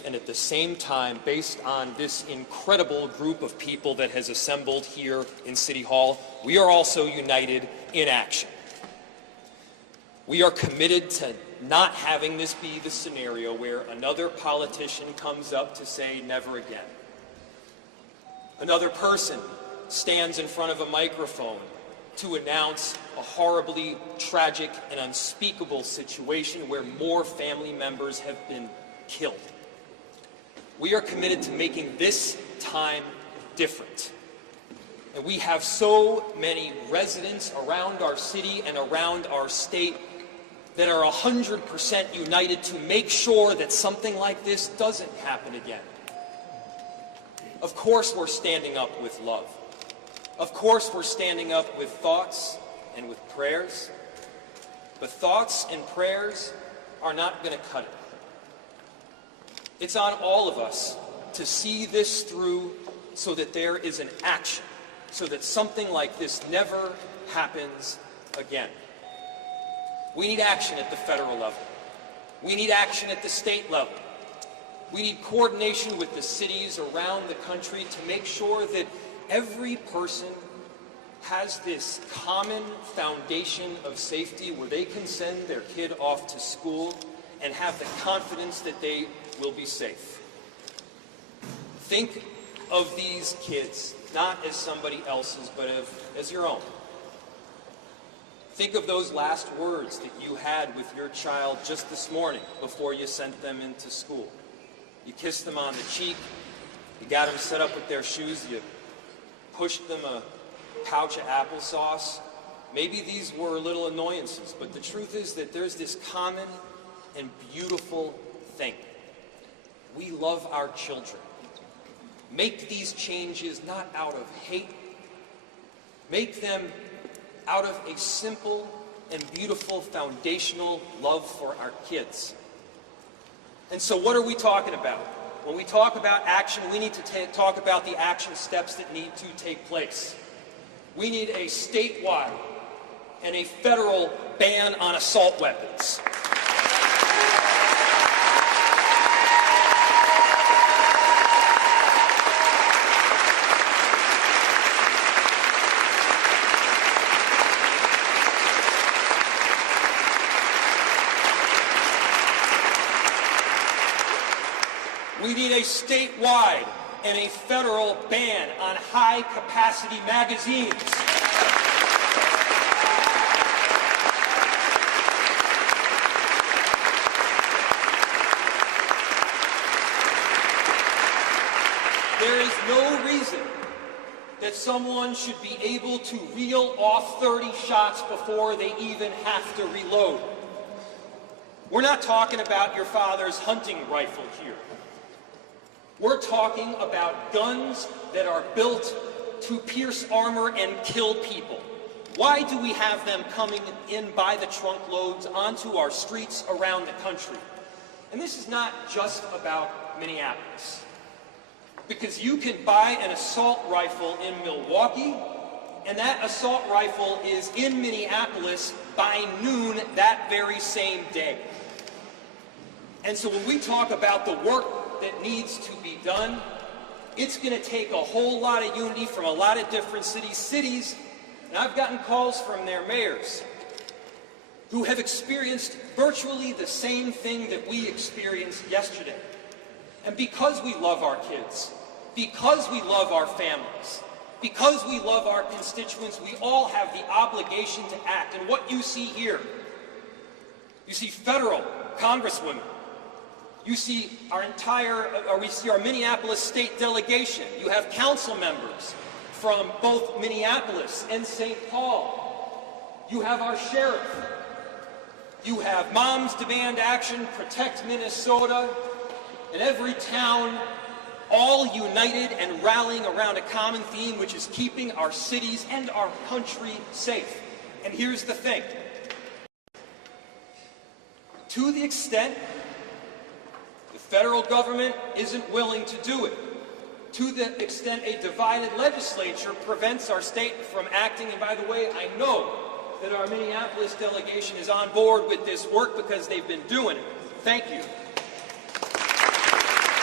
safe, and at the same time, based on this incredible group of people that has assembled here in City Hall, we are also united in action. We are committed to not having this be the scenario where another politician comes up to say never again. Another person stands in front of a microphone to announce a horribly tragic and unspeakable situation where more family members have been killed. We are committed to making this time different. And we have so many residents around our city and around our state that are 100% united to make sure that something like this doesn't happen again. Of course we're standing up with love. Of course we're standing up with thoughts and with prayers. But thoughts and prayers are not going to cut it. It's on all of us to see this through so that there is an action, so that something like this never happens again. We need action at the federal level. We need action at the state level. We need coordination with the cities around the country to make sure that every person has this common foundation of safety where they can send their kid off to school and have the confidence that they will be safe. Think of these kids not as somebody else's, but as your own. Think of those last words that you had with your child just this morning before you sent them into school. You kissed them on the cheek, you got them set up with their shoes, you pushed them a pouch of applesauce. Maybe these were little annoyances, but the truth is that there's this common and beautiful thing. We love our children. Make these changes not out of hate. Make them out of a simple and beautiful foundational love for our kids. And so what are we talking about? When we talk about action, we need to talk about the action steps that need to take place. We need a statewide and a federal ban on assault weapons. We need a statewide and a federal ban on high-capacity magazines. There is no reason that someone should be able to reel off 30 shots before they even have to reload. We're not talking about your father's hunting rifle here. We're talking about guns that are built to pierce armor and kill people. Why do we have them coming in by the trunk loads onto our streets around the country? And this is not just about Minneapolis. Because you can buy an assault rifle in Milwaukee, and that assault rifle is in Minneapolis by noon that very same day. And so when we talk about the work that needs to be done, it's going to take a whole lot of unity from a lot of different cities, and I've gotten calls from their mayors who have experienced virtually the same thing that we experienced yesterday. And because we love our kids, because we love our families, because we love our constituents, we all have the obligation to act. And what you see here, you see federal congresswomen, you see we see our Minneapolis state delegation. You have council members from both Minneapolis and St. Paul. You have our sheriff. You have Moms Demand Action, Protect Minnesota, and every town all united and rallying around a common theme, which is keeping our cities and our country safe. And here's the thing. To the extent the federal government isn't willing to do it, to the extent a divided legislature prevents our state from acting, and by the way, I know that our Minneapolis delegation is on board with this work because they've been doing it. Thank you.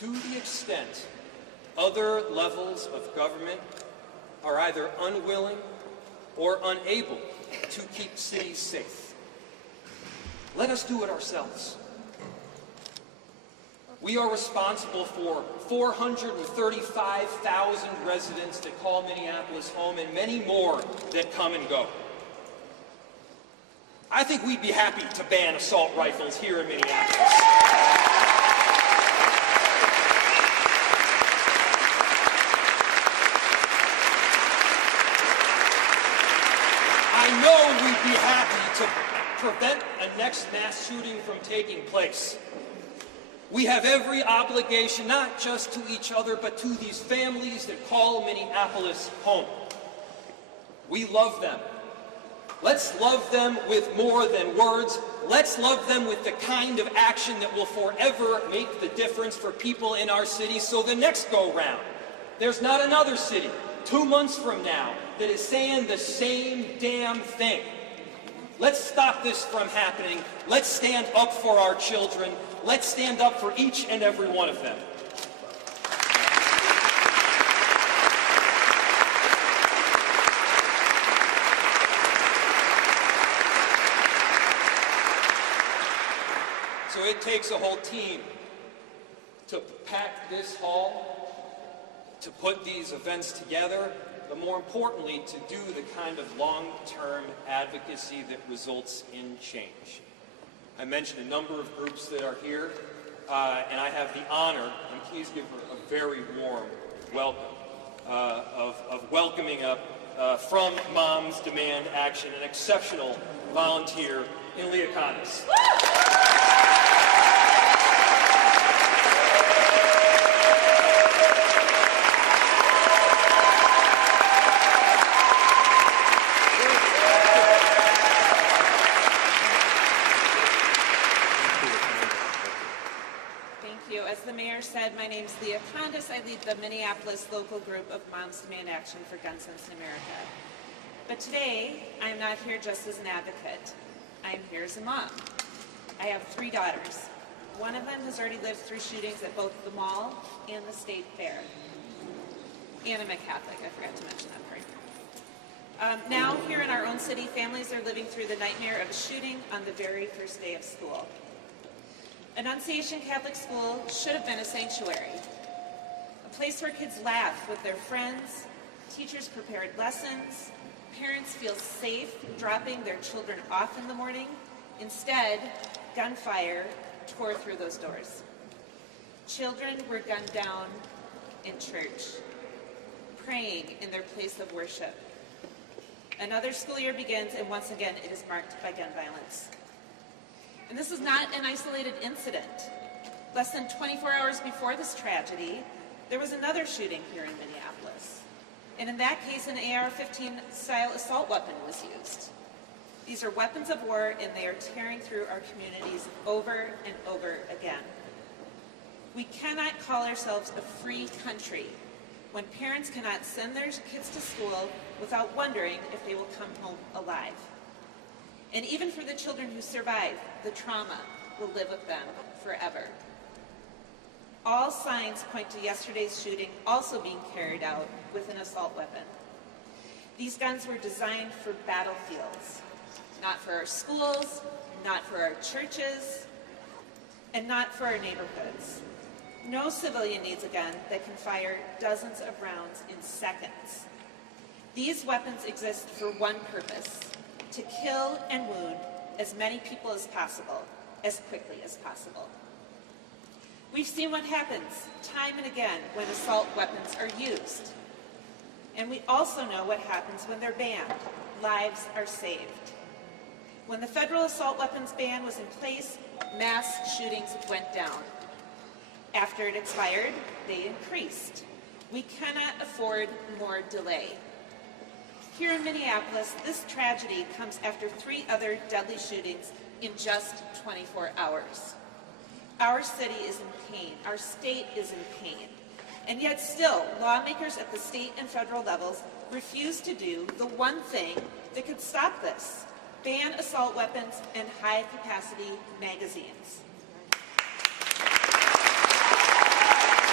To the extent other levels of government are either unwilling or unable to keep cities safe, let us do it ourselves. We are responsible for 435,000 residents that call Minneapolis home and many more that come and go. I think we'd be happy to ban assault rifles here in Minneapolis. I know we'd be happy to prevent a next mass shooting from taking place. We have every obligation, not just to each other, but to these families that call Minneapolis home. We love them. Let's love them with more than words. Let's love them with the kind of action that will forever make the difference for people in our city, so the next go-round, there's not another city 2 months from now that is saying the same damn thing. Let's stop this from happening. Let's stand up for our children. Let's stand up for each and every one of them. So it takes a whole team to pack this hall, to put these events together, but more importantly, to do the kind of long-term advocacy that results in change. I mentioned a number of groups that are here, and I have the honor, and please give her a very warm welcome, of welcoming up from Moms Demand Action, an exceptional volunteer in Leah Condis. Said, my name is Leah Condis. I lead the Minneapolis local group of Moms Demand Action for Gun Sense in America. But today, I'm not here just as an advocate. I'm here as a mom. I have 3 daughters. One of them has already lived through shootings at both the mall and the state fair. And I'm a Catholic. I forgot to mention that part. Now, here in our own city, families are living through the nightmare of a shooting on the very first day of school. Annunciation Catholic School should have been a sanctuary, a place where kids laugh with their friends, teachers prepared lessons, parents feel safe dropping their children off in the morning. Instead, gunfire tore through those doors. Children were gunned down in church, praying in their place of worship. Another school year begins, and once again, it is marked by gun violence. And this is not an isolated incident. Less than 24 hours before this tragedy, there was another shooting here in Minneapolis. And in that case, an AR-15 style assault weapon was used. These are weapons of war, and they are tearing through our communities over and over again. We cannot call ourselves a free country when parents cannot send their kids to school without wondering if they will come home alive. And even for the children who survive, the trauma will live with them forever. All signs point to yesterday's shooting also being carried out with an assault weapon. These guns were designed for battlefields, not for our schools, not for our churches, and not for our neighborhoods. No civilian needs a gun that can fire dozens of rounds in seconds. These weapons exist for one purpose: to kill and wound as many people as possible, as quickly as possible. We've seen what happens time and again when assault weapons are used. And we also know what happens when they're banned. Lives are saved. When the federal assault weapons ban was in place, mass shootings went down. After it expired, they increased. We cannot afford more delay. Here in Minneapolis, this tragedy comes after 3 other deadly shootings in just 24 hours. Our city is in pain. Our state is in pain. And yet still, lawmakers at the state and federal levels refuse to do the one thing that could stop this: ban assault weapons and high-capacity magazines.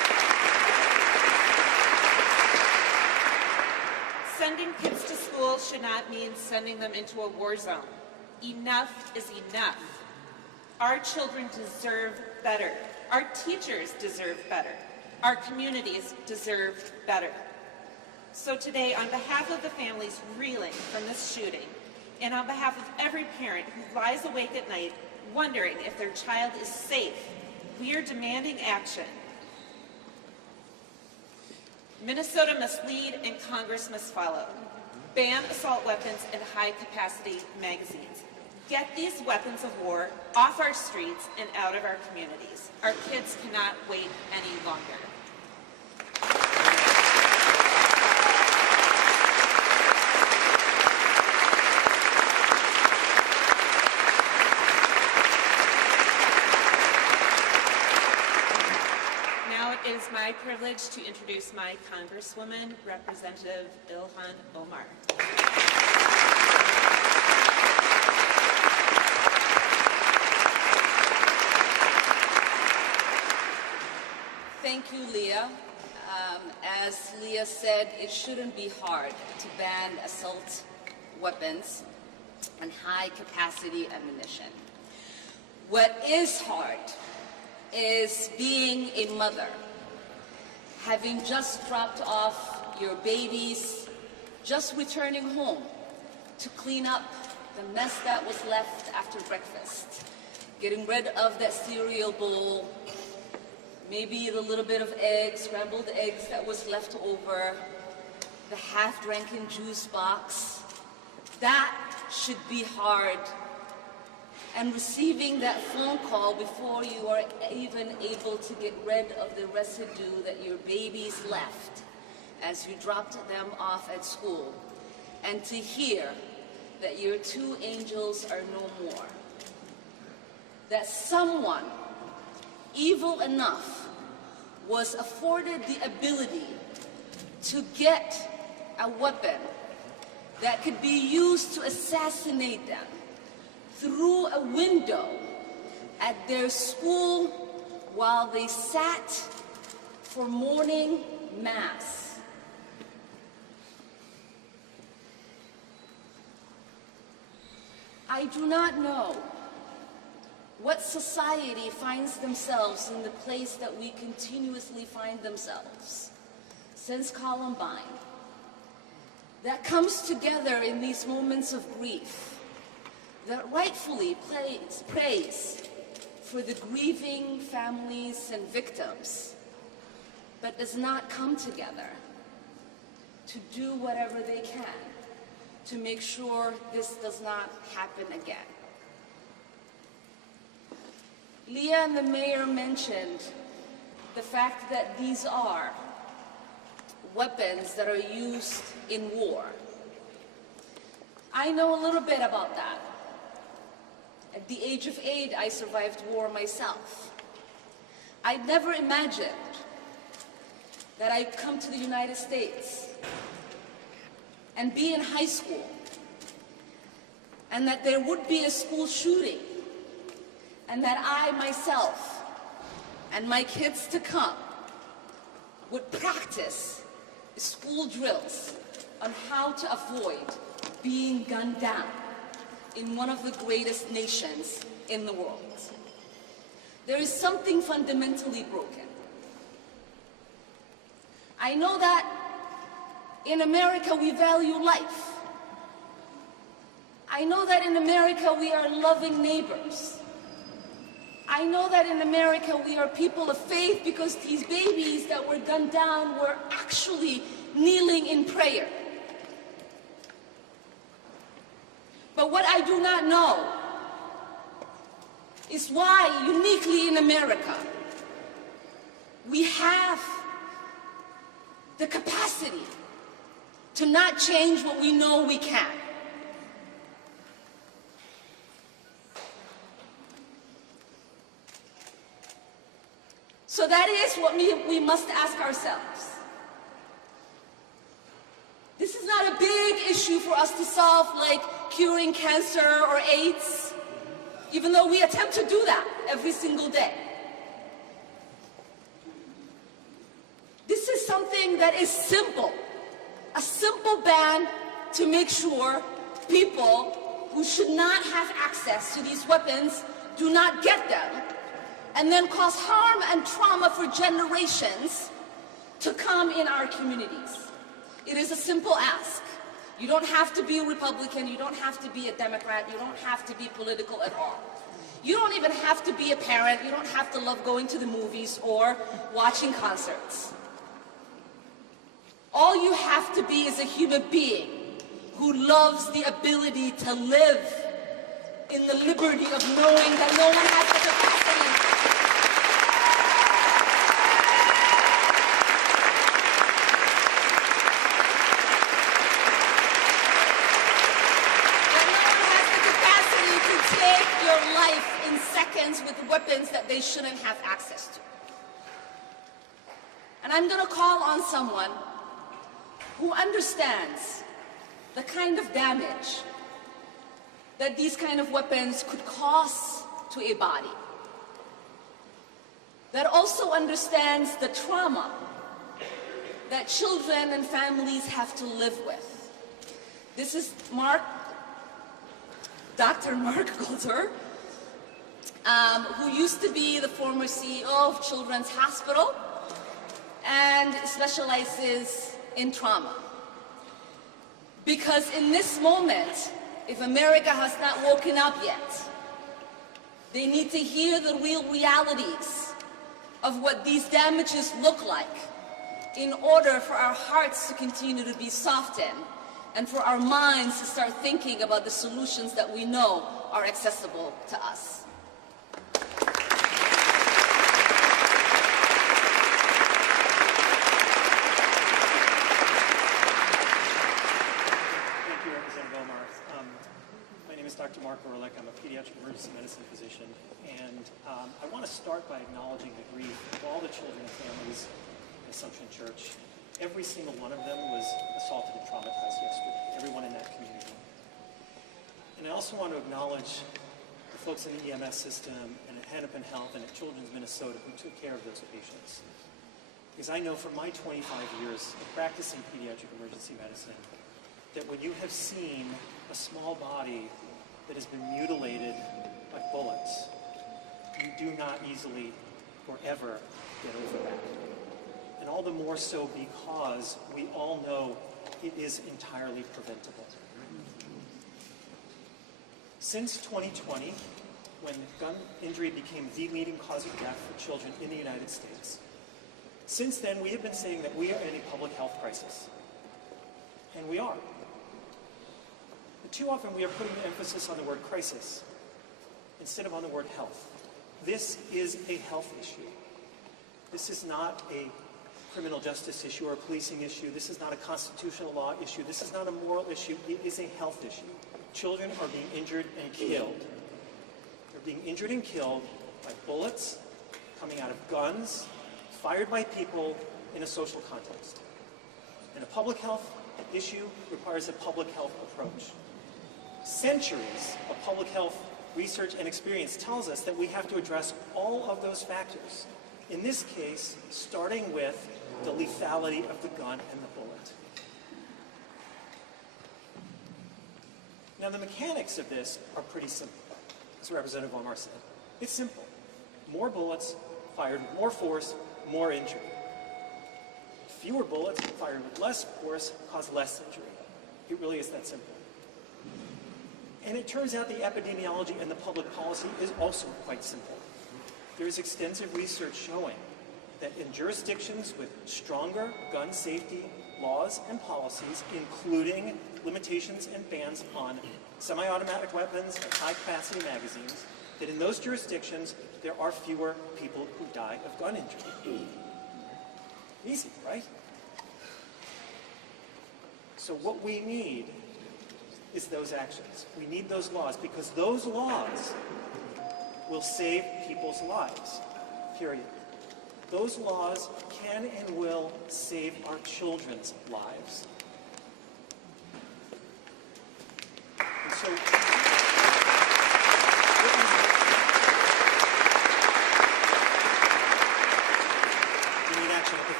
sending them into a war zone. Enough is enough. Our children deserve better. Our teachers deserve better. Our communities deserve better. So today, on behalf of the families reeling from this shooting, and on behalf of every parent who lies awake at night wondering if their child is safe, we are demanding action. Minnesota must lead and Congress must follow. Ban assault weapons and high-capacity magazines. Get these weapons of war off our streets and out of our communities. Our kids cannot wait any longer. Now it is my privilege to introduce my Congresswoman, Representative Ilhan Omar. Thank you, Leah. As Leah said, it shouldn't be hard to ban assault weapons and high-capacity ammunition. What is hard is being a mother, having just dropped off your babies, just returning home to clean up the mess that was left after breakfast, getting rid of that cereal bowl, maybe the little bit of eggs, scrambled eggs that was left over, the half-drinking juice box. That should be hard. And receiving that phone call before you are even able to get rid of the residue that your babies left as you dropped them off at school, and to hear that your two angels are no more. That someone evil enough was afforded the ability to get a weapon that could be used to assassinate them through a window at their school while they sat for morning mass. I do not know what society finds themselves in the place that we continuously find themselves since Columbine, that comes together in these moments of grief, that rightfully prays for the grieving families and victims, but does not come together to do whatever they can to make sure this does not happen again. Leah and the mayor mentioned the fact that these are weapons that are used in war. I know a little bit about that. At the age of 8, I survived war myself. I never imagined that I'd come to the United States and be in high school, and that there would be a school shooting, and that I myself and my kids to come would practice school drills on how to avoid being gunned down in one of the greatest nations in the world. There is something fundamentally broken. I know that in America we value life. I know that in America we are loving neighbors. I know that in America we are people of faith because these babies that were gunned down were actually kneeling in prayer. But what I do not know is why, uniquely in America, we have the capacity to not change what we know we can. So that is what we must ask ourselves. This is not a big issue for us to solve, like curing cancer or AIDS, even though we attempt to do that every single day. This is something that is simple, a simple ban to make sure people who should not have access to these weapons do not get them, and then cause harm and trauma for generations to come in our communities. It is a simple ask. You don't have to be a Republican, you don't have to be a Democrat, you don't have to be political at all. You don't even have to be a parent, you don't have to love going to the movies or watching concerts. All you have to be is a human being who loves the ability to live in the liberty of knowing that no one has the capacity to take your life in seconds with weapons that they shouldn't have access to. And I'm going to call on someone who understands the kind of damage that these kind of weapons could cause to a body, that also understands the trauma that children and families have to live with. This is Dr. Mark Coulter, who used to be the former CEO of Children's Hospital and specializes in trauma. Because in this moment, if America has not woken up yet, they need to hear the real realities of what these damages look like in order for our hearts to continue to be softened and for our minds to start thinking about the solutions that we know are accessible to us. Dr. Mark Orlick. I'm a pediatric emergency medicine physician, and I want to start by acknowledging the grief of all the children and families in Assumption Church. Every single one of them was assaulted and traumatized yesterday, everyone in that community. And I also want to acknowledge the folks in the EMS system and at Hennepin Health and at Children's Minnesota who took care of those patients. Because I know from my 25 years of practicing pediatric emergency medicine that when you have seen a small body that has been mutilated by bullets, you do not easily or ever get over that. And all the more so because we all know it is entirely preventable. Since 2020, when gun injury became the leading cause of death for children in the United States, since then we have been saying that we are in a public health crisis. And we are. But too often we are putting the emphasis on the word crisis instead of on the word health. This is a health issue. This is not a criminal justice issue or a policing issue. This is not a constitutional law issue. This is not a moral issue. It is a health issue. Children are being injured and killed. They're being injured and killed by bullets coming out of guns, fired by people in a social context. And a public health issue requires a public health approach. Centuries of public health research and experience tells us that we have to address all of those factors. In this case, starting with the lethality of the gun and the bullet. Now, the mechanics of this are pretty simple, as Representative Omar said. It's simple. More bullets fired with more force, more injury. Fewer bullets fired with less force cause less injury. It really is that simple. And it turns out the epidemiology and the public policy is also quite simple. There is extensive research showing that in jurisdictions with stronger gun safety laws and policies, including limitations and bans on semi-automatic weapons and high-capacity magazines, that in those jurisdictions there are fewer people who die of gun injury. Easy, right? So what we need is those actions. We need those laws because those laws will save people's lives, period. Those laws can and will save our children's lives. And so, we need action at the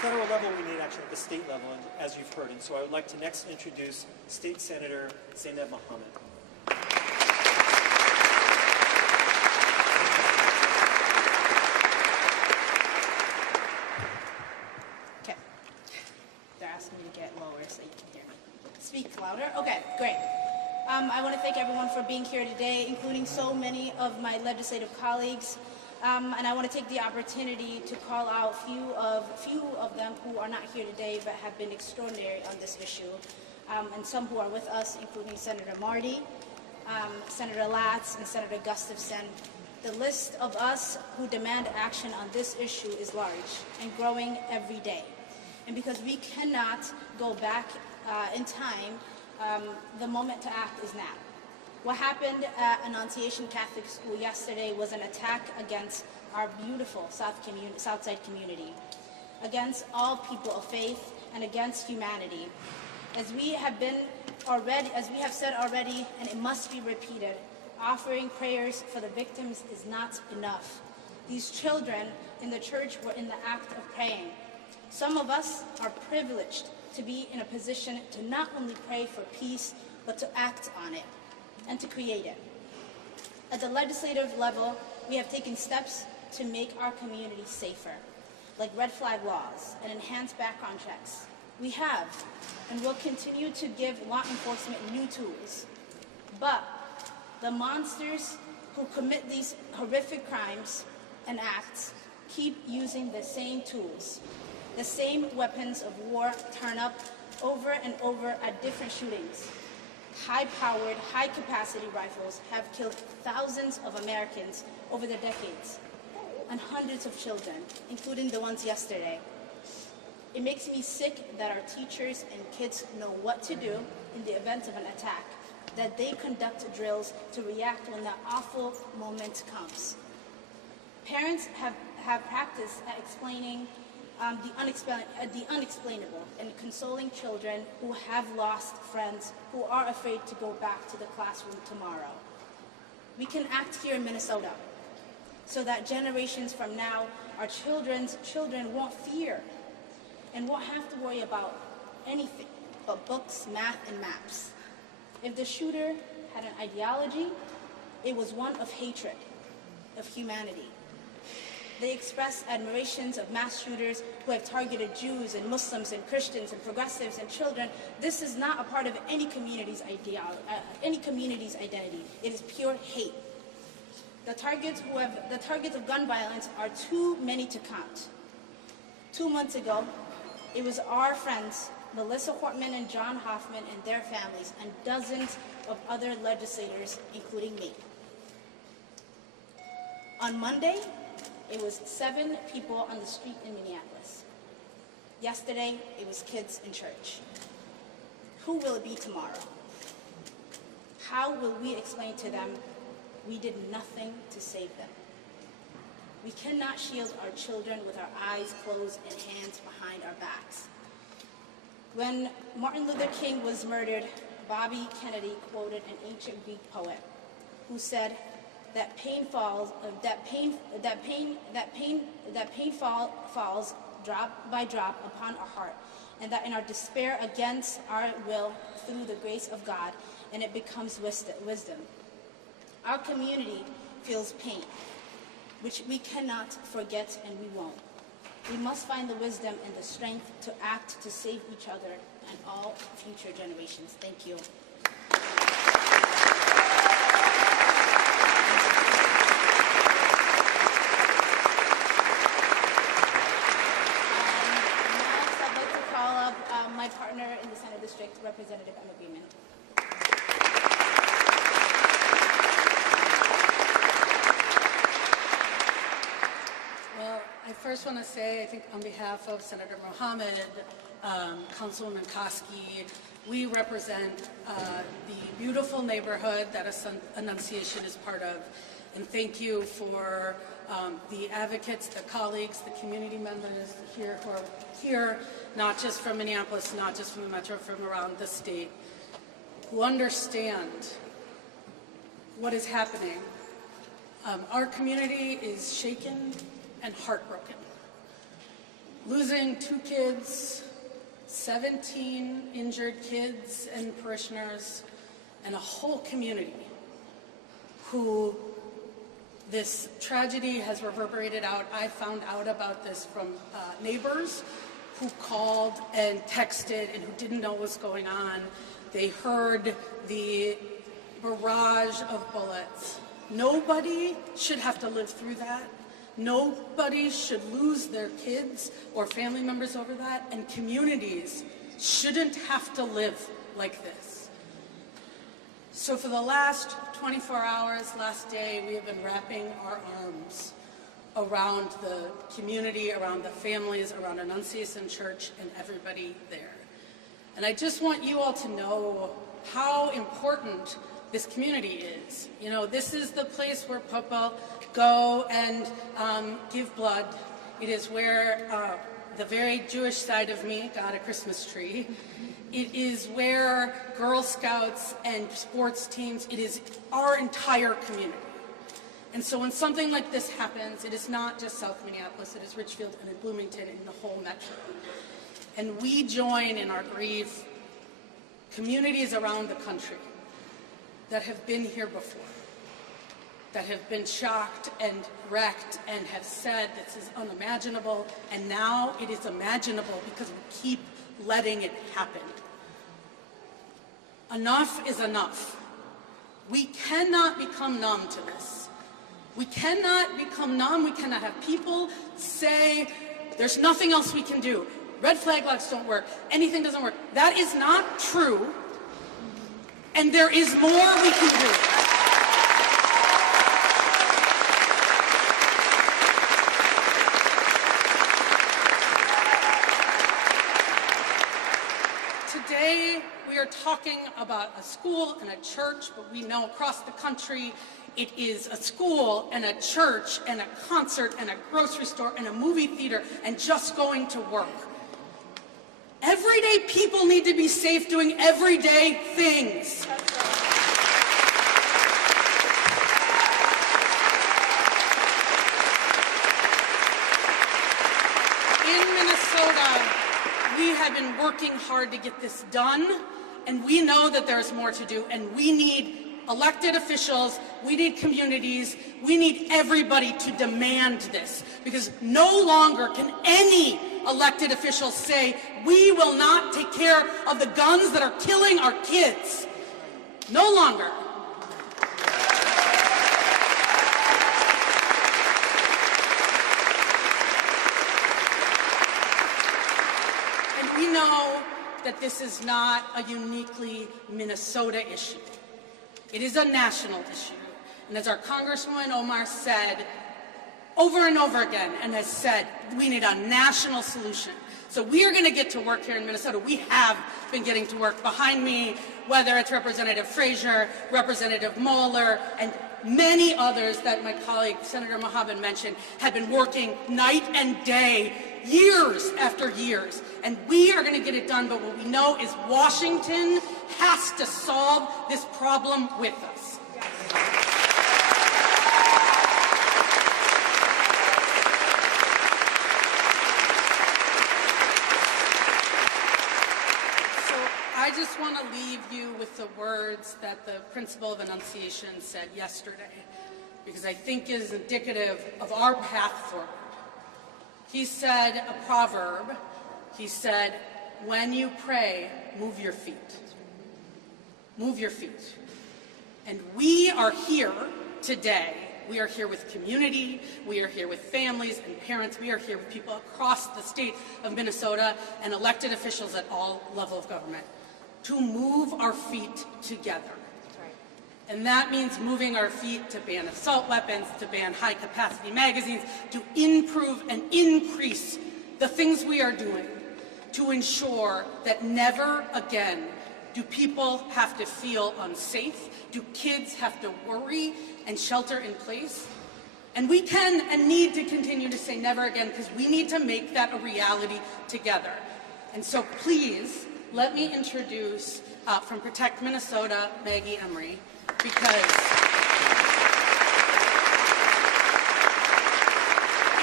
federal level, we need action at the state level, and as you've heard. And so I would like to next introduce State Senator Zainab Mohammed. Okay. They're asking me to get lower so you can hear me. Speak louder? Okay, great. I want to thank everyone for being here today, including so many of my legislative colleagues. And I want to take the opportunity to call out few of them who are not here today but have been extraordinary on this issue, and some who are with us, including Senator Marty, Senator Latz, and Senator Gustafson. The list of us who demand action on this issue is large and growing every day. And because we cannot go back in time, the moment to act is now. What happened at Annunciation Catholic School yesterday was an attack against our beautiful Southside community, against all people of faith, and against humanity. As we have said already, and it must be repeated, offering prayers for the victims is not enough. These children in the church were in the act of praying. Some of us are privileged to be in a position to not only pray for peace, but to act on it and to create it. At the legislative level, we have taken steps to make our community safer, like red flag laws and enhanced background checks. We have and will continue to give law enforcement new tools. But the monsters who commit these horrific crimes and acts keep using the same tools. The same weapons of war turn up over and over at different shootings. High-powered, high-capacity rifles have killed thousands of Americans over the decades, and hundreds of children, including the ones yesterday. It makes me sick that our teachers and kids know what to do in the event of an attack, that they conduct drills to react when that awful moment comes. Parents have practiced at explaining the unexplainable and consoling children who have lost friends, who are afraid to go back to the classroom tomorrow. We can act here in Minnesota so that generations from now, our children's children won't fear and won't have to worry about anything but books, math, and maps. If the shooter had an ideology, it was one of hatred, of humanity. They express admirations of mass shooters who have targeted Jews and Muslims and Christians and progressives and children. This is not a part of any community's identity. It is pure hate. The targets of gun violence are too many to count. 2 months ago, it was our friends, Melissa Hortman and John Hoffman and their families, and dozens of other legislators, including me. On Monday, it was 7 people on the street in Minneapolis. Yesterday, it was kids in church. Who will it be tomorrow? How will we explain to them we did nothing to save them? We cannot shield our children with our eyes closed and hands behind our backs. When Martin Luther King was murdered, Bobby Kennedy quoted an ancient Greek poet who said, that pain falls drop by drop upon our heart, and that in our despair against our will, through the grace of God, and it becomes wisdom. Our community feels pain, which we cannot forget, and we won't. We must find the wisdom and the strength to act to save each other and all future generations. Thank you. My partner in the Senate District, Representative Emma Beeman. Well, I first want to say, I think on behalf of Senator Mohammed, Councilwoman Koski, we represent the beautiful neighborhood that Annunciation is part of. And thank you for the advocates, the colleagues, the community members here who are here, not just from Minneapolis, not just from the metro, from around the state, who understand what is happening. Our community is shaken and heartbroken. losing 2 kids, 17 injured kids and parishioners, and a whole community who this tragedy has reverberated out. I found out about this from neighbors who called and texted and who didn't know what was going on. They heard the barrage of bullets. Nobody should have to live through that. Nobody should lose their kids or family members over that, and communities shouldn't have to live like this. So for the last 24 hours, last day, we have been wrapping our arms around the community, around the families, around Annunciation Church, and everybody there. And I just want you all to know how important this community is. You know, this is the place where people go and give blood. It is where the very Jewish side of me got a Christmas tree. It is where Girl Scouts and sports teams, it is our entire community. And so when something like this happens, it is not just South Minneapolis, it is Richfield and in Bloomington and the whole metro. And we join in our grief communities around the country that have been here before, that have been shocked and wrecked and have said this is unimaginable, and now it is imaginable because we keep letting it happen. Enough is enough. We cannot become numb to this. We cannot become numb. We cannot have people say, there's nothing else we can do. Red flag laws don't work. Anything doesn't work. That is not true. And there is more we can do. Today, we are talking about a school and a church, but we know across the country it is a school and a church and a concert and a grocery store and a movie theater and just going to work. Everyday people need to be safe doing everyday things. In Minnesota, we have been working hard to get this done, and we know that there's more to do, and we need elected officials, we need communities, we need everybody to demand this, because no longer can any elected officials say, we will not take care of the guns that are killing our kids. No longer. And we know that this is not a uniquely Minnesota issue. It is a national issue. And as our Congresswoman Omar said over and over again, and has said, we need a national solution. So we are going to get to work here in Minnesota. We have been getting to work. Behind me, whether it's Representative Frazier, Representative Moeller, and many others that my colleague Senator Mohammed mentioned, have been working night and day, years after years. And we are going to get it done, but what we know is Washington has to solve this problem with us. I just want to leave you with the words that the principal of Annunciation said yesterday, because I think it is indicative of our path forward. He said a proverb. He said, when you pray, move your feet. Move your feet. And we are here today. We are here with community. We are here with families and parents. We are here with people across the state of Minnesota and elected officials at all levels of government to move our feet together. And that means moving our feet to ban assault weapons, to ban high-capacity magazines, to improve and increase the things we are doing to ensure that never again do people have to feel unsafe, do kids have to worry and shelter in place. And we can and need to continue to say never again, because we need to make that a reality together. And so please, let me introduce from Protect Minnesota, Maggie Emery, because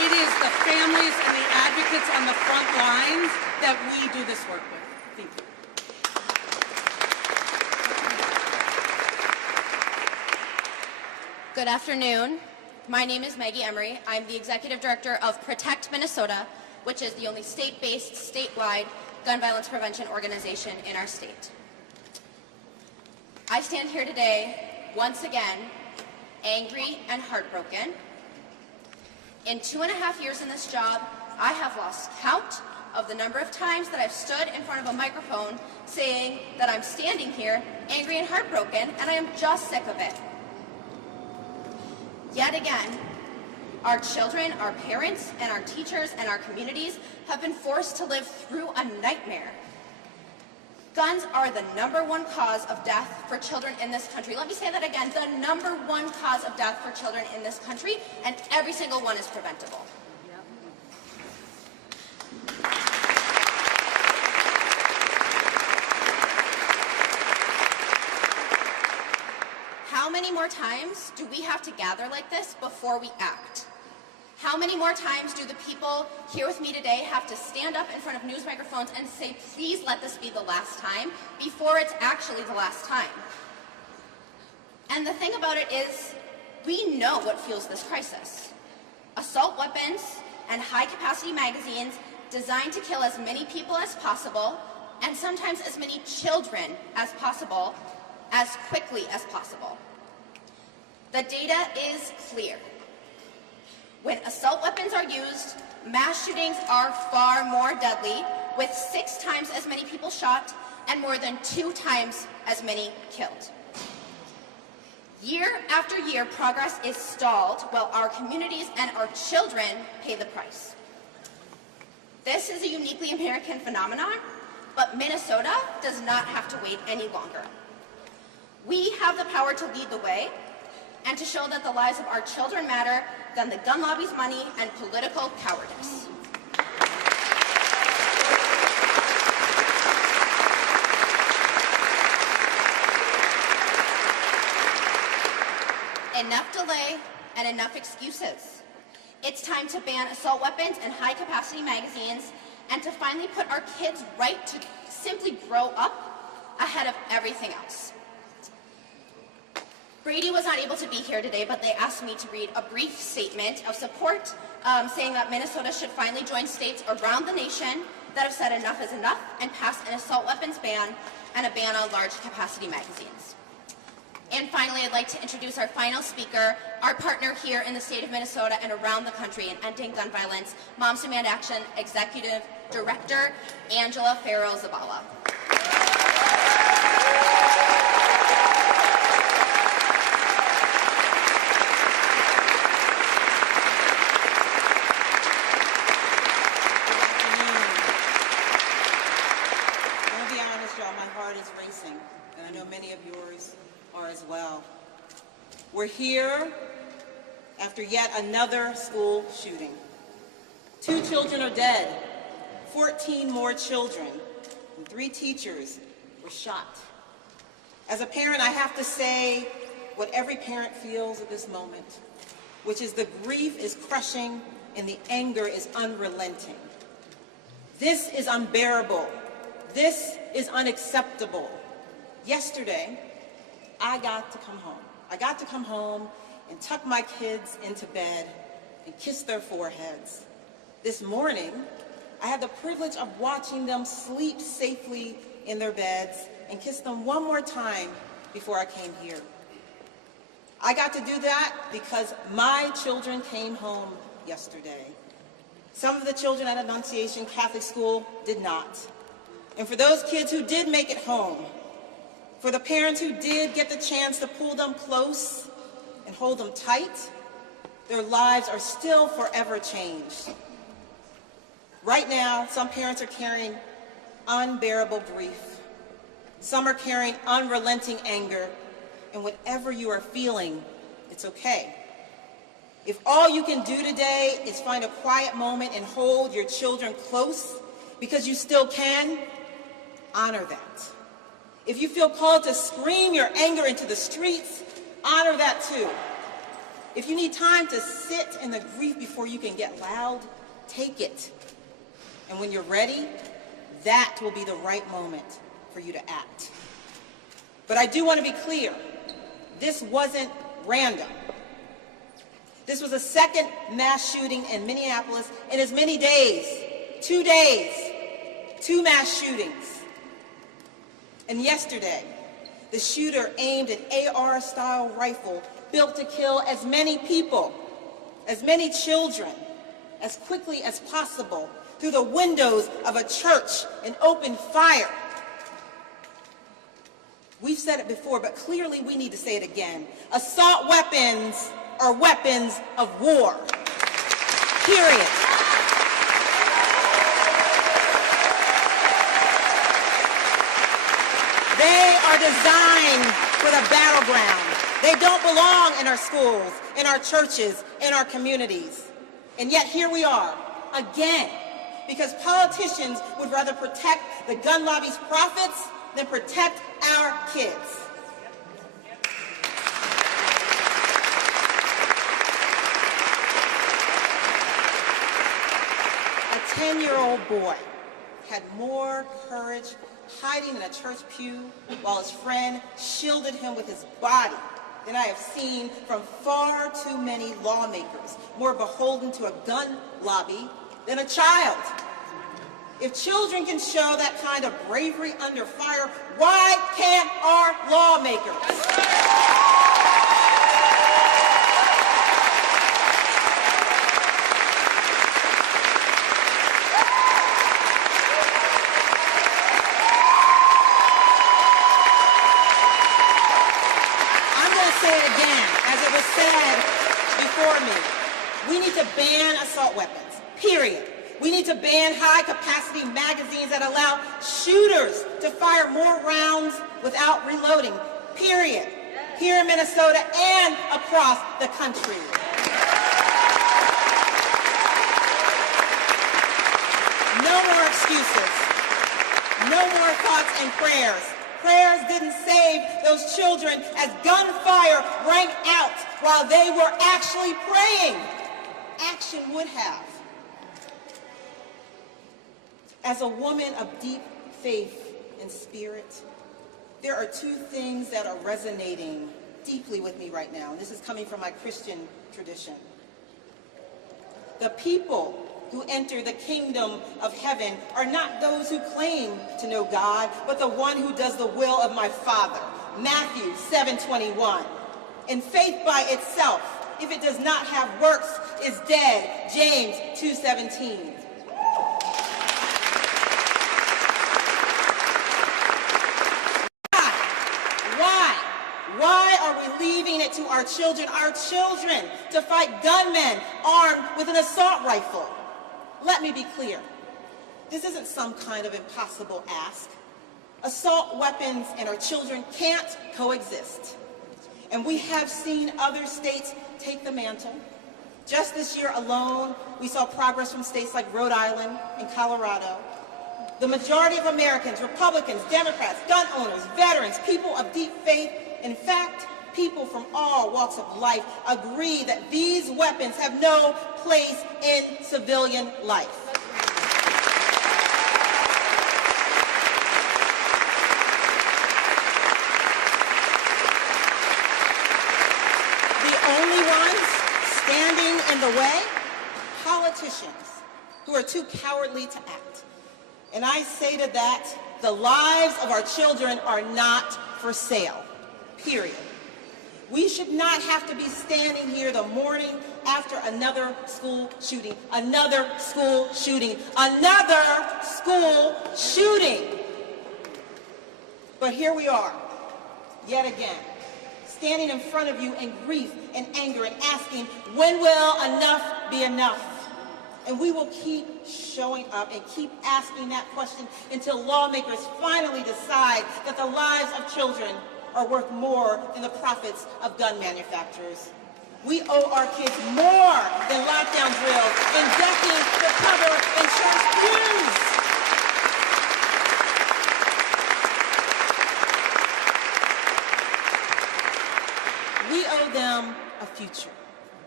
it is the families and the advocates on the front lines that we do this work with. Thank you. Good afternoon. My name is Maggie Emery. I'm the Executive Director of Protect Minnesota, which is the only state-based, statewide gun violence prevention organization in our state. I stand here today, once again, angry and heartbroken. In 2.5 years in this job, I have lost count of the number of times that I've stood in front of a microphone saying that I'm standing here angry and heartbroken, and I am just sick of it. Yet again, our children, our parents, and our teachers and our communities have been forced to live through a nightmare. Guns are the #1 cause of death for children in this country. Let me say that again, the #1 cause of death for children in this country, and every single one is preventable. How many more times do we have to gather like this before we act? How many more times do the people here with me today have to stand up in front of news microphones and say, please let this be the last time, before it's actually the last time? And the thing about it is, we know what fuels this crisis. Assault weapons and high-capacity magazines designed to kill as many people as possible, and sometimes as many children as possible, as quickly as possible. The data is clear. When assault weapons are used, mass shootings are far more deadly, with 6 times as many people shot and more than 2 times as many killed. Year after year, progress is stalled while our communities and our children pay the price. This is a uniquely American phenomenon, but Minnesota does not have to wait any longer. We have the power to lead the way and to show that the lives of our children matter than the gun lobby's money and political cowardice. Enough delay and enough excuses. It's time to ban assault weapons and high-capacity magazines and to finally put our kids' right to simply grow up ahead of everything else. Brady was not able to be here today, but they asked me to read a brief statement of support saying that Minnesota should finally join states around the nation that have said enough is enough and pass an assault weapons ban and a ban on large capacity magazines. And finally, I'd like to introduce our final speaker, our partner here in the state of Minnesota and around the country in ending gun violence, Moms Demand Action Executive Director, Angela Farrell-Zavala. Well. We're here after yet another school shooting. 2 children are dead, 14 more children, and 3 teachers were shot. As a parent, I have to say what every parent feels at this moment, which is the grief is crushing and the anger is unrelenting. This is unbearable. This is unacceptable. Yesterday, I got to come home. I got to come home and tuck my kids into bed and kiss their foreheads. This morning, I had the privilege of watching them sleep safely in their beds and kiss them one more time before I came here. I got to do that because my children came home yesterday. Some of the children at Annunciation Catholic School did not. And for those kids who did make it home, for the parents who did get the chance to pull them close and hold them tight, their lives are still forever changed. Right now, some parents are carrying unbearable grief. Some are carrying unrelenting anger, and whatever you are feeling, it's okay. If all you can do today is find a quiet moment and hold your children close because you still can, honor that. If you feel called to scream your anger into the streets, honor that too. If you need time to sit in the grief before you can get loud, take it. And when you're ready, that will be the right moment for you to act. But I do want to be clear, this wasn't random. This was a second mass shooting in Minneapolis in as many days. 2 days, 2 mass shootings. And yesterday, the shooter aimed an AR-style rifle built to kill as many people, as many children, as quickly as possible through the windows of a church and opened fire. We've said it before, but clearly we need to say it again. Assault weapons are weapons of war. Period. They are designed for the battleground. They don't belong in our schools, in our churches, in our communities. And yet here we are, again, because politicians would rather protect the gun lobby's profits than protect our kids. A 10-year-old boy had more courage hiding in a church pew while his friend shielded him with his body than I have seen from far too many lawmakers, more beholden to a gun lobby than a child. If children can show that kind of bravery under fire, why can't our lawmakers? We need to ban assault weapons, period. We need to ban high-capacity magazines that allow shooters to fire more rounds without reloading, period. Here in Minnesota and across the country. No more excuses. No more thoughts and prayers. Prayers didn't save those children as gunfire rang out while they were actually praying. Action would have. As a woman of deep faith and spirit, there are 2 things that are resonating deeply with me right now, and this is coming from my Christian tradition. The people who enter the kingdom of heaven are not those who claim to know God, but the one who does the will of my Father. Matthew 7:21. And faith by itself, if it does not have works, is dead. James 2:17. Why are we leaving it to our children to fight gunmen armed with an assault rifle? Let me be clear. This isn't some kind of impossible ask. Assault weapons and our children can't coexist. And we have seen other states take the mantle. Just this year alone, we saw progress from states like Rhode Island and Colorado. The majority of Americans, Republicans, Democrats, gun owners, veterans, people of deep faith, in fact, people from all walks of life agree that these weapons have no place in civilian life. The only ones standing in the way? Politicians who are too cowardly to act. And I say to that, the lives of our children are not for sale. Period. We should not have to be standing here the morning after another school shooting, another school shooting, another school shooting. But here we are, yet again, standing in front of you in grief and anger and asking, when will enough be enough? And we will keep showing up and keep asking that question until lawmakers finally decide that the lives of children are worth more than the profits of gun manufacturers. We owe our kids more than lockdown drills and decades to cover insurance pews. We owe them a future.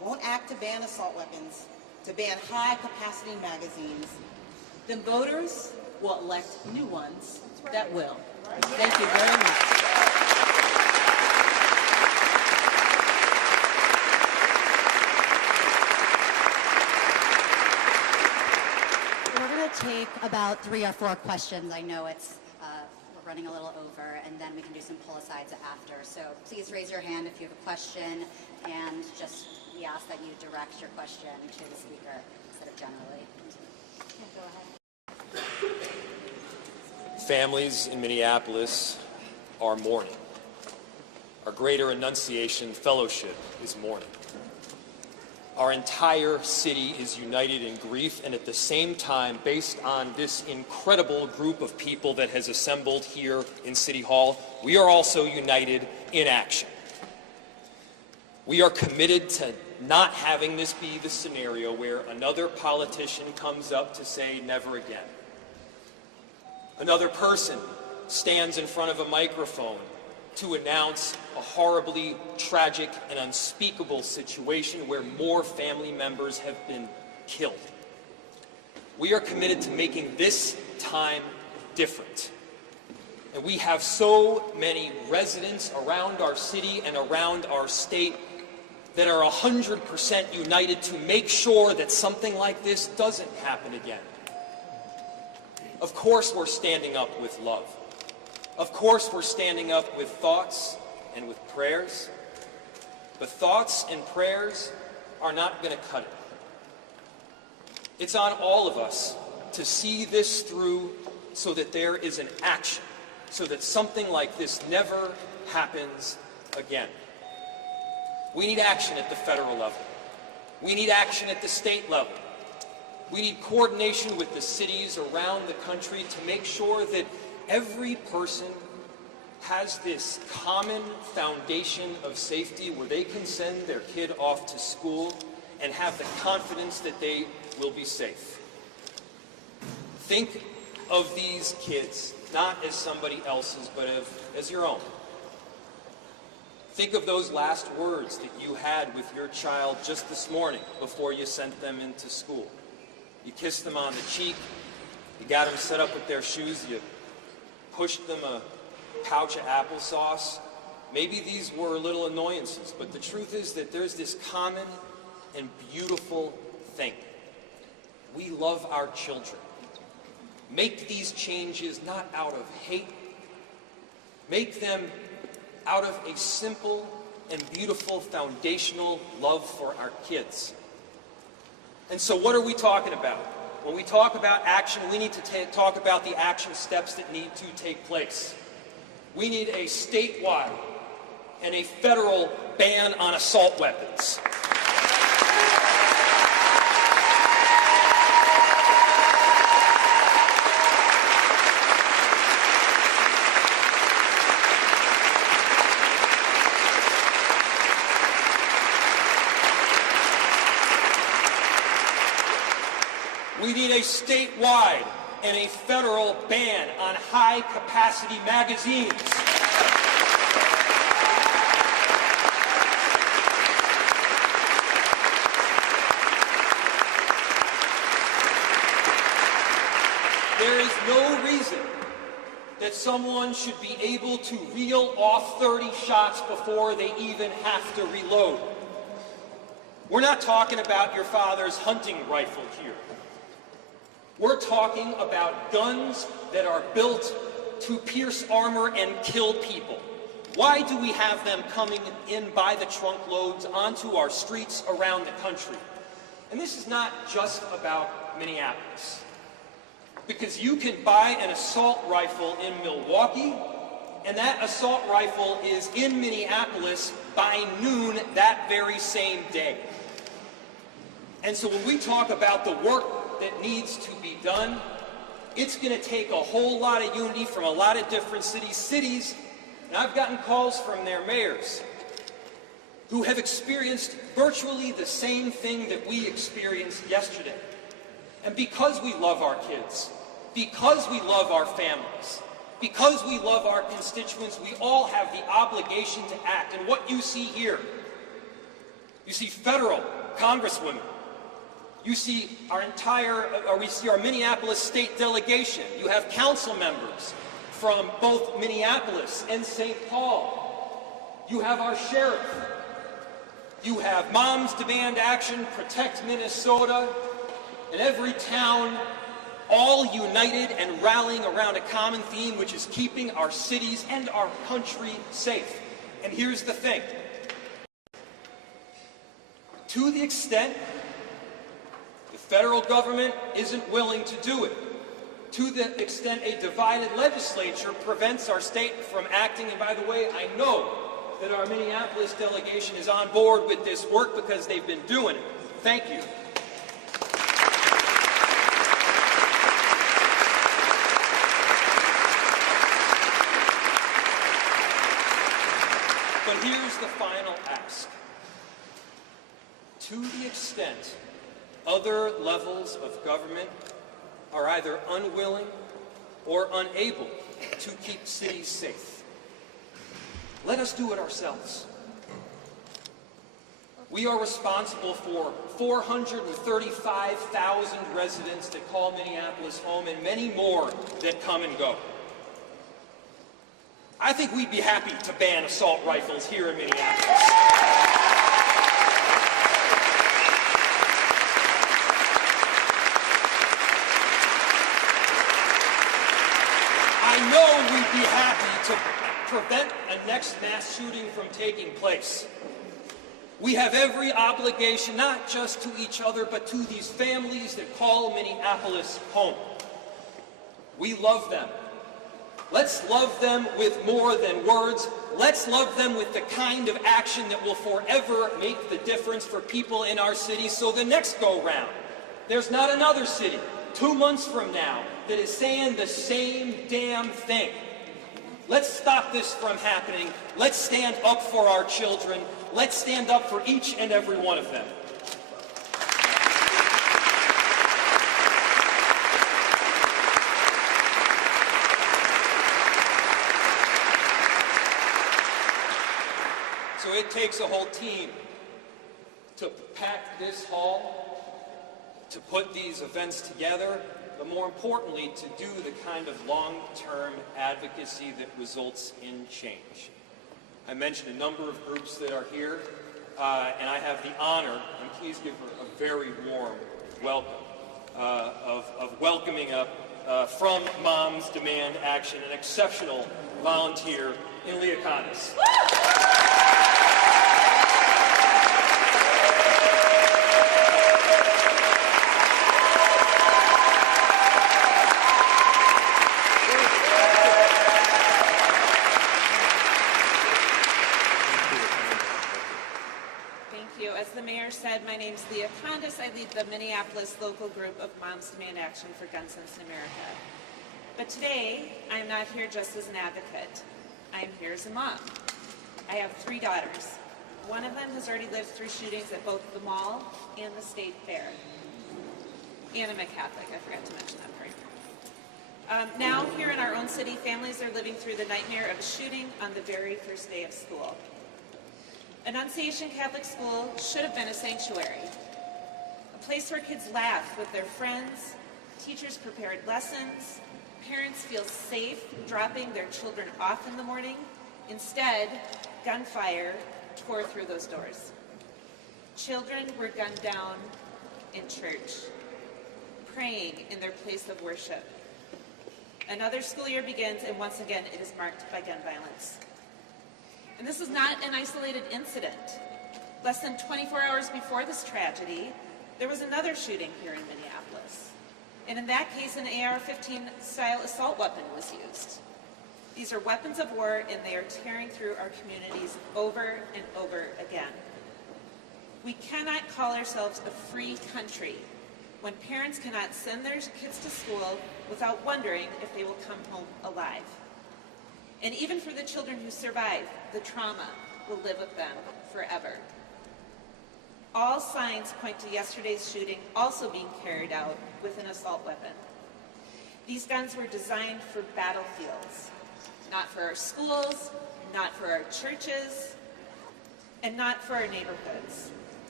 won't act to ban assault weapons, to ban high-capacity magazines, then voters will elect new ones that will. Thank you very much. Take about 3 or 4 questions. I know it's we're running a little over, and then we can do some pull-asides after. So please raise your hand if you have a question, and just we ask that you direct your question to the speaker instead of generally. Yeah, go ahead. Families in Minneapolis are mourning. Our Greater Annunciation Fellowship is mourning. Our entire city is united in grief, and at the same time, based on this incredible group of people that has assembled here in City Hall, we are also united in action. We are committed to not having this be the scenario where another politician comes up to say never again. Another person stands in front of a microphone to announce a horribly tragic and unspeakable situation where more family members have been killed. We are committed to making this time different. And we have so many residents around our city and around our state that are 100% united to make sure that something like this doesn't happen again. Of course, we're standing up with love. Of course, we're standing up with thoughts and with prayers, but thoughts and prayers are not going to cut it. It's on all of us to see this through so that there is an action, so that something like this never happens again. We need action at the federal level. We need action at the state level. We need coordination with the cities around the country to make sure that every person has this common foundation of safety where they can send their kid off to school and have the confidence that they will be safe. Think of these kids not as somebody else's, but as your own. Think of those last words that you had with your child just this morning before you sent them into school. You kissed them on the cheek, you got them set up with their shoes, you pushed them a pouch of applesauce. Maybe these were little annoyances, but the truth is that there's this common and beautiful thing. We love our children. Make these changes not out of hate. Make them out of a simple and beautiful foundational love for our kids. And so what are we talking about? When we talk about action, we need to talk about the action steps that need to take place. We need a statewide and a federal ban on assault weapons. We need a statewide and a federal ban on high-capacity magazines. There is no reason that someone should be able to reel off 30 shots before they even have to reload. We're not talking about your father's hunting rifle here. We're talking about guns that are built to pierce armor and kill people. Why do we have them coming in by the trunk loads onto our streets around the country? And this is not just about Minneapolis. Because you can buy an assault rifle in Milwaukee, and that assault rifle is in Minneapolis by noon that very same day. And so when we talk about the work that needs to be done, it's going to take a whole lot of unity from a lot of different cities, and I've gotten calls from their mayors who have experienced virtually the same thing that we experienced yesterday. And because we love our kids, because we love our families, because we love our constituents, we all have the obligation to act. And what you see here You see federal congresswomen. You see we see our Minneapolis state delegation. You have council members from both Minneapolis and St. Paul. You have our sheriff. You have Moms Demand Action, Protect Minnesota, and every town all united and rallying around a common theme, which is keeping our cities and our country safe. And here's the thing. To the extent the federal government isn't willing to do it, to the extent a divided legislature prevents our state from acting, and by the way, I know that our Minneapolis delegation is on board with this work because they've been doing it. Thank you. But here's the final ask. To the extent other levels of government are either unwilling or unable to keep cities safe, let us do it ourselves. We are responsible for 435,000 residents that call Minneapolis home and many more that come and go. I think we'd be happy to ban assault rifles here in Minneapolis. I know we'd be happy to prevent a next mass shooting from taking place. We have every obligation, not just to each other, but to these families that call Minneapolis home. We love them. Let's love them with more than words. Let's love them with the kind of action that will forever make the difference for people in our city. So the next go-round, there's not another city 2 months from now that is saying the same damn thing. Let's stop this from happening. Let's stand up for our children. Let's stand up for each and every one of them. So it takes a whole team to pack this hall, to put these events together, but more importantly, to do the kind of long-term advocacy that results in change. I mentioned a number of groups that are here, and I have the honor, and please give her a very warm welcome, of welcoming from Moms Demand Action, an exceptional volunteer in Leah Condis. Said, my name's Leah Condis. I lead the Minneapolis local group of Moms Demand Action for Gun Sense in America. But today, I'm not here just as an advocate. I'm here as a mom. I have 3 daughters. One of them has already lived through shootings at both the mall and the state fair. And I'm a Catholic. I forgot to mention that part. Now, here in our own city, families are living through the nightmare of a shooting on the very first day of school. Annunciation Catholic School should have been a sanctuary, a place where kids laugh with their friends, teachers prepared lessons, parents feel safe dropping their children off in the morning. Instead, gunfire tore through those doors. Children were gunned down in church, praying in their place of worship. Another school year begins, and once again, it is marked by gun violence. And this is not an isolated incident. Less than 24 hours before this tragedy, there was another shooting here in Minneapolis. And in that case, an AR-15 style assault weapon was used. These are weapons of war, and they are tearing through our communities over and over again. We cannot call ourselves a free country when parents cannot send their kids to school without wondering if they will come home alive. And even for the children who survive, the trauma will live with them forever. All signs point to yesterday's shooting also being carried out with an assault weapon. These guns were designed for battlefields, not for our schools, not for our churches, and not for our neighborhoods.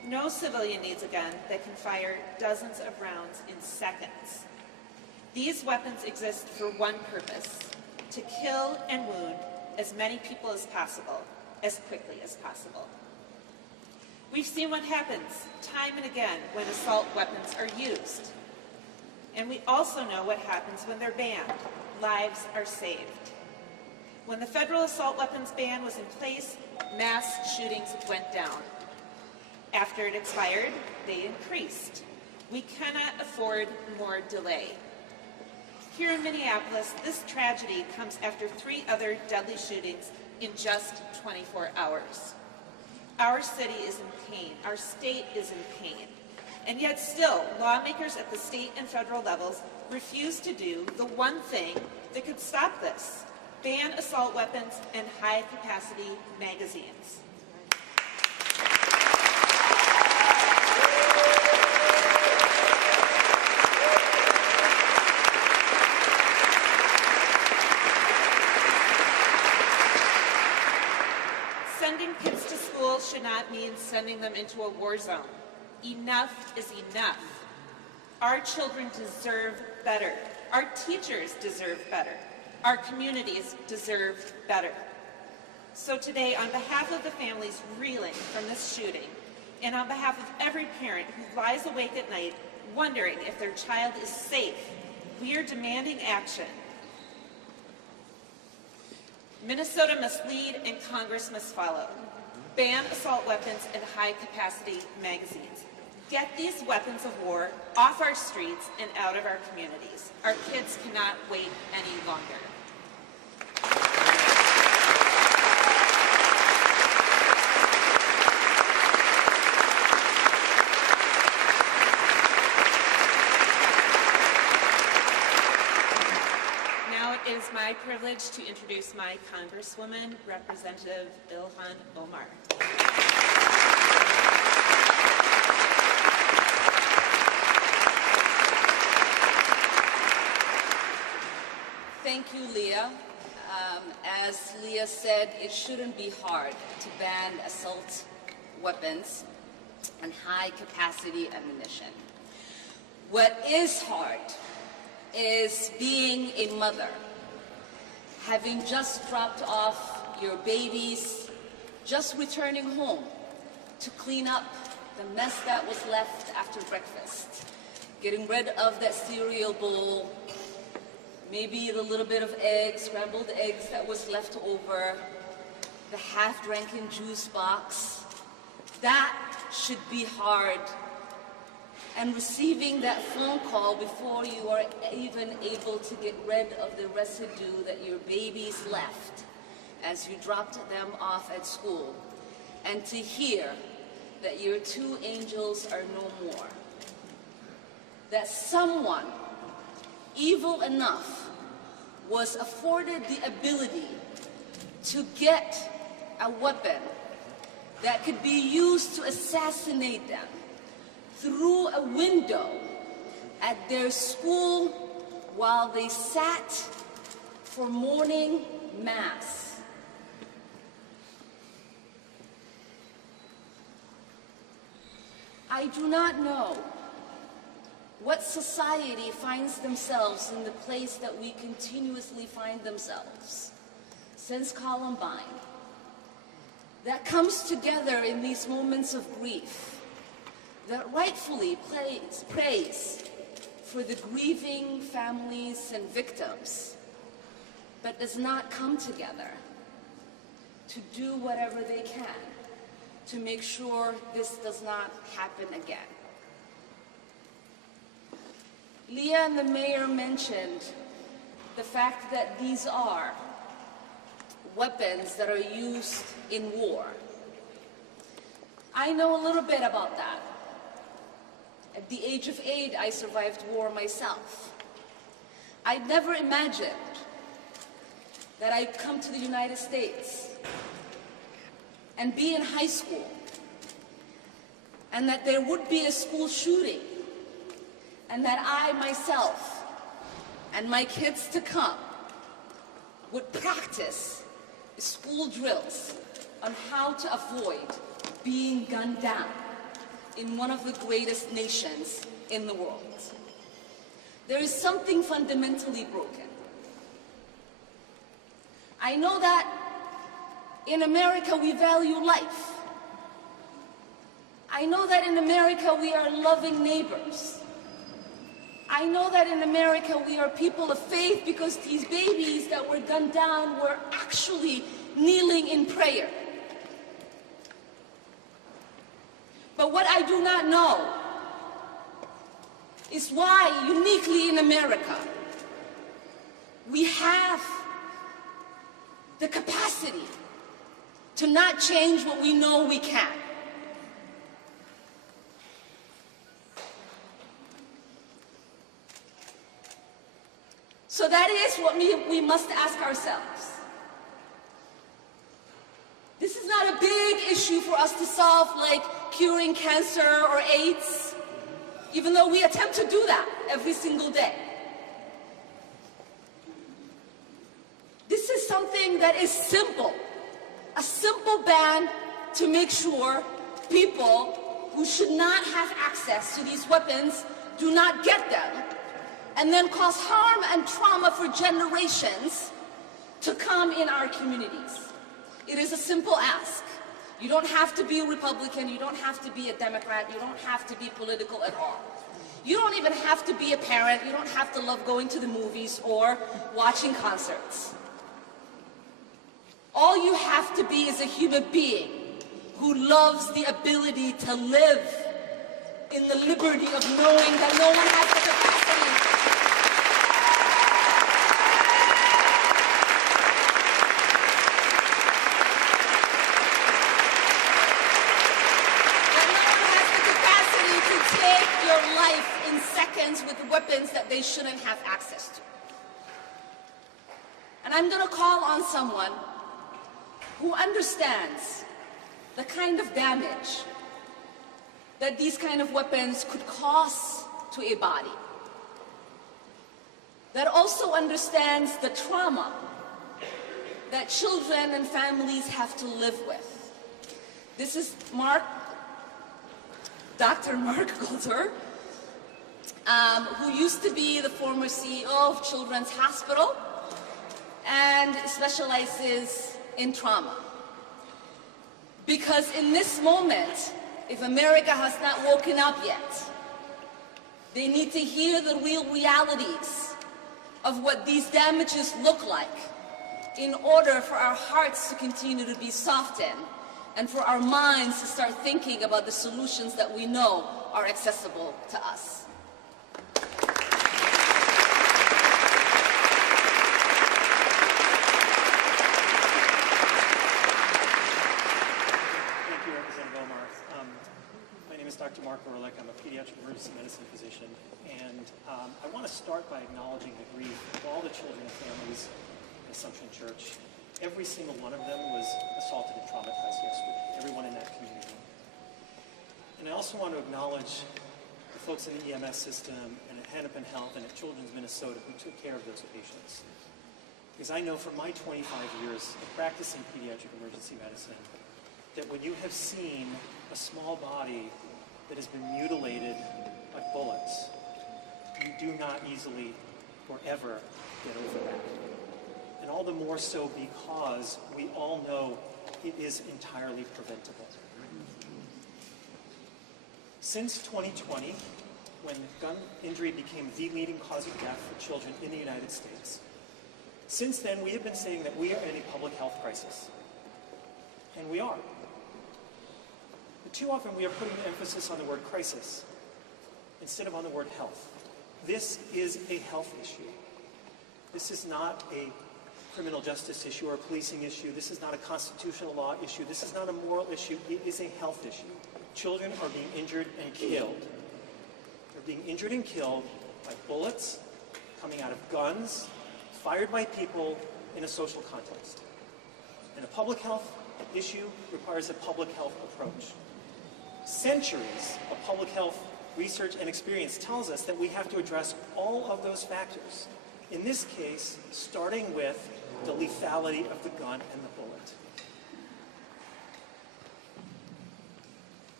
No civilian needs a gun that can fire dozens of rounds in seconds. These weapons exist for one purpose: to kill and wound as many people as possible, as quickly as possible. We've seen what happens time and again when assault weapons are used. And we also know what happens when they're banned. Lives are saved. When the federal assault weapons ban was in place, mass shootings went down. After it expired, they increased. We cannot afford more delay. Here in Minneapolis, this tragedy comes after 3 other deadly shootings in just 24 hours. Our city is in pain. Our state is in pain. And yet still, lawmakers at the state and federal levels refuse to do the one thing that could stop this: ban assault weapons and high-capacity magazines. Sending kids to school should not mean sending them into a war zone. Enough is enough. Our children deserve better. Our teachers deserve better. Our communities deserve better. So today, on behalf of the families reeling from this shooting, and on behalf of every parent who lies awake at night wondering if their child is safe, we are demanding action. Minnesota must lead and Congress must follow. Ban assault weapons and high-capacity magazines. Get these weapons of war off our streets and out of our communities. Our kids cannot wait any longer. Now it is my privilege to introduce my Congresswoman, Representative Ilhan Omar. Thank you, Leah. As Leah said, it shouldn't be hard to ban assault weapons and high-capacity ammunition. What is hard is being a mother, having just dropped off your babies, just returning home to clean up the mess that was left after breakfast, getting rid of that cereal bowl, maybe the little bit of eggs, scrambled eggs that was left over, the half-drinking juice box. That should be hard. And receiving that phone call before you are even able to get rid of the residue that your babies left as you dropped them off at school, and to hear that your 2 angels are no more. That someone evil enough was afforded the ability to get a weapon that could be used to assassinate them through a window at their school while they sat for morning mass. I do not know what society finds themselves in the place that we continuously find themselves since Columbine, that comes together in these moments of grief, that rightfully prays for the grieving families and victims, but does not come together to do whatever they can to make sure this does not happen again. Leah and the mayor mentioned the fact that these are weapons that are used in war. I know a little bit about that. At the age of 8, I survived war myself. I never imagined that I'd come to the United States and be in high school, and that there would be a school shooting, and that I myself and my kids to come would practice school drills on how to avoid being gunned down in one of the greatest nations in the world. There is something fundamentally broken. I know that in America we value life. I know that in America we are loving neighbors. I know that in America we are people of faith because these babies that were gunned down were actually kneeling in prayer. But what I do not know is why, uniquely in America, we have the capacity to not change what we know we can. So that is what we must ask ourselves. This is not a big issue for us to solve, like curing cancer or AIDS, even though we attempt to do that every single day. This is something that is simple, a simple ban to make sure people who should not have access to these weapons do not get them, and then cause harm and trauma for generations to come in our communities. It is a simple ask. You don't have to be a Republican, you don't have to be a Democrat, you don't have to be political at all. You don't even have to be a parent, you don't have to love going to the movies or watching concerts. All you have to be is a human being who loves the ability to live in the liberty of knowing that no one has the capacity with weapons that they shouldn't have access to. And I'm going to call on someone who understands the kind of damage that these kind of weapons could cause to a body, that also understands the trauma that children and families have to live with. This is Dr. Mark Coulter, who used to be the former CEO of Children's Hospital and specializes in trauma. Because in this moment, if America has not woken up yet, they need to hear the real realities of what these damages look like in order for our hearts to continue to be softened and for our minds to start thinking about the solutions that we know are accessible to us. Dr. Mark Orlick. I'm a pediatric emergency medicine physician, and I want to start by acknowledging the grief of all the children and families in Assumption Church. Every single one of them was assaulted and traumatized yesterday, everyone in that community. And I also want to acknowledge the folks in the EMS system and at Hennepin Health and at Children's Minnesota who took care of those patients. Because I know from my 25 years of practicing pediatric emergency medicine that when you have seen a small body that has been mutilated by bullets, you do not easily or ever get over that. And all the more so because we all know it is entirely preventable. Since 2020, when gun injury became the leading cause of death for children in the United States, since then we have been saying that we are in a public health crisis. And we are. But too often we are putting the emphasis on the word crisis instead of on the word health. This is a health issue. This is not a criminal justice issue or a policing issue. This is not a constitutional law issue. This is not a moral issue. It is a health issue. Children are being injured and killed. They're being injured and killed by bullets coming out of guns, fired by people in a social context. And a public health issue requires a public health approach. Centuries of public health research and experience tells us that we have to address all of those factors. In this case, starting with the lethality of the gun and the bullet.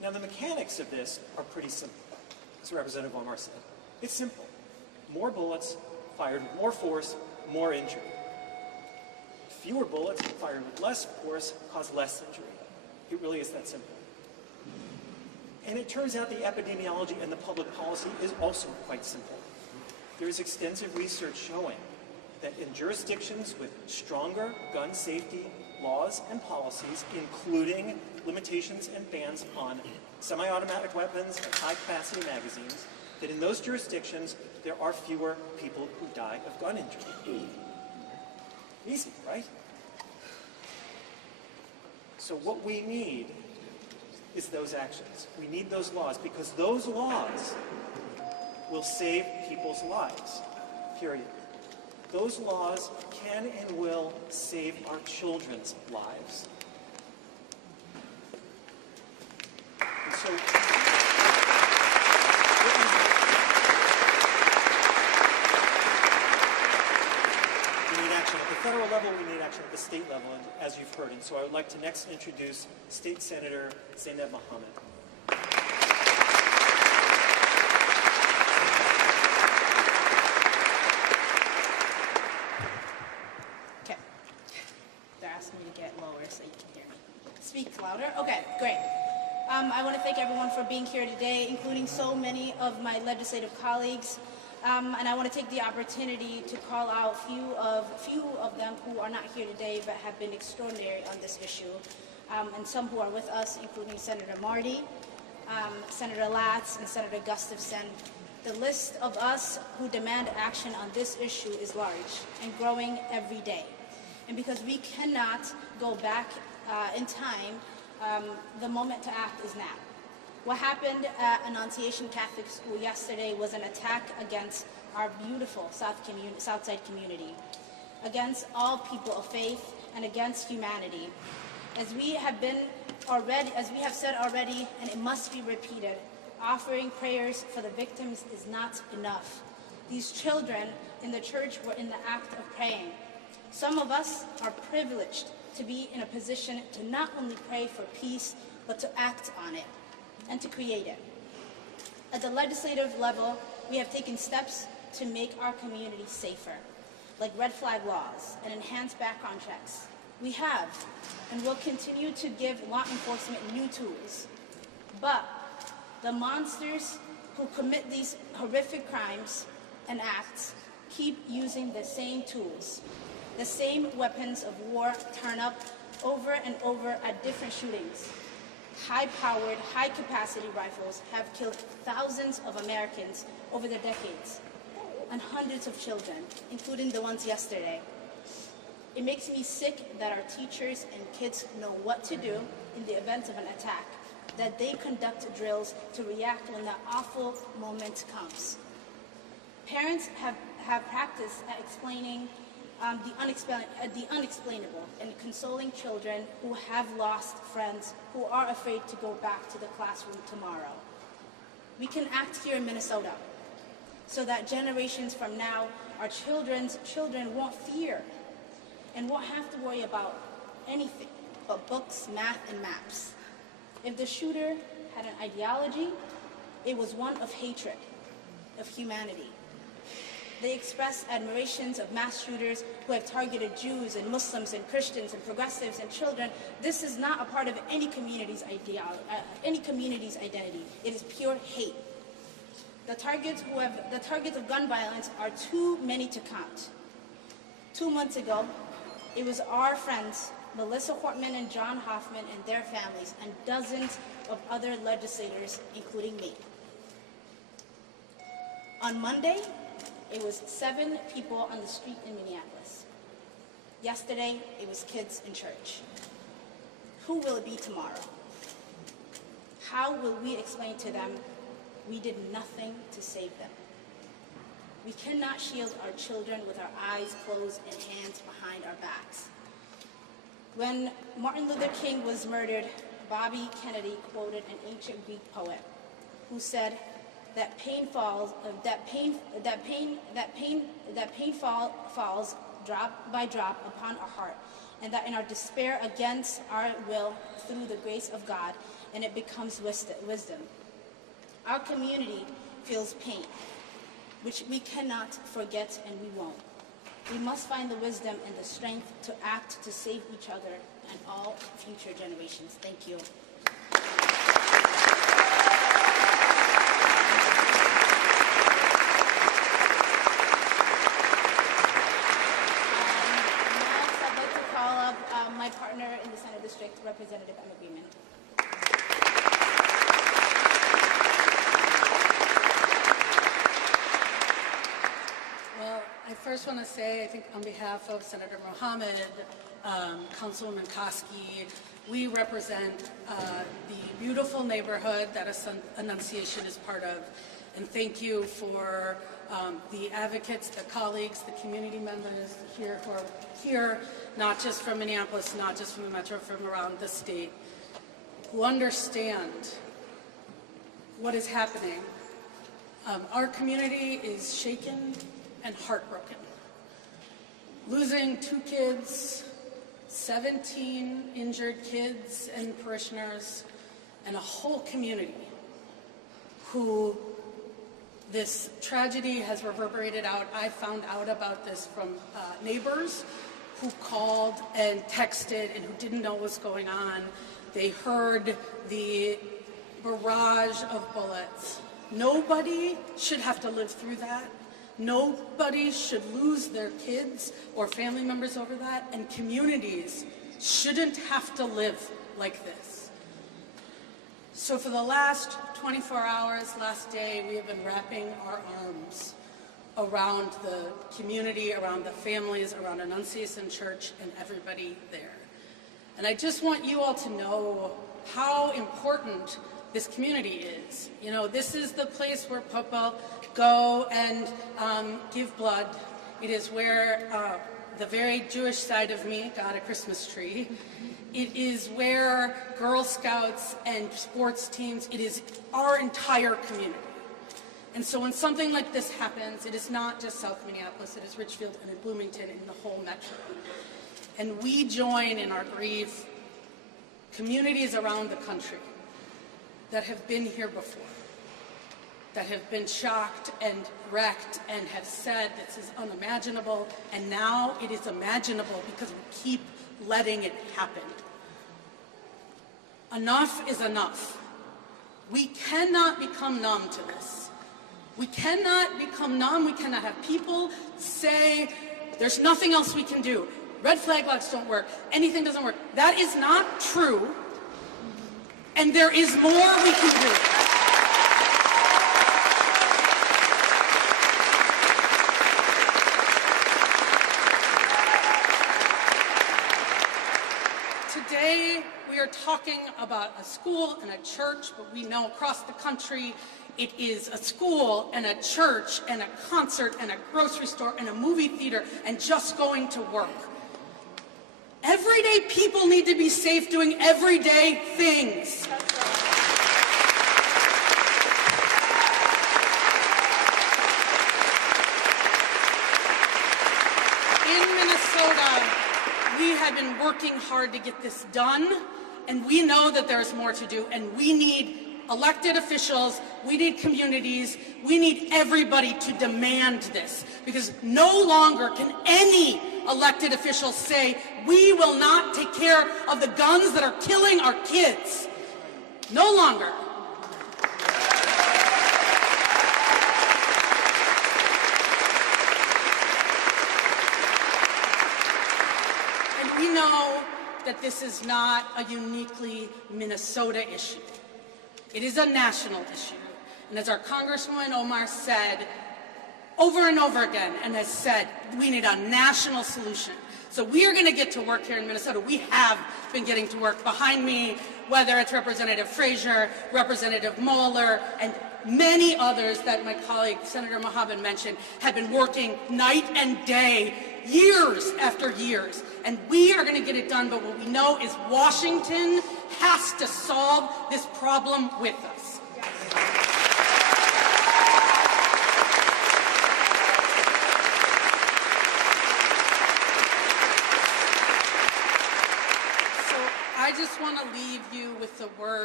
Now, the mechanics of this are pretty simple, as Representative Omar said. It's simple. More bullets fired with more force, more injury. Fewer bullets fired with less force cause less injury. It really is that simple. And it turns out the epidemiology and the public policy is also quite simple. There is extensive research showing that in jurisdictions with stronger gun safety laws and policies, including limitations and bans on semi-automatic weapons and high-capacity magazines, that in those jurisdictions there are fewer people who die of gun injury. Easy, right? So what we need is those actions. We need those laws because those laws will save people's lives, period. Those laws can and will save our children's lives. And so, we need action at the federal level, we need action at the state level, and as you've heard. And so I would like to next introduce State Senator Zainab Mohammed. Okay. They're asking me to get lower so you can hear me. Speak louder? Okay, great. I want to thank everyone for being here today, including so many of my legislative colleagues. And I want to take the opportunity to call out few of them who are not here today but have been extraordinary on this issue. And some who are with us, including Senator Marty, Senator Latz, and Senator Gustafson. The list of us who demand action on this issue is large and growing every day. And because we cannot go back in time, the moment to act is now. What happened at Annunciation Catholic School yesterday was an attack against our beautiful Southside community, against all people of faith, and against humanity. As we have said already, and it must be repeated, offering prayers for the victims is not enough. These children in the church were in the act of praying. Some of us are privileged to be in a position to not only pray for peace, but to act on it and to create it. At the legislative level, we have taken steps to make our community safer, like red flag laws and enhanced background checks. We have and will continue to give law enforcement new tools. But the monsters who commit these horrific crimes and acts keep using the same tools. The same weapons of war turn up over and over at different shootings. High-powered, high-capacity rifles have killed thousands of Americans over the decades, and hundreds of children, including the ones yesterday. It makes me sick that our teachers and kids know what to do in the event of an attack, that they conduct drills to react when that awful moment comes. Parents have practiced at explaining the unexplainable and consoling children who have lost friends, who are afraid to go back to the classroom tomorrow. We can act here in Minnesota so that generations from now, our children's children won't fear and won't have to worry about anything but books, math, and maps. If the shooter had an ideology, it was one of hatred, of humanity. They express admirations of mass shooters who have targeted Jews and Muslims and Christians and progressives and children. This is not a part of any community's identity. It is pure hate. The targets of gun violence are too many to count. 2 months ago, it was our friends, Melissa Hortman and John Hoffman and their families, and dozens of other legislators, including me. On Monday, it was 7 people on the street in Minneapolis. Yesterday, it was kids in church. Who will it be tomorrow? How will we explain to them we did nothing to save them? We cannot shield our children with our eyes closed and hands behind our backs. When Martin Luther King was murdered, Bobby Kennedy quoted an ancient Greek poet who said that pain falls drop by drop upon our heart, and that in our despair against our will, through the grace of God, and it becomes wisdom. Our community feels pain, which we cannot forget and we won't. We must find the wisdom and the strength to act to save each other and all future generations. Thank you. Next, I'd like to call up my partner in the Senate District, Representative Emma Greenman. Well, I first want to say, I think on behalf of Senator Mohammed, Councilwoman Koski, we represent the beautiful neighborhood that Annunciation is part of. And thank you for the advocates, the colleagues, the community members here who are here, not just from Minneapolis, not just from the metro, from around the state, who understand what is happening. Our community is shaken and heartbroken. Losing 2 kids, 17 injured kids and parishioners, and a whole community who this tragedy has reverberated out. I found out about this from neighbors who called and texted and who didn't know what's going on. They heard the barrage of bullets. Nobody should have to live through that. Nobody should lose their kids or family members over that, and communities shouldn't have to live like this. So for the last 24 hours, last day, we have been wrapping our arms around the community, around the families, around Annunciation Church, and everybody there. And I just want you all to know how important this community is. You know, this is the place where people go and give blood. It is where the very Jewish side of me got a Christmas tree. It is where Girl Scouts and sports teams, it is our entire community. And so when something like this happens, it is not just South Minneapolis, it is Richfield and in Bloomington and the whole metro. And we join in our grief communities around the country that have been here before, that have been shocked and wrecked and have said this is unimaginable, and now it is imaginable because we keep letting it happen. Enough is enough. We cannot become numb to this. We cannot become numb. We cannot have people say, there's nothing else we can do. Red flag laws don't work. Anything doesn't work. That is not true. And there is more we can do. Today, we are talking about a school and a church, but we know across the country it is a school and a church and a concert and a grocery store and a movie theater and just going to work. Everyday people need to be safe doing everyday things. In Minnesota, we have been working hard to get this done, and we know that there's more to do, and we need elected officials, we need communities, we need everybody to demand this, because no longer can any elected officials say, we will not take care of the guns that are killing our kids. No longer. And we know that this is not a uniquely Minnesota issue. It is a national issue. And as our Congresswoman Omar said over and over again, and has said, we need a national solution. So we are going to get to work here in Minnesota. We have been getting to work. Behind me, whether it's Representative Frazier, Representative Moeller, and many others that my colleague Senator Mohammed mentioned, have been working night and day, years after years. And we are going to get it done, but what we know is Washington has to solve this problem with us. So I just want to leave you with the words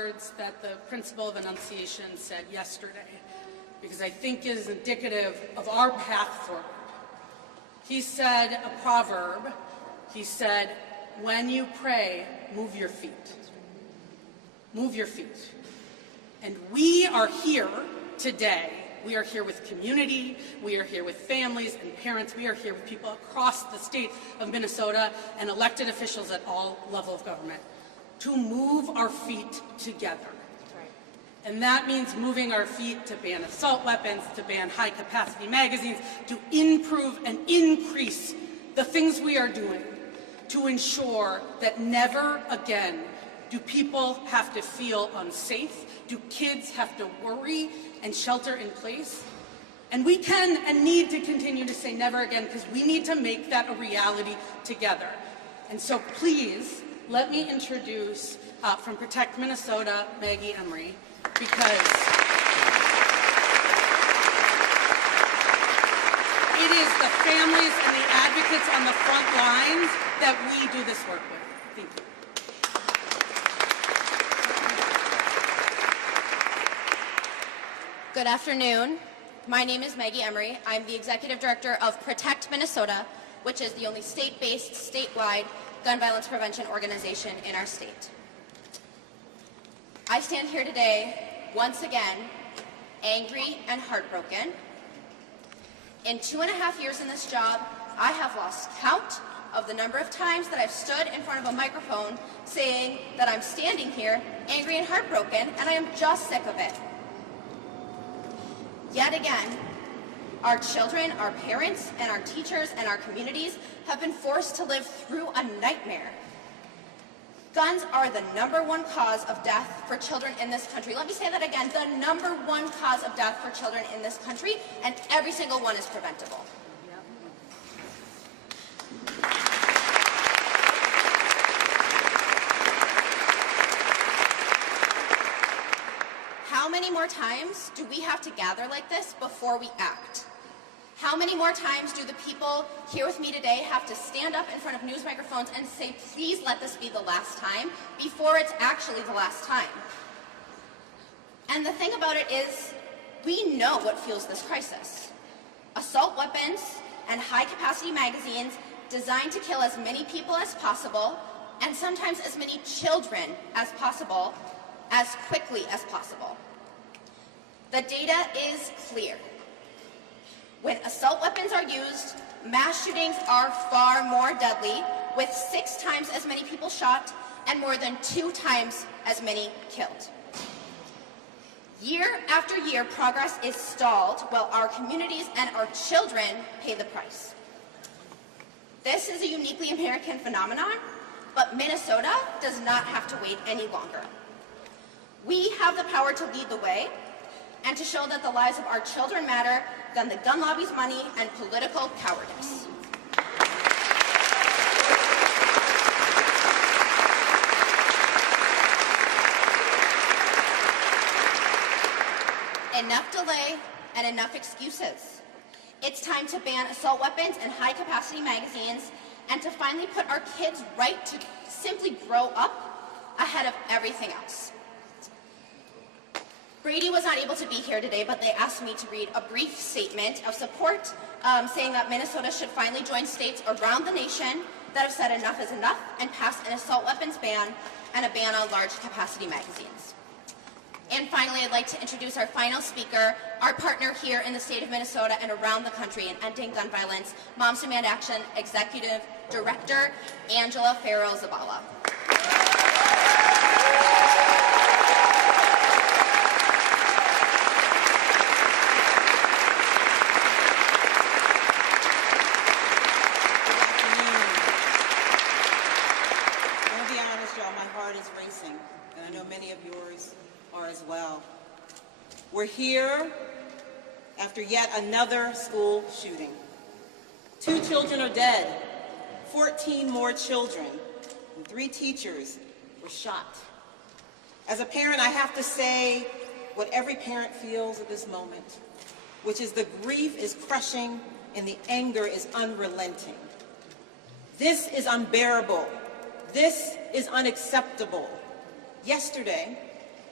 words that the principal of Annunciation said yesterday, because I think it is indicative of our path forward. He said a proverb. He said, when you pray, move your feet. Move your feet. And we are here today. We are here with community. We are here with families and parents. We are here with people across the state of Minnesota and elected officials at all levels of government to move our feet together. And that means moving our feet to ban assault weapons, to ban high-capacity magazines, to improve and increase the things we are doing to ensure that never again do people have to feel unsafe, do kids have to worry and shelter in place. And we can and need to continue to say never again, because we need to make that a reality together. And so please, let me introduce from Protect Minnesota, Maggie Emery, because it is the families and the advocates on the front lines that we do this work with. Thank you. Good afternoon. My name is Maggie Emery. I'm the Executive Director of Protect Minnesota, which is the only state-based, statewide gun violence prevention organization in our state. I stand here today, once again, angry and heartbroken. In 2.5 years in this job, I have lost count of the number of times that I've stood in front of a microphone saying that I'm standing here angry and heartbroken, and I am just sick of it. Yet again, our children, our parents, and our teachers and our communities have been forced to live through a nightmare. Guns are the #1 cause of death for children in this country. Let me say that again, the #1 cause of death for children in this country, and every single one is preventable. How many more times do we have to gather like this before we act? How many more times do the people here with me today have to stand up in front of news microphones and say, please let this be the last time, before it's actually the last time? And the thing about it is, we know what fuels this crisis. Assault weapons and high-capacity magazines designed to kill as many people as possible, and sometimes as many children as possible, as quickly as possible. The data is clear. When assault weapons are used, mass shootings are far more deadly, with 6 times as many people shot and more than 2 times as many killed. Year after year, progress is stalled while our communities and our children pay the price. This is a uniquely American phenomenon, but Minnesota does not have to wait any longer. We have the power to lead the way and to show that the lives of our children matter than the gun lobby's money and political cowardice. Enough delay and enough excuses. It's time to ban assault weapons and high-capacity magazines and to finally put our kids' right to simply grow up ahead of everything else. Brady was not able to be here today, but they asked me to read a brief statement of support saying that Minnesota should finally join states around the nation that have said enough is enough and pass an assault weapons ban and a ban on large capacity magazines. And finally, I'd like to introduce our final speaker, our partner here in the state of Minnesota and around the country in ending gun violence, Moms Demand Action Executive Director, Angela Farrow-Zabala. As well. We're here after yet another school shooting. 2 children are dead, 14 more children, and 3 teachers were shot. As a parent, I have to say what every parent feels at this moment, which is the grief is crushing and the anger is unrelenting. This is unbearable. This is unacceptable. Yesterday,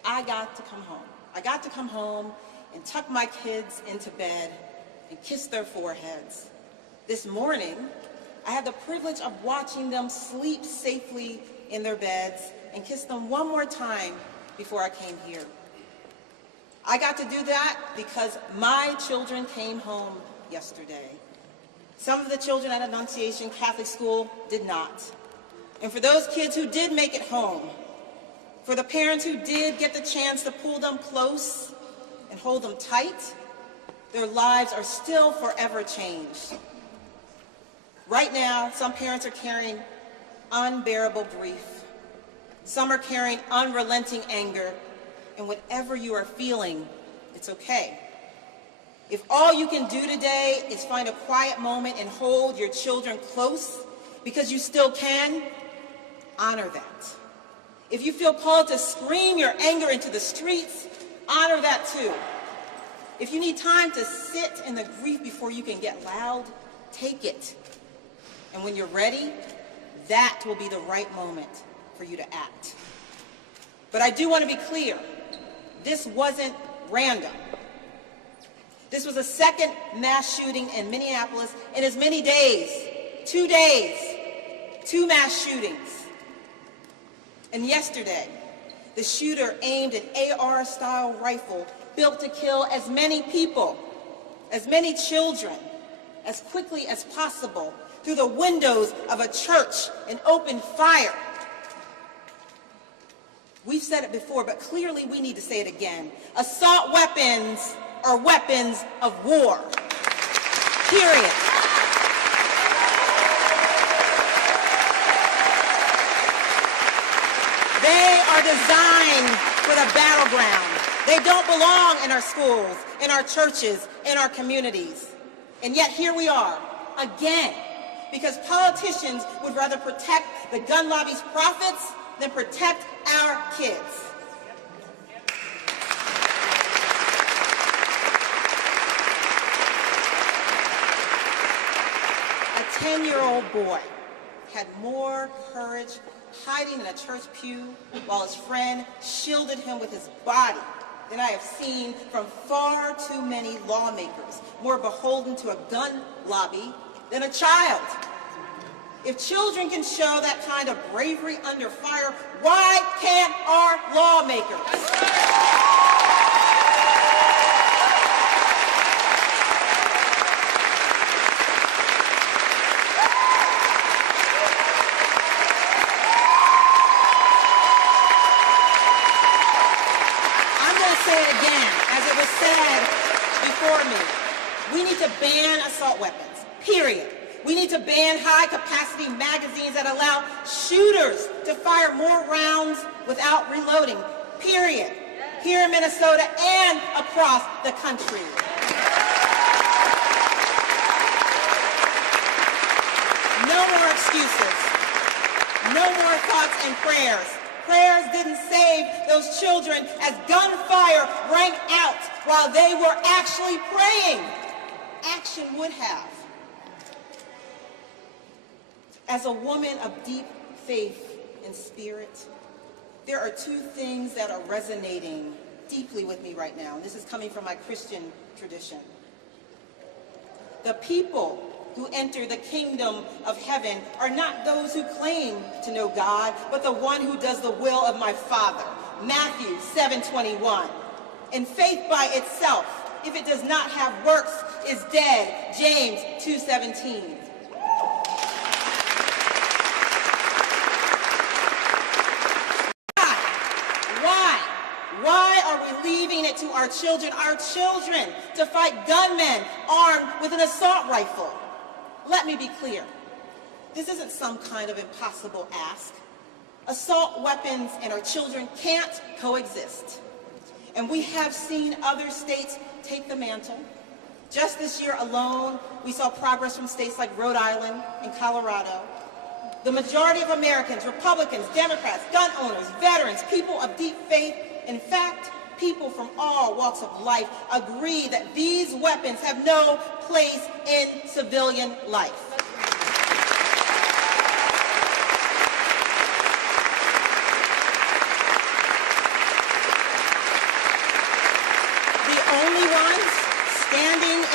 I got to come home. I got to come home and tuck my kids into bed and kiss their foreheads. This morning, I had the privilege of watching them sleep safely in their beds and kiss them one more time before I came here. I got to do that because my children came home yesterday. Some of the children at Annunciation Catholic School did not. And for those kids who did make it home, for the parents who did get the chance to pull them close and hold them tight, their lives are still forever changed. Right now, some parents are carrying unbearable grief. Some are carrying unrelenting anger. And whatever you are feeling, it's okay. If all you can do today is find a quiet moment and hold your children close because you still can, honor that. If you feel called to scream your anger into the streets, honor that too. If you need time to sit in the grief before you can get loud, take it. And when you're ready, that will be the right moment for you to act. But I do want to be clear. This wasn't random. This was a second mass shooting in Minneapolis in as many days. 2 days. 2 mass shootings. And yesterday, the shooter aimed an AR-style rifle built to kill as many people, as many children, as quickly as possible through the windows of a church and opened fire. We've said it before, but clearly we need to say it again. Assault weapons are weapons of war. Period. They are designed for the battleground. They don't belong in our schools, in our churches, in our communities. And yet here we are, again, because politicians would rather protect the gun lobby's profits than protect our kids. A 10-year-old boy had more courage hiding in a church pew while his friend shielded him with his body than I have seen from far too many lawmakers more beholden to a gun lobby than a child. If children can show that kind of bravery under fire, why can't our lawmakers? We need to ban assault weapons, period. We need to ban high-capacity magazines that allow shooters to fire more rounds without reloading, period. Here in Minnesota and across the country. No more excuses. No more thoughts and prayers. Prayers didn't save those children as gunfire rang out while they were actually praying. Action would have. As a woman of deep faith and spirit, there are 2 things that are resonating deeply with me right now. And this is coming from my Christian tradition. The people who enter the kingdom of heaven are not those who claim to know God, but the one who does the will of my Father. Matthew 7:21. And faith by itself, if it does not have works, is dead. James 2:17. Why are we leaving it to our children to fight gunmen armed with an assault rifle? Let me be clear. This isn't some kind of impossible ask. Assault weapons and our children can't coexist. And we have seen other states take the mantle. Just this year alone, we saw progress from states like Rhode Island and Colorado. The majority of Americans, Republicans, Democrats, gun owners, veterans, people of deep faith, in fact, people from all walks of life agree that these weapons have no place in civilian life.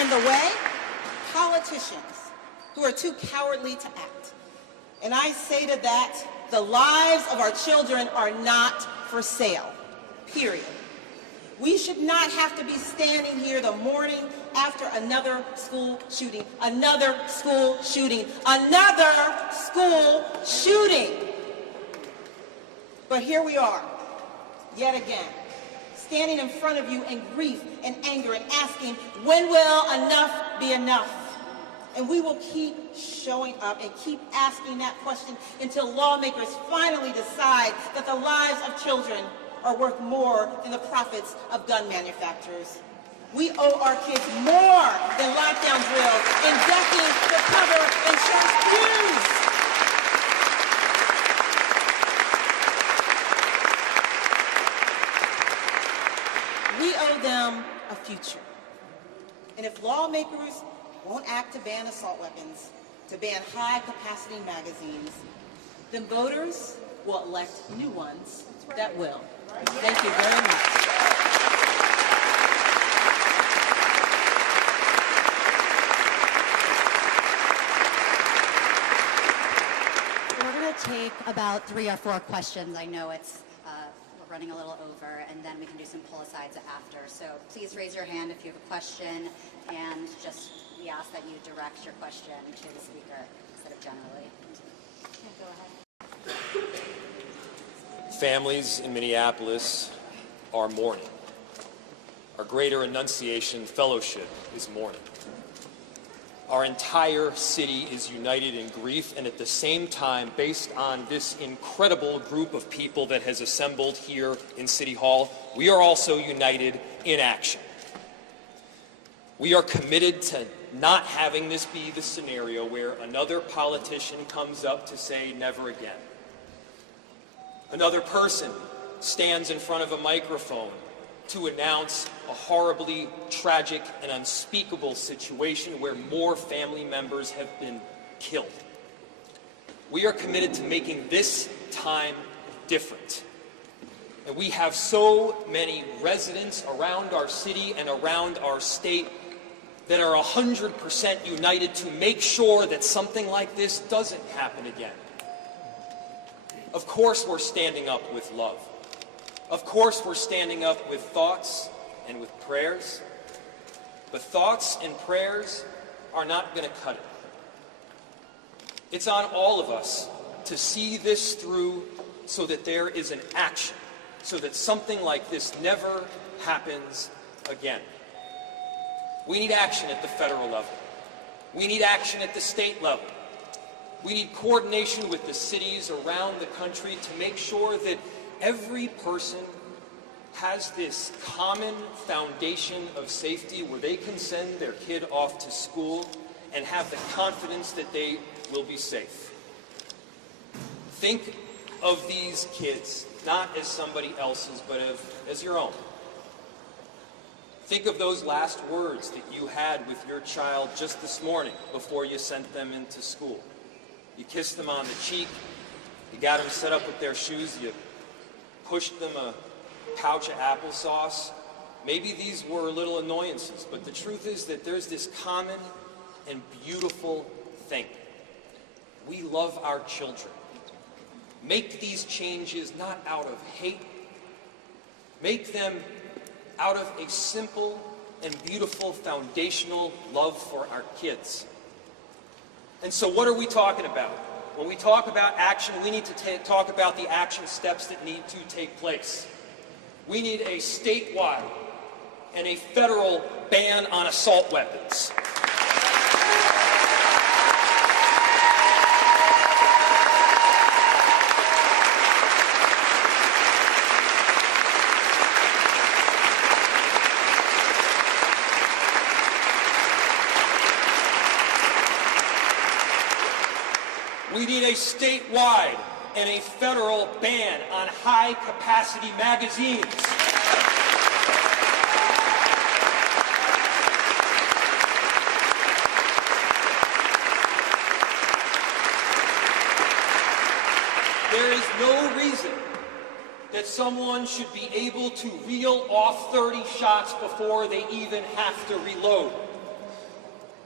And the way? Politicians who are too cowardly to act. And I say to that, the lives of our children are not for sale, period. We should not have to be standing here the morning after another school shooting, another school shooting, another school shooting. But here we are, yet again, standing in front of you in grief and anger and asking, when will enough be enough? And we will keep showing up and keep asking that question until lawmakers finally decide that the lives of children are worth more than the profits of gun manufacturers. We owe our kids more than lockdown drills and decades to cover insurance pews. We owe them a future. And if lawmakers won't act to ban assault weapons, to ban high-capacity magazines, then voters will elect new ones that will. Thank you very much. We're going to take about 3 or 4 questions. I know we're running a little over, and then we can do some pull-asides after. So please raise your hand if you have a question, and just we ask that you direct your question to the speaker instead of generally. Okay, go ahead. Families in Minneapolis are mourning. Our Greater Annunciation Fellowship is mourning. Our entire city is united in grief, and at the same time, based on this incredible group of people that has assembled here in City Hall, we are also united in action. We are committed to not having this be the scenario where another politician comes up to say never again. Another person stands in front of a microphone to announce a horribly tragic and unspeakable situation where more family members have been killed. We are committed to making this time different. And we have so many residents around our city and around our state that are 100% united to make sure that something like this doesn't happen again. Of course we're standing up with love. Of course we're standing up with thoughts and with prayers. But thoughts and prayers are not going to cut it. It's on all of us to see this through so that there is an action, so that something like this never happens again. We need action at the federal level. We need action at the state level. We need coordination with the cities around the country to make sure that every person has this common foundation of safety where they can send their kid off to school and have the confidence that they will be safe. Think of these kids not as somebody else's, but as your own. Think of those last words that you had with your child just this morning before you sent them into school. You kissed them on the cheek, you got them set up with their shoes, you pushed them a pouch of applesauce. Maybe these were little annoyances, but the truth is that there's this common and beautiful thing. We love our children. Make these changes not out of hate. Make them out of a simple and beautiful foundational love for our kids. And so what are we talking about? When we talk about action, we need to talk about the action steps that need to take place. We need a statewide and a federal ban on assault weapons. We need a statewide and a federal ban on high-capacity magazines. There is no reason that someone should be able to reel off 30 shots before they even have to reload.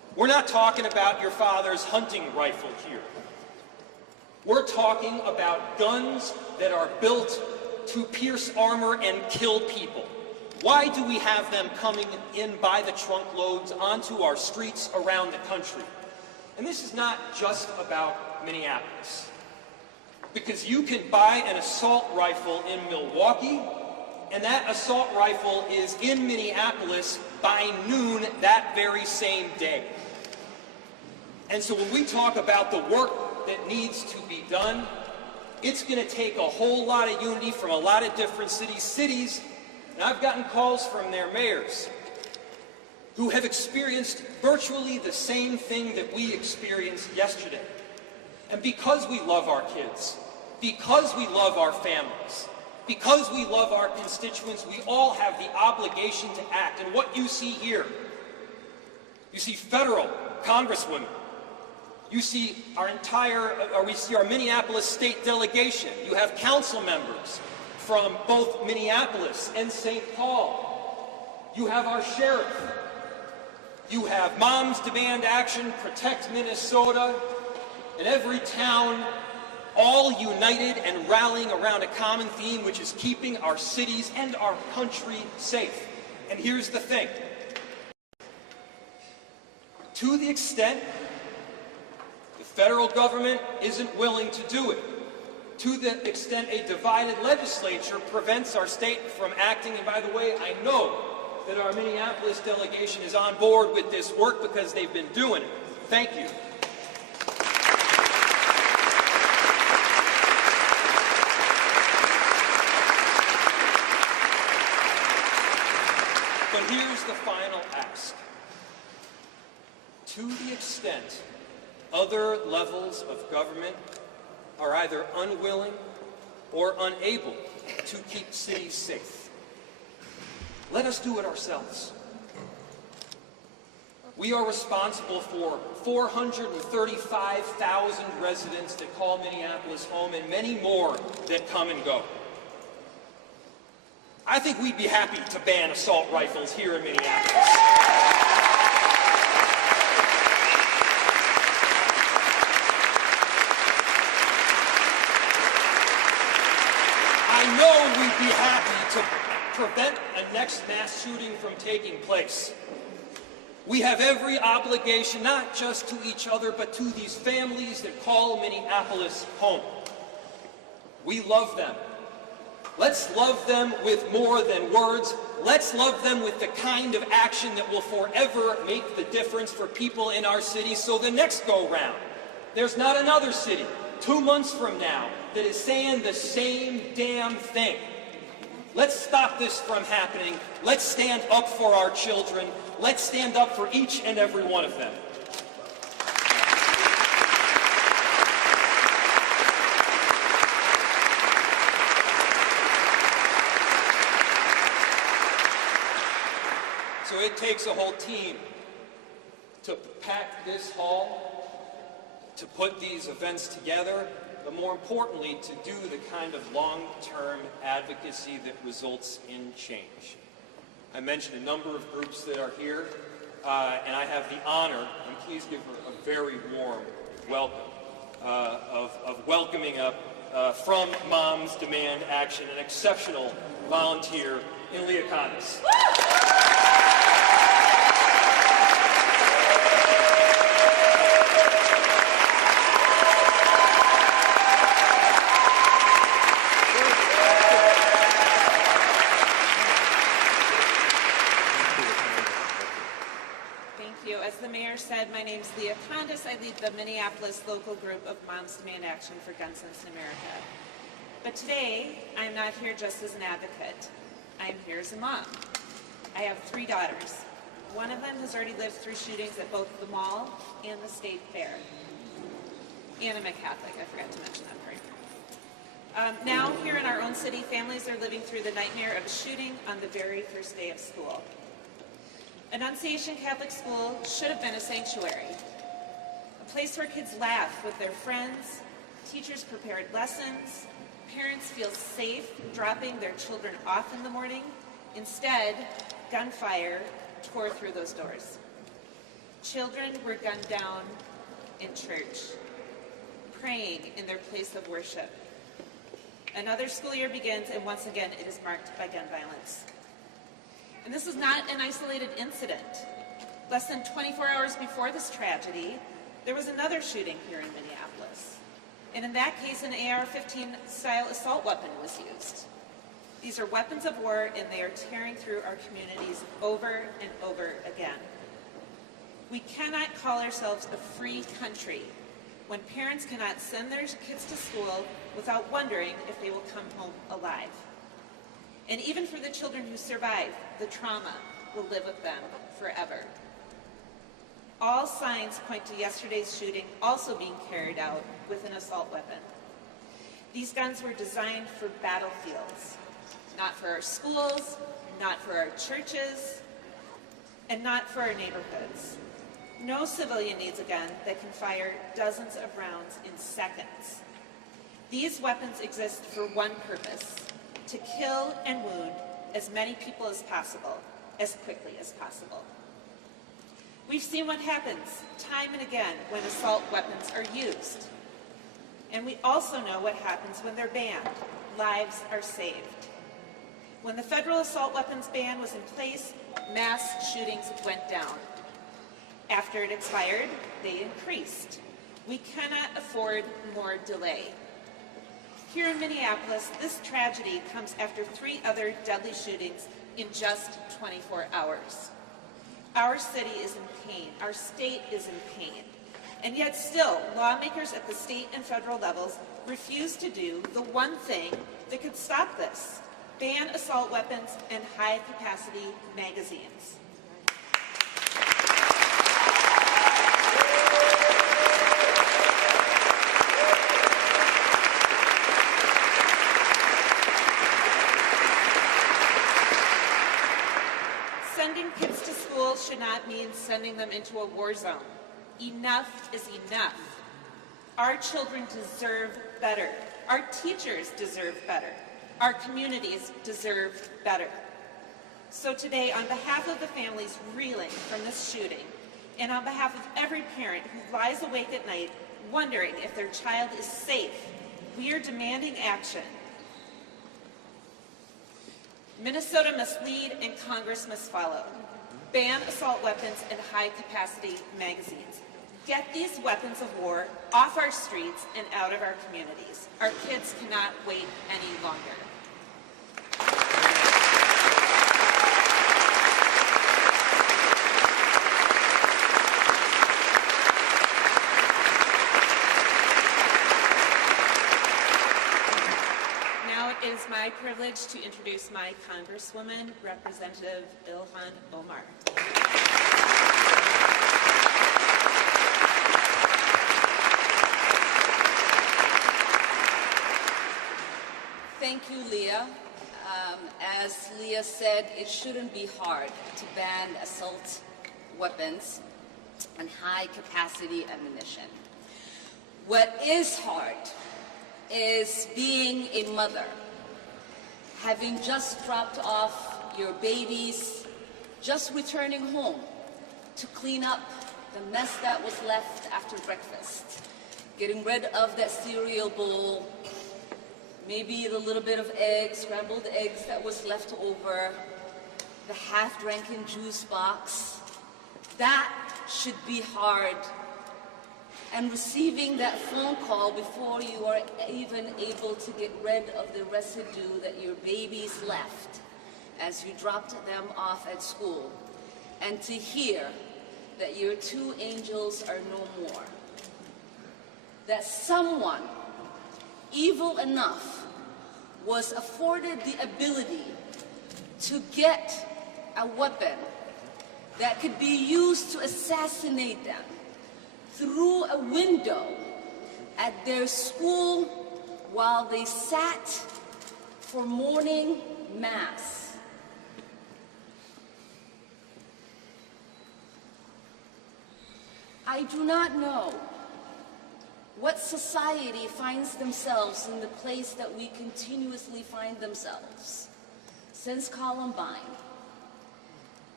We're not talking about your father's hunting rifle here. We're talking about guns that are built to pierce armor and kill people. Why do we have them coming in by the trunk loads onto our streets around the country? And this is not just about Minneapolis. Because you can buy an assault rifle in Milwaukee, and that assault rifle is in Minneapolis by noon that very same day. And so when we talk about the work that needs to be done, it's going to take a whole lot of unity from a lot of different cities, and I've gotten calls from their mayors who have experienced virtually the same thing that we experienced yesterday. And because we love our kids, because we love our families, because we love our constituents, we all have the obligation to act. And what you see here, you see federal congresswomen, you see we see our Minneapolis state delegation, you have council members from both Minneapolis and St. Paul, you have our sheriff, you have Moms Demand Action, Protect Minnesota, and every town all united and rallying around a common theme, which is keeping our cities and our country safe. And here's the thing. To the extent the federal government isn't willing to do it, to the extent a divided legislature prevents our state from acting, and by the way, I know that our Minneapolis delegation is on board with this work because they've been doing it. Thank you. But here's the final ask. To the extent other levels of government are either unwilling or unable to keep cities safe, let us do it ourselves. We are responsible for 435,000 residents that call Minneapolis home and many more that come and go. I think we'd be happy to ban assault rifles here in Minneapolis. I know we'd be happy to prevent a next mass shooting from taking place. We have every obligation, not just to each other, but to these families that call Minneapolis home. We love them. Let's love them with more than words. Let's love them with the kind of action that will forever make the difference for people in our city. So the next go-round, there's not another city 2 months from now that is saying the same damn thing. Let's stop this from happening. Let's stand up for our children. Let's stand up for each and every one of them. So it takes a whole team to pack this hall, to put these events together, but more importantly, to do the kind of long-term advocacy that results in change. I mentioned a number of groups that are here, and I have the honor, and please give her a very warm welcome, of welcoming up from Moms Demand Action, an exceptional volunteer in Leah Condis. Said, my name's Leah Condis. I lead the Minneapolis local group of Moms Demand Action for Gun Sense in America. But today, I'm not here just as an advocate. I'm here as a mom. I have 3 daughters. One of them has already lived through shootings at both the mall and the state fair. And I'm a Catholic. I forgot to mention that part. Now, here in our own city, families are living through the nightmare of a shooting on the very first day of school. Annunciation Catholic School should have been a sanctuary, a place where kids laugh with their friends, teachers prepared lessons, parents feel safe dropping their children off in the morning. Instead, gunfire tore through those doors. Children were gunned down in church, praying in their place of worship. Another school year begins, and once again, it is marked by gun violence. And this is not an isolated incident. Less than 24 hours before this tragedy, there was another shooting here in Minneapolis. And in that case, an AR-15 style assault weapon was used. These are weapons of war, and they are tearing through our communities over and over again. We cannot call ourselves a free country when parents cannot send their kids to school without wondering if they will come home alive. And even for the children who survive, the trauma will live with them forever. All signs point to yesterday's shooting also being carried out with an assault weapon. These guns were designed for battlefields, not for our schools, not for our churches, and not for our neighborhoods. No civilian needs a gun that can fire dozens of rounds in seconds. These weapons exist for one purpose: to kill and wound as many people as possible, as quickly as possible. We've seen what happens time and again when assault weapons are used. And we also know what happens when they're banned. Lives are saved. When the federal assault weapons ban was in place, mass shootings went down. After it expired, they increased. We cannot afford more delay. Here in Minneapolis, this tragedy comes after 3 other deadly shootings in just 24 hours. Our city is in pain. Our state is in pain. And yet still, lawmakers at the state and federal levels refuse to do the one thing that could stop this: ban assault weapons and high-capacity magazines. Sending kids to school should not mean sending them into a war zone. Enough is enough. Our children deserve better. Our teachers deserve better. Our communities deserve better. So today, on behalf of the families reeling from this shooting, and on behalf of every parent who lies awake at night wondering if their child is safe, we are demanding action. Minnesota must lead and Congress must follow. Ban assault weapons and high-capacity magazines. Get these weapons of war off our streets and out of our communities. Our kids cannot wait any longer. Now it is my privilege to introduce my Congresswoman, Representative Ilhan Omar. Thank you, Leah. As Leah said, it shouldn't be hard to ban assault weapons and high-capacity ammunition. What is hard is being a mother, having just dropped off your babies, just returning home to clean up the mess that was left after breakfast, getting rid of that cereal bowl, maybe the little bit of eggs, scrambled eggs that was left over, the half-drinking juice box. That should be hard. And receiving that phone call before you are even able to get rid of the residue that your babies left as you dropped them off at school, and to hear that your 2 angels are no more. That someone evil enough was afforded the ability to get a weapon that could be used to assassinate them through a window at their school while they sat for morning mass. I do not know what society finds themselves in the place that we continuously find themselves since Columbine.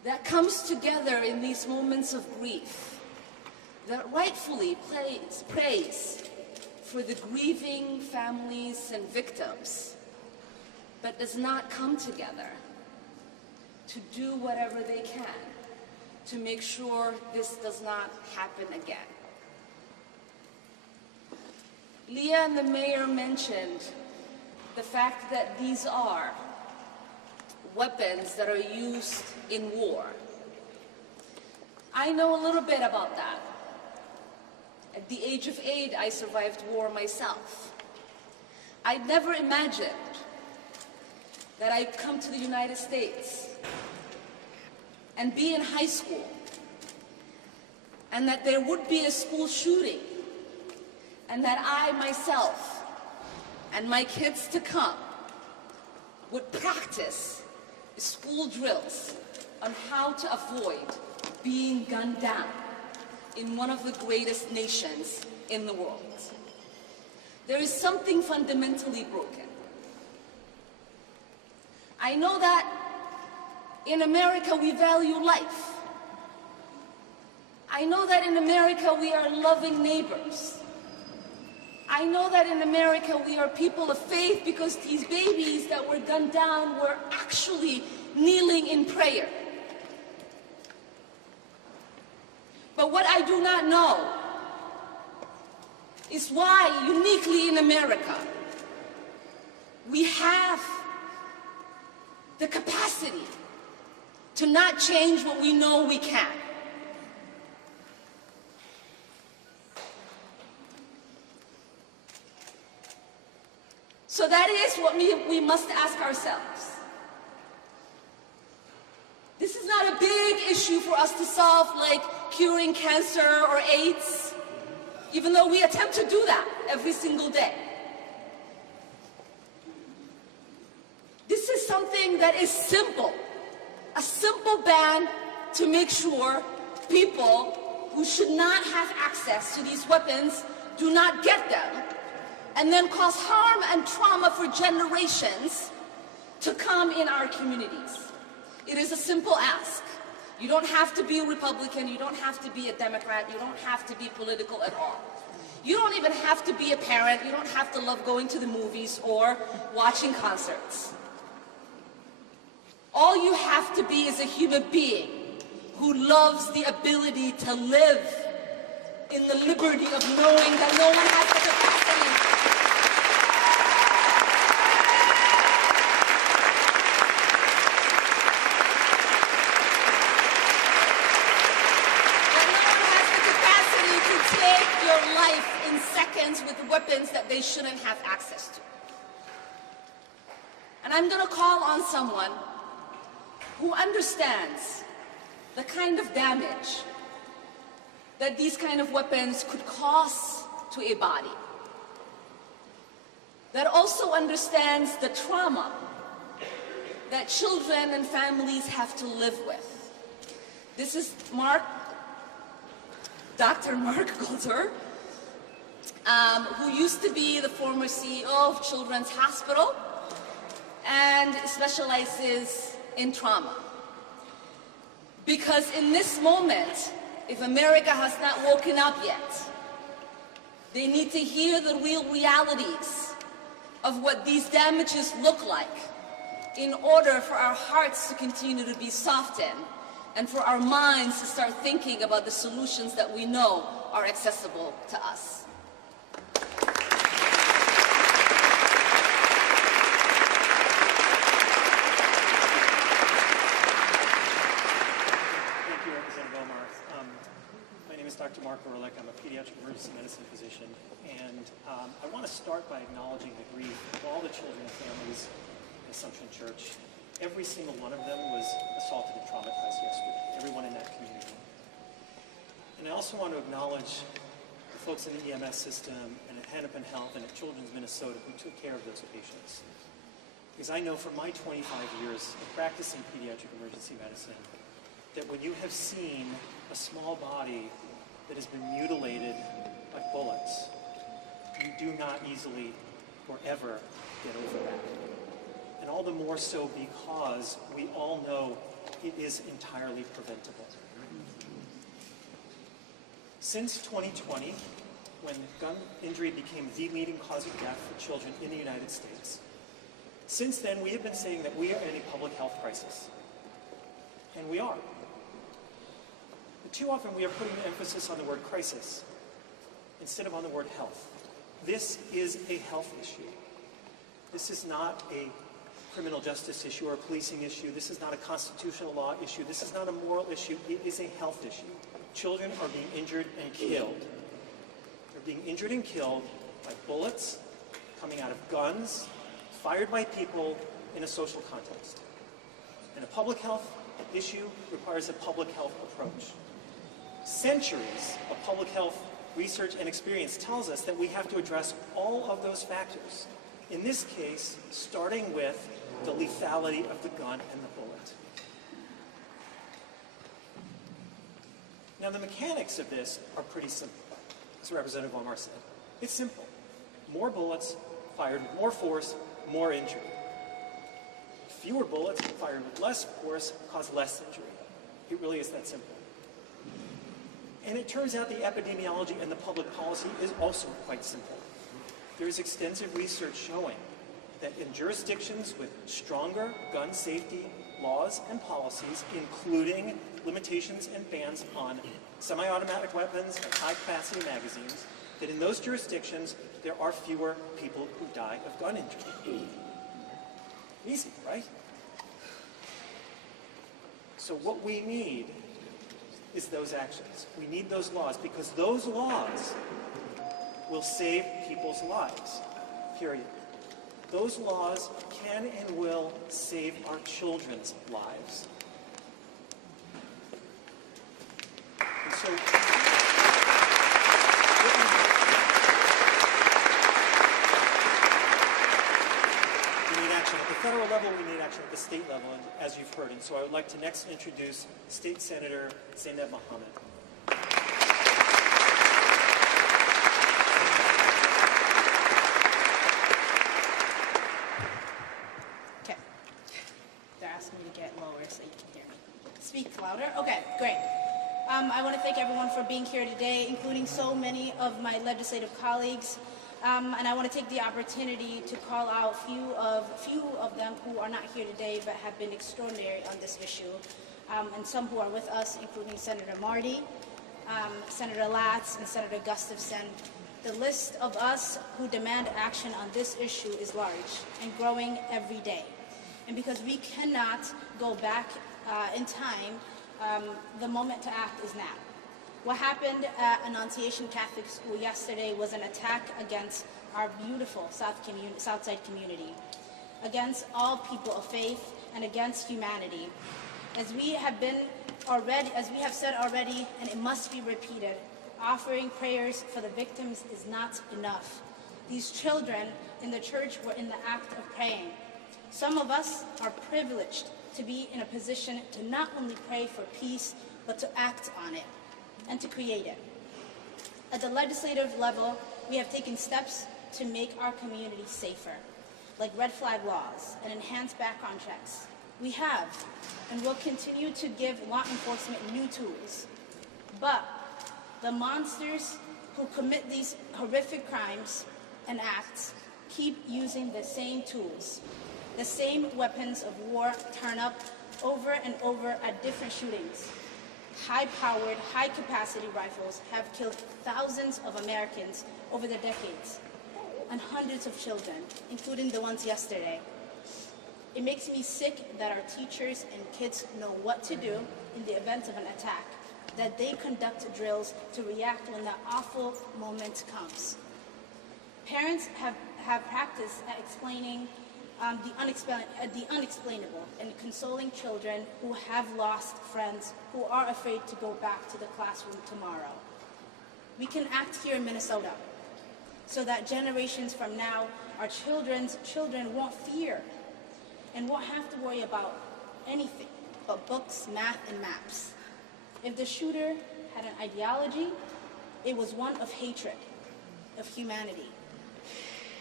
that comes together in these moments of grief, that rightfully prays for the grieving families and victims, but does not come together to do whatever they can to make sure this does not happen again. Leah and the mayor mentioned the fact that these are weapons that are used in war. I know a little bit about that. At the age of 8, I survived war myself. I never imagined that I'd come to the United States and be in high school, and that there would be a school shooting, and that I myself and my kids to come would practice school drills on how to avoid being gunned down in one of the greatest nations in the world. There is something fundamentally broken. I know that in America we value life. I know that in America we are loving neighbors. I know that in America we are people of faith because these babies that were gunned down were actually kneeling in prayer. But what I do not know is why, uniquely in America, we have the capacity to not change what we know we can. So that is what we must ask ourselves. This is not a big issue for us to solve, like curing cancer or AIDS, even though we attempt to do that every single day. This is something that is simple, a simple ban to make sure people who should not have access to these weapons do not get them, and then cause harm and trauma for generations to come in our communities. It is a simple ask. You don't have to be a Republican, you don't have to be a Democrat, you don't have to be political at all. You don't even have to be a parent, you don't have to love going to the movies or watching concerts. All you have to be is a human being who loves the ability to live in the liberty of knowing that no one has the capacity with weapons that they shouldn't have access to. And I'm going to call on someone who understands the kind of damage that these kind of weapons could cause to a body, that also understands the trauma that children and families have to live with. This is Dr. Mark Goulder, who used to be the former CEO of Children's Hospital and specializes in trauma. Because in this moment, if America has not woken up yet, they need to hear the real realities of what these damages look like in order for our hearts to continue to be softened and for our minds to start thinking about the solutions that we know are accessible to us. Dr. Mark Orlick. I'm a pediatric emergency medicine physician, and I want to start by acknowledging the grief of all the children and families in Assumption Church. Every single one of them was assaulted and traumatized yesterday, everyone in that community. And I also want to acknowledge the folks in the EMS system and at Hennepin Health and at Children's Minnesota who took care of those patients. Because I know from my 25 years of practicing pediatric emergency medicine that when you have seen a small body that has been mutilated by bullets, you do not easily or ever get over that. And all the more so because we all know it is entirely preventable. Since 2020, when gun injury became the leading cause of death for children in the United States, since then we have been saying that we are in a public health crisis. And we are. But too often we are putting the emphasis on the word crisis instead of on the word health. This is a health issue. This is not a criminal justice issue or a policing issue. This is not a constitutional law issue. This is not a moral issue. It is a health issue. Children are being injured and killed. They're being injured and killed by bullets coming out of guns, fired by people in a social context. And a public health issue requires a public health approach. Centuries of public health research and experience tells us that we have to address all of those factors. In this case, starting with the lethality of the gun and the bullet. Now, the mechanics of this are pretty simple, as Representative Omar said. It's simple. More bullets fired with more force, more injury. Fewer bullets fired with less force cause less injury. It really is that simple. And it turns out the epidemiology and the public policy is also quite simple. There is extensive research showing that in jurisdictions with stronger gun safety laws and policies, including limitations and bans on semi-automatic weapons and high-capacity magazines, that in those jurisdictions there are fewer people who die of gun injury. Easy, right? So what we need is those actions. We need those laws because those laws will save people's lives, period. Those laws can and will save our children's lives. And so, we need action at the federal level, we need action at the state level, as you've heard. And so I would like to next introduce State Senator Zainab Mohammed. Okay. They're asking me to get lower so you can hear me. Speak louder? Okay, great. I want to thank everyone for being here today, including so many of my legislative colleagues. And I want to take the opportunity to call out few of them who are not here today but have been extraordinary on this issue. And some who are with us, including Senator Marty, Senator Latz, and Senator Gustafson. The list of us who demand action on this issue is large and growing every day. And because we cannot go back in time, the moment to act is now. What happened at Annunciation Catholic School yesterday was an attack against our beautiful Southside community, against all people of faith, and against humanity. As we have said already, and it must be repeated, offering prayers for the victims is not enough. These children in the church were in the act of praying. Some of us are privileged to be in a position to not only pray for peace, but to act on it and to create it. At the legislative level, we have taken steps to make our community safer, like red flag laws and enhanced background checks. We have and will continue to give law enforcement new tools. But the monsters who commit these horrific crimes and acts keep using the same tools. The same weapons of war turn up over and over at different shootings. High-powered, high-capacity rifles have killed thousands of Americans over the decades, and hundreds of children, including the ones yesterday. It makes me sick that our teachers and kids know what to do in the event of an attack, that they conduct drills to react when that awful moment comes. Parents have practiced at explaining the unexplainable and consoling children who have lost friends, who are afraid to go back to the classroom tomorrow. We can act here in Minnesota so that generations from now, our children's children won't fear and won't have to worry about anything but books, math, and maps. If the shooter had an ideology, it was one of hatred, of humanity.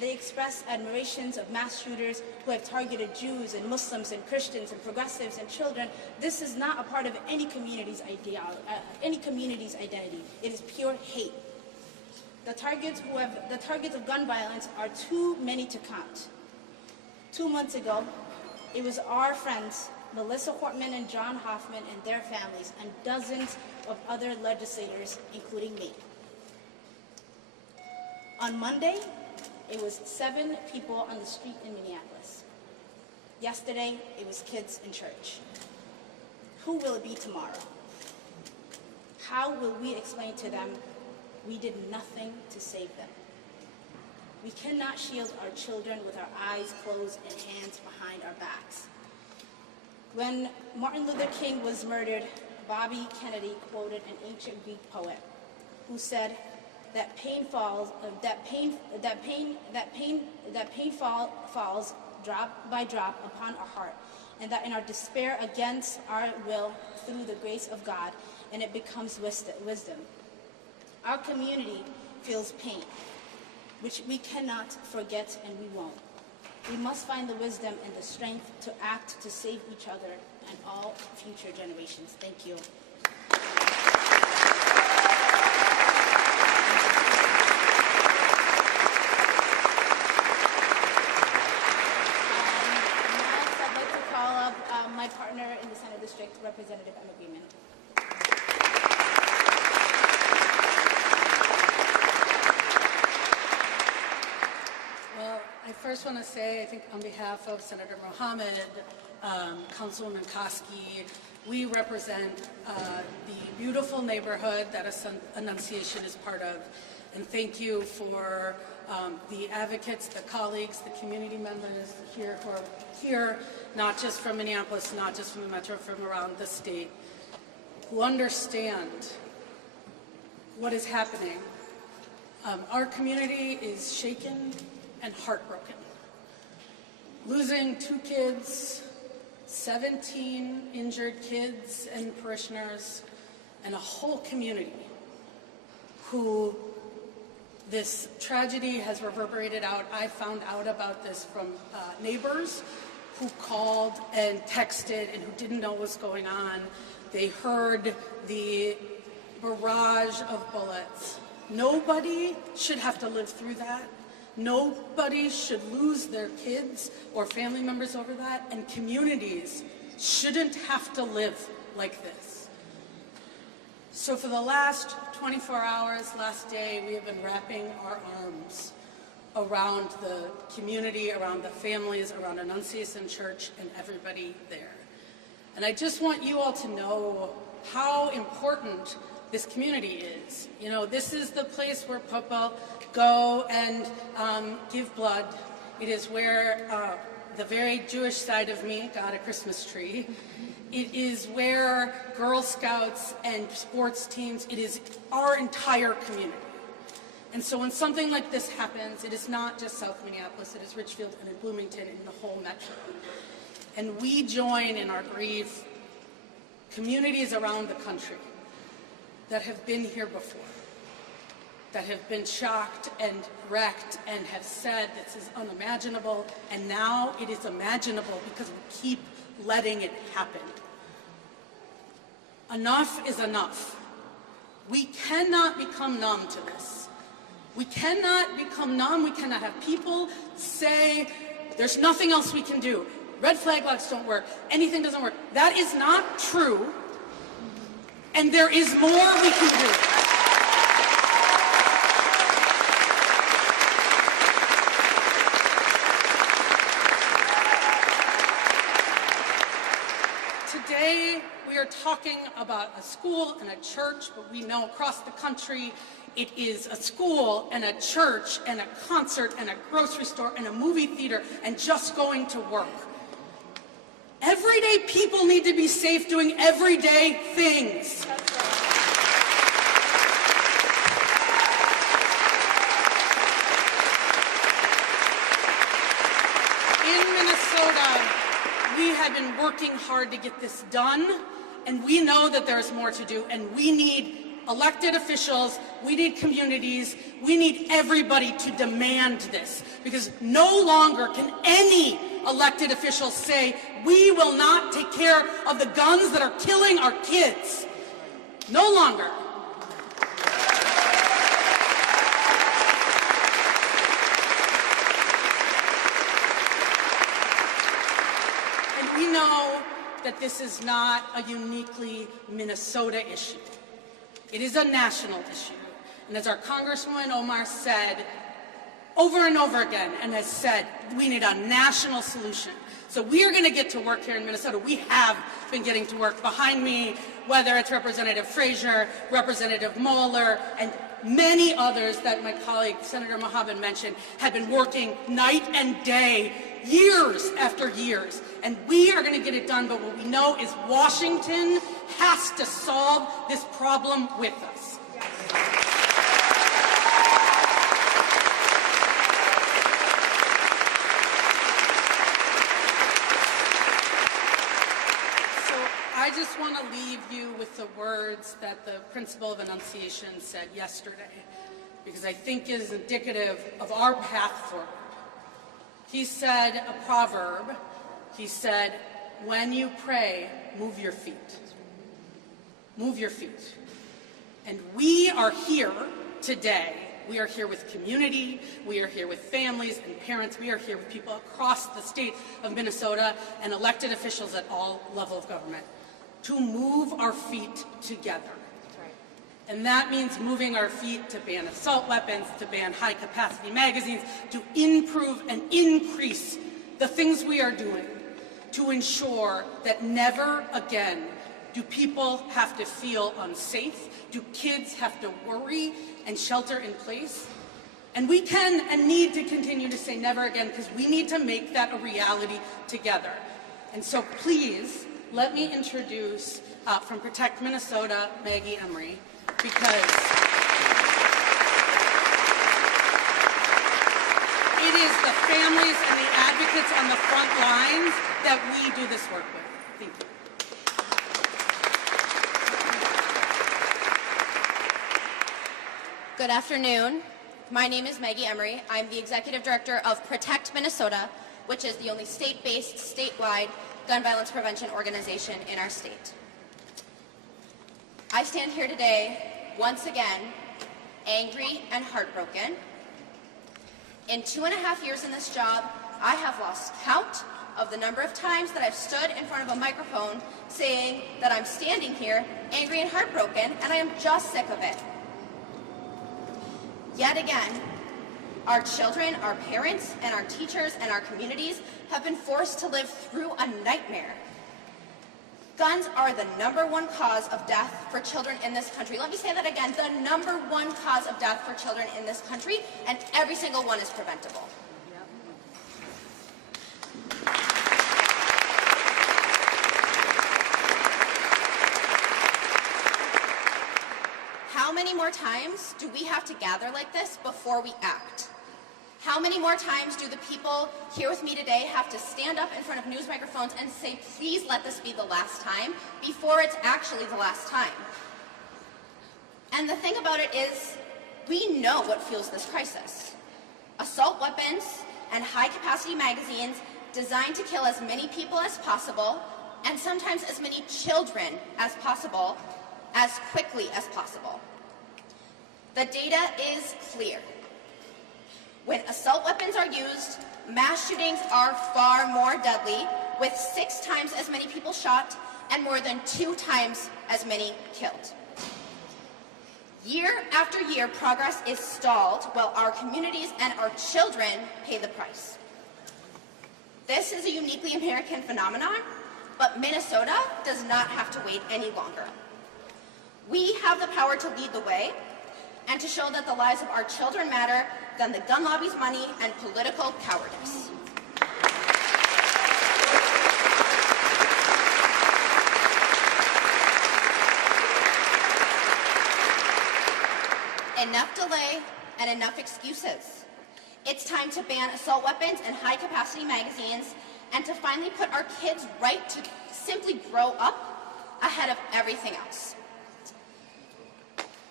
They express admirations of mass shooters who have targeted Jews and Muslims and Christians and progressives and children. This is not a part of any community's identity. It is pure hate. The targets of gun violence are too many to count. 2 months ago, it was our friends, Melissa Hortman and John Hoffman and their families, and dozens of other legislators, including me. On Monday, it was 7 people on the street in Minneapolis. Yesterday, it was kids in church. Who will it be tomorrow? How will we explain to them we did nothing to save them? We cannot shield our children with our eyes closed and hands behind our backs. When Martin Luther King was murdered, Bobby Kennedy quoted an ancient Greek poet who said that pain falls drop by drop upon our heart, and that in our despair against our will, through the grace of God, and it becomes wisdom. Our community feels pain, which we cannot forget, and we won't. We must find the wisdom and the strength to act to save each other and all future generations. Thank you. Next, I'd like to call up my partner in the Senate District, Representative Emma Greenman. I first want to say, I think on behalf of Senator Mohammed, Councilwoman Koski, we represent the beautiful neighborhood that Annunciation is part of. And thank you for the advocates, the colleagues, the community members here who are here, not just from Minneapolis, not just from the metro, from around the state, who understand what is happening. Our community is shaken and heartbroken. Losing 2 kids, 17 injured kids and parishioners, and a whole community who this tragedy has reverberated out. I found out about this from neighbors who called and texted and who didn't know what was going on. They heard the barrage of bullets. Nobody should have to live through that. Nobody should lose their kids or family members over that, and communities shouldn't have to live like this. So for the last 24 hours, last day, we have been wrapping our arms around the community, around the families, around Annunciation Church, and everybody there. And I just want you all to know how important this community is. You know, this is the place where people go and give blood. It is where the very Jewish side of me got a Christmas tree. It is where Girl Scouts and sports teams, it is our entire community. And so when something like this happens, it is not just South Minneapolis, it is Richfield and in Bloomington and the whole metro. And we join in our grief communities around the country that have been here before, that have been shocked and wrecked and have said this is unimaginable, and now it is imaginable because we keep letting it happen. Enough is enough. We cannot become numb to this. We cannot become numb. We cannot have people say there's nothing else we can do. Red flag laws don't work. Anything doesn't work. That is not true. And there is more we can do. Today, we are talking about a school and a church, but we know across the country it is a school and a church and a concert and a grocery store and a movie theater and just going to work. Everyday people need to be safe doing everyday things. In Minnesota, we have been working hard to get this done, and we know that there is more to do, and we need elected officials, we need communities, we need everybody to demand this, because no longer can any elected officials say, we will not take care of the guns that are killing our kids. No longer. And we know that this is not a uniquely Minnesota issue. It is a national issue. And as our Congresswoman Omar said over and over again, and has said, we need a national solution. So we are going to get to work here in Minnesota. We have been getting to work. Behind me, whether it's Representative Frazier, Representative Moeller, and many others that my colleague Senator Mohammed mentioned, have been working night and day, years after years. And we are going to get it done, but what we know is Washington has to solve this problem with us. I just want to leave you with the words that the Principle of Enunciation said yesterday, because I think it is indicative of our path forward. He said a proverb. He said, when you pray, move your feet. Move your feet. And we are here today. We are here with community, we are here with families and parents, we are here with people across the state of Minnesota and elected officials at all levels of government to move our feet together. And that means moving our feet to ban assault weapons, to ban high-capacity magazines, to improve and increase the things we are doing to ensure that never again do people have to feel unsafe, do kids have to worry and shelter in place. And we can and need to continue to say never again, because we need to make that a reality together. And so please, let me introduce, from Protect Minnesota, Maggie Emery, because it is the families and the advocates on the front lines that we do this work with. Thank you. Good afternoon. My name is Maggie Emery. I'm the Executive Director of Protect Minnesota, which is the only state-based, statewide gun violence prevention organization in our state. I stand here today, once again, angry and heartbroken. In 2.5 years in this job, I have lost count of the number of times that I've stood in front of a microphone saying that I'm standing here angry and heartbroken, and I am just sick of it. Yet again, our children, our parents, and our teachers and our communities have been forced to live through a nightmare. Guns are the #1 cause of death for children in this country. Let me say that again, the #1 cause of death for children in this country, and every single one is preventable. How many more times do we have to gather like this before we act? How many more times do the people here with me today have to stand up in front of news microphones and say, please let this be the last time, before it's actually the last time? And the thing about it is, we know what fuels this crisis. Assault weapons and high-capacity magazines designed to kill as many people as possible, and sometimes as many children as possible, as quickly as possible. The data is clear. When assault weapons are used, mass shootings are far more deadly, with 6 times as many people shot and more than 2 times as many killed. Year after year, progress is stalled while our communities and our children pay the price. This is a uniquely American phenomenon, but Minnesota does not have to wait any longer. We have the power to lead the way and to show that the lives of our children matter than the gun lobby's money and political cowardice. Enough delay and enough excuses. It's time to ban assault weapons and high-capacity magazines and to finally put our kids' right to simply grow up ahead of everything else.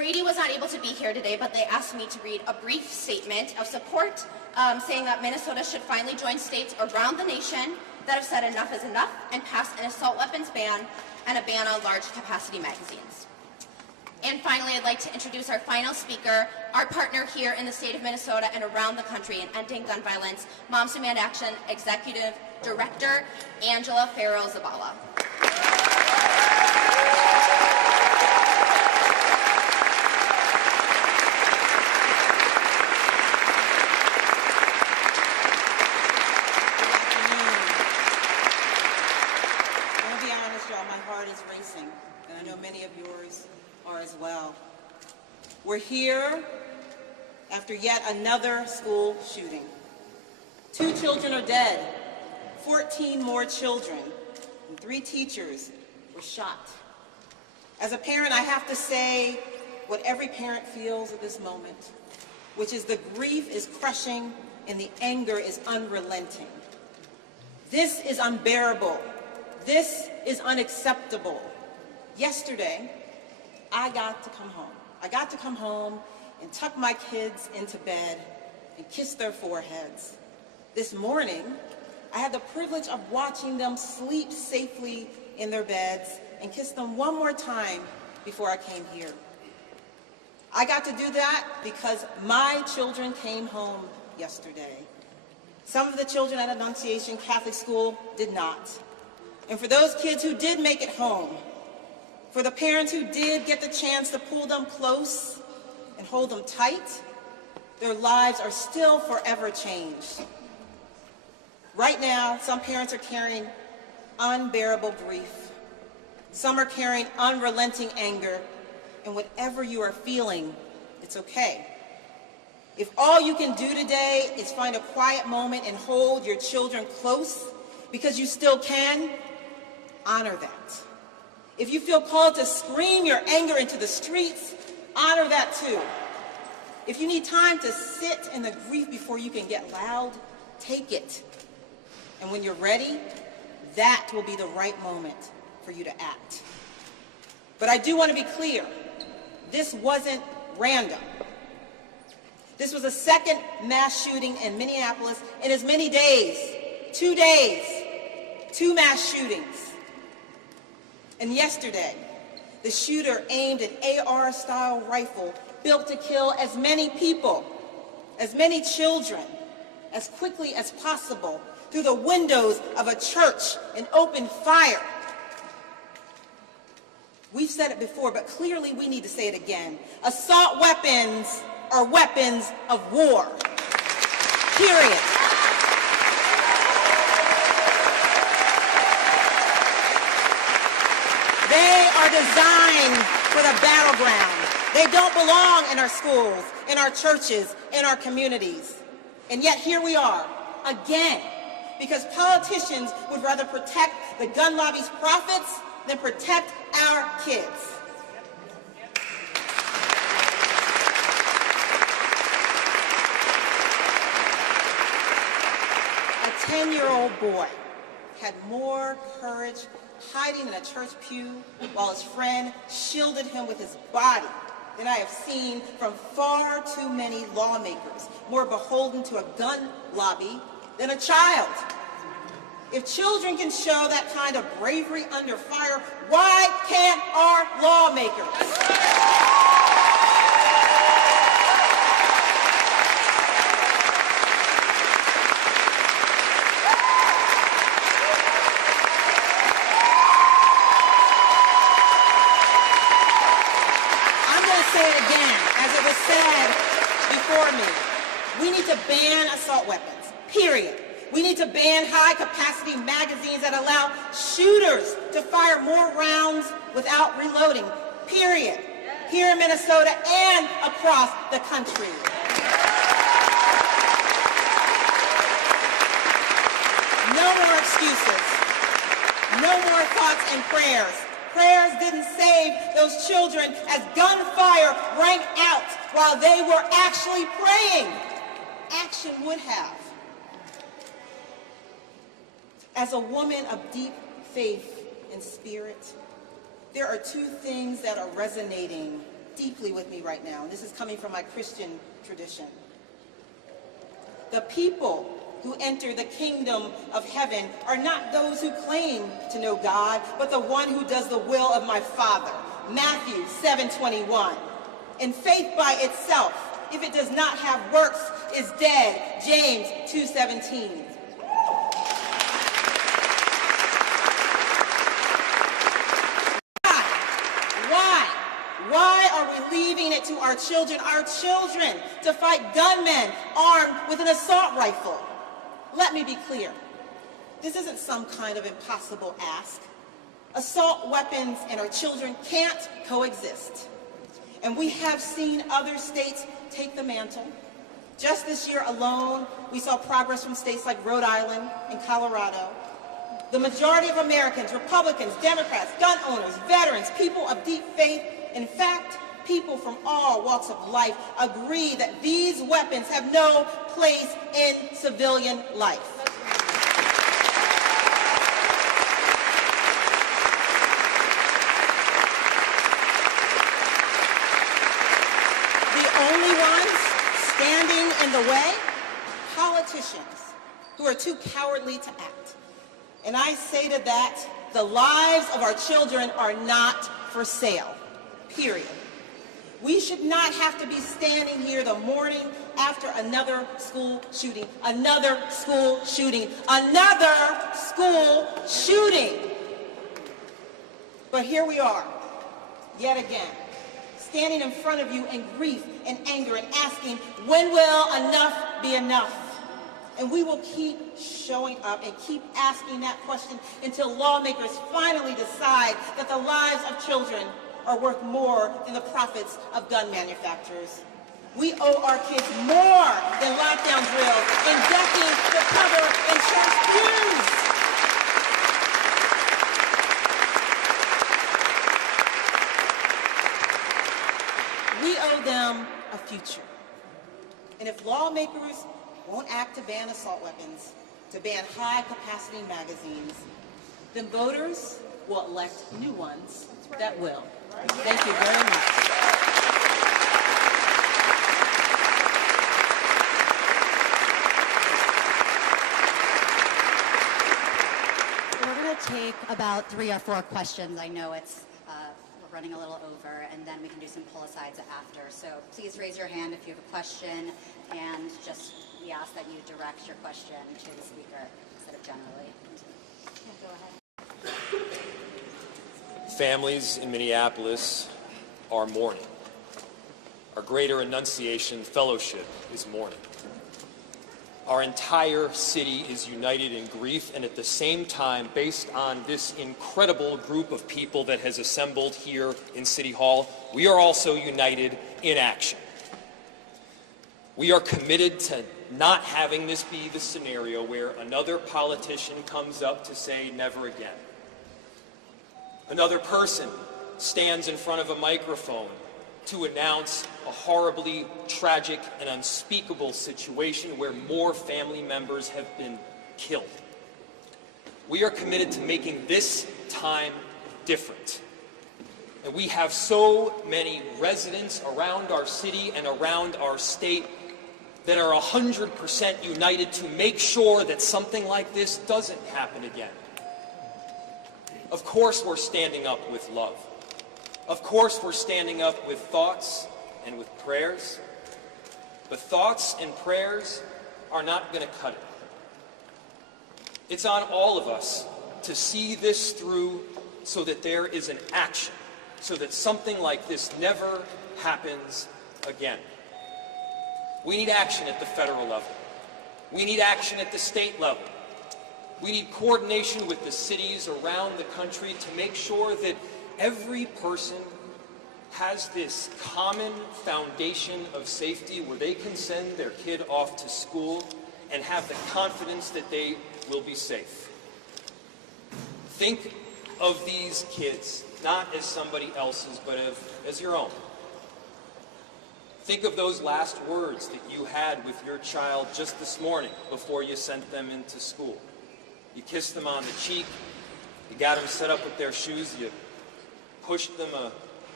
Brady was not able to be here today, but they asked me to read a brief statement of support saying that Minnesota should finally join states around the nation that have said enough is enough and pass an assault weapons ban and a ban on large capacity magazines. And finally, I'd like to introduce our final speaker, our partner here in the state of Minnesota and around the country in ending gun violence, Moms Demand Action Executive Director, Angela Farrow-Zabala. And I know many of yours are as well. We're here after yet another school shooting. 2 children are dead, 14 more children, and 3 teachers were shot. As a parent, I have to say what every parent feels at this moment, which is the grief is crushing and the anger is unrelenting. This is unbearable. This is unacceptable. Yesterday, I got to come home. I got to come home and tuck my kids into bed and kiss their foreheads. This morning, I had the privilege of watching them sleep safely in their beds and kiss them one more time before I came here. I got to do that because my children came home yesterday. Some of the children at Annunciation Catholic School did not. And for those kids who did make it home, for the parents who did get the chance to pull them close and hold them tight, their lives are still forever changed. Right now, some parents are carrying unbearable grief. Some are carrying unrelenting anger, and whatever you are feeling, it's okay. If all you can do today is find a quiet moment and hold your children close because you still can, honor that. If you feel called to scream your anger into the streets, honor that too. If you need time to sit in the grief before you can get loud, take it. And when you're ready, that will be the right moment for you to act. But I do want to be clear, this wasn't random. This was a second mass shooting in Minneapolis in as many days, 2 days, 2 mass shootings. And yesterday, the shooter aimed an AR-style rifle built to kill as many people, as many children, as quickly as possible through the windows of a church and opened fire. We've said it before, but clearly we need to say it again. Assault weapons are weapons of war. Period. They are designed for the battleground. They don't belong in our schools, in our churches, in our communities. And yet here we are, again, because politicians would rather protect the gun lobby's profits than protect our kids. A 10-year-old boy had more courage hiding in a church pew while his friend shielded him with his body than I have seen from far too many lawmakers more beholden to a gun lobby than a child. If children can show that kind of bravery under fire, why can't our lawmakers? Say it again, as it was said before me. We need to ban assault weapons, period. We need to ban high-capacity magazines that allow shooters to fire more rounds without reloading, period. Here in Minnesota and across the country. No more excuses. No more thoughts and prayers. Prayers didn't save those children as gunfire rang out while they were actually praying. Action would have. As a woman of deep faith and spirit, there are 2 things that are resonating deeply with me right now, and this is coming from my Christian tradition. The people who enter the kingdom of heaven are not those who claim to know God, but the one who does the will of my Father. Matthew 7:21. And faith by itself, if it does not have works, is dead. James 2:17. Why are we leaving it to our children to fight gunmen armed with an assault rifle? Let me be clear. This isn't some kind of impossible ask. Assault weapons and our children can't coexist. And we have seen other states take the mantle. Just this year alone, we saw progress from states like Rhode Island and Colorado. The majority of Americans, Republicans, Democrats, gun owners, veterans, people of deep faith, in fact, people from all walks of life agree that these weapons have no place in civilian life. The only ones standing in the way? Politicians who are too cowardly to act. And I say to that, the lives of our children are not for sale. Period. We should not have to be standing here the morning after another school shooting, another school shooting, another school shooting. But here we are, yet again, standing in front of you in grief and anger and asking, when will enough be enough? And we will keep showing up and keep asking that question until lawmakers finally decide that the lives of children are worth more than the profits of gun manufacturers. We owe our kids more than lockdown drills and decking to cover in church pews. We owe them a future. And if lawmakers won't act to ban assault weapons, to ban high-capacity magazines, then voters will elect new ones that will. Thank you very much. We're going to take about 3 or 4 questions. I know it's we're running a little over, and then we can do some pull-asides after. So please raise your hand if you have a question, and just we ask that you direct your question to the speaker instead of generally. Go ahead. Families in Minneapolis are mourning. Our Greater Annunciation Fellowship is mourning. Our entire city is united in grief, and at the same time, based on this incredible group of people that has assembled here in City Hall, we are also united in action. We are committed to not having this be the scenario where another politician comes up to say never again. Another person stands in front of a microphone to announce a horribly tragic and unspeakable situation where more family members have been killed. We are committed to making this time different. And we have so many residents around our city and around our state that are 100% united to make sure that something like this doesn't happen again. Of course we're standing up with love. Of course we're standing up with thoughts and with prayers. But thoughts and prayers are not going to cut it. It's on all of us to see this through so that there is an action, so that something like this never happens again. We need action at the federal level. We need action at the state level. We need coordination with the cities around the country to make sure that every person has this common foundation of safety where they can send their kid off to school and have the confidence that they will be safe. Think of these kids not as somebody else's, but as your own. Think of those last words that you had with your child just this morning before you sent them into school. You kissed them on the cheek, you got them set up with their shoes, you pushed them a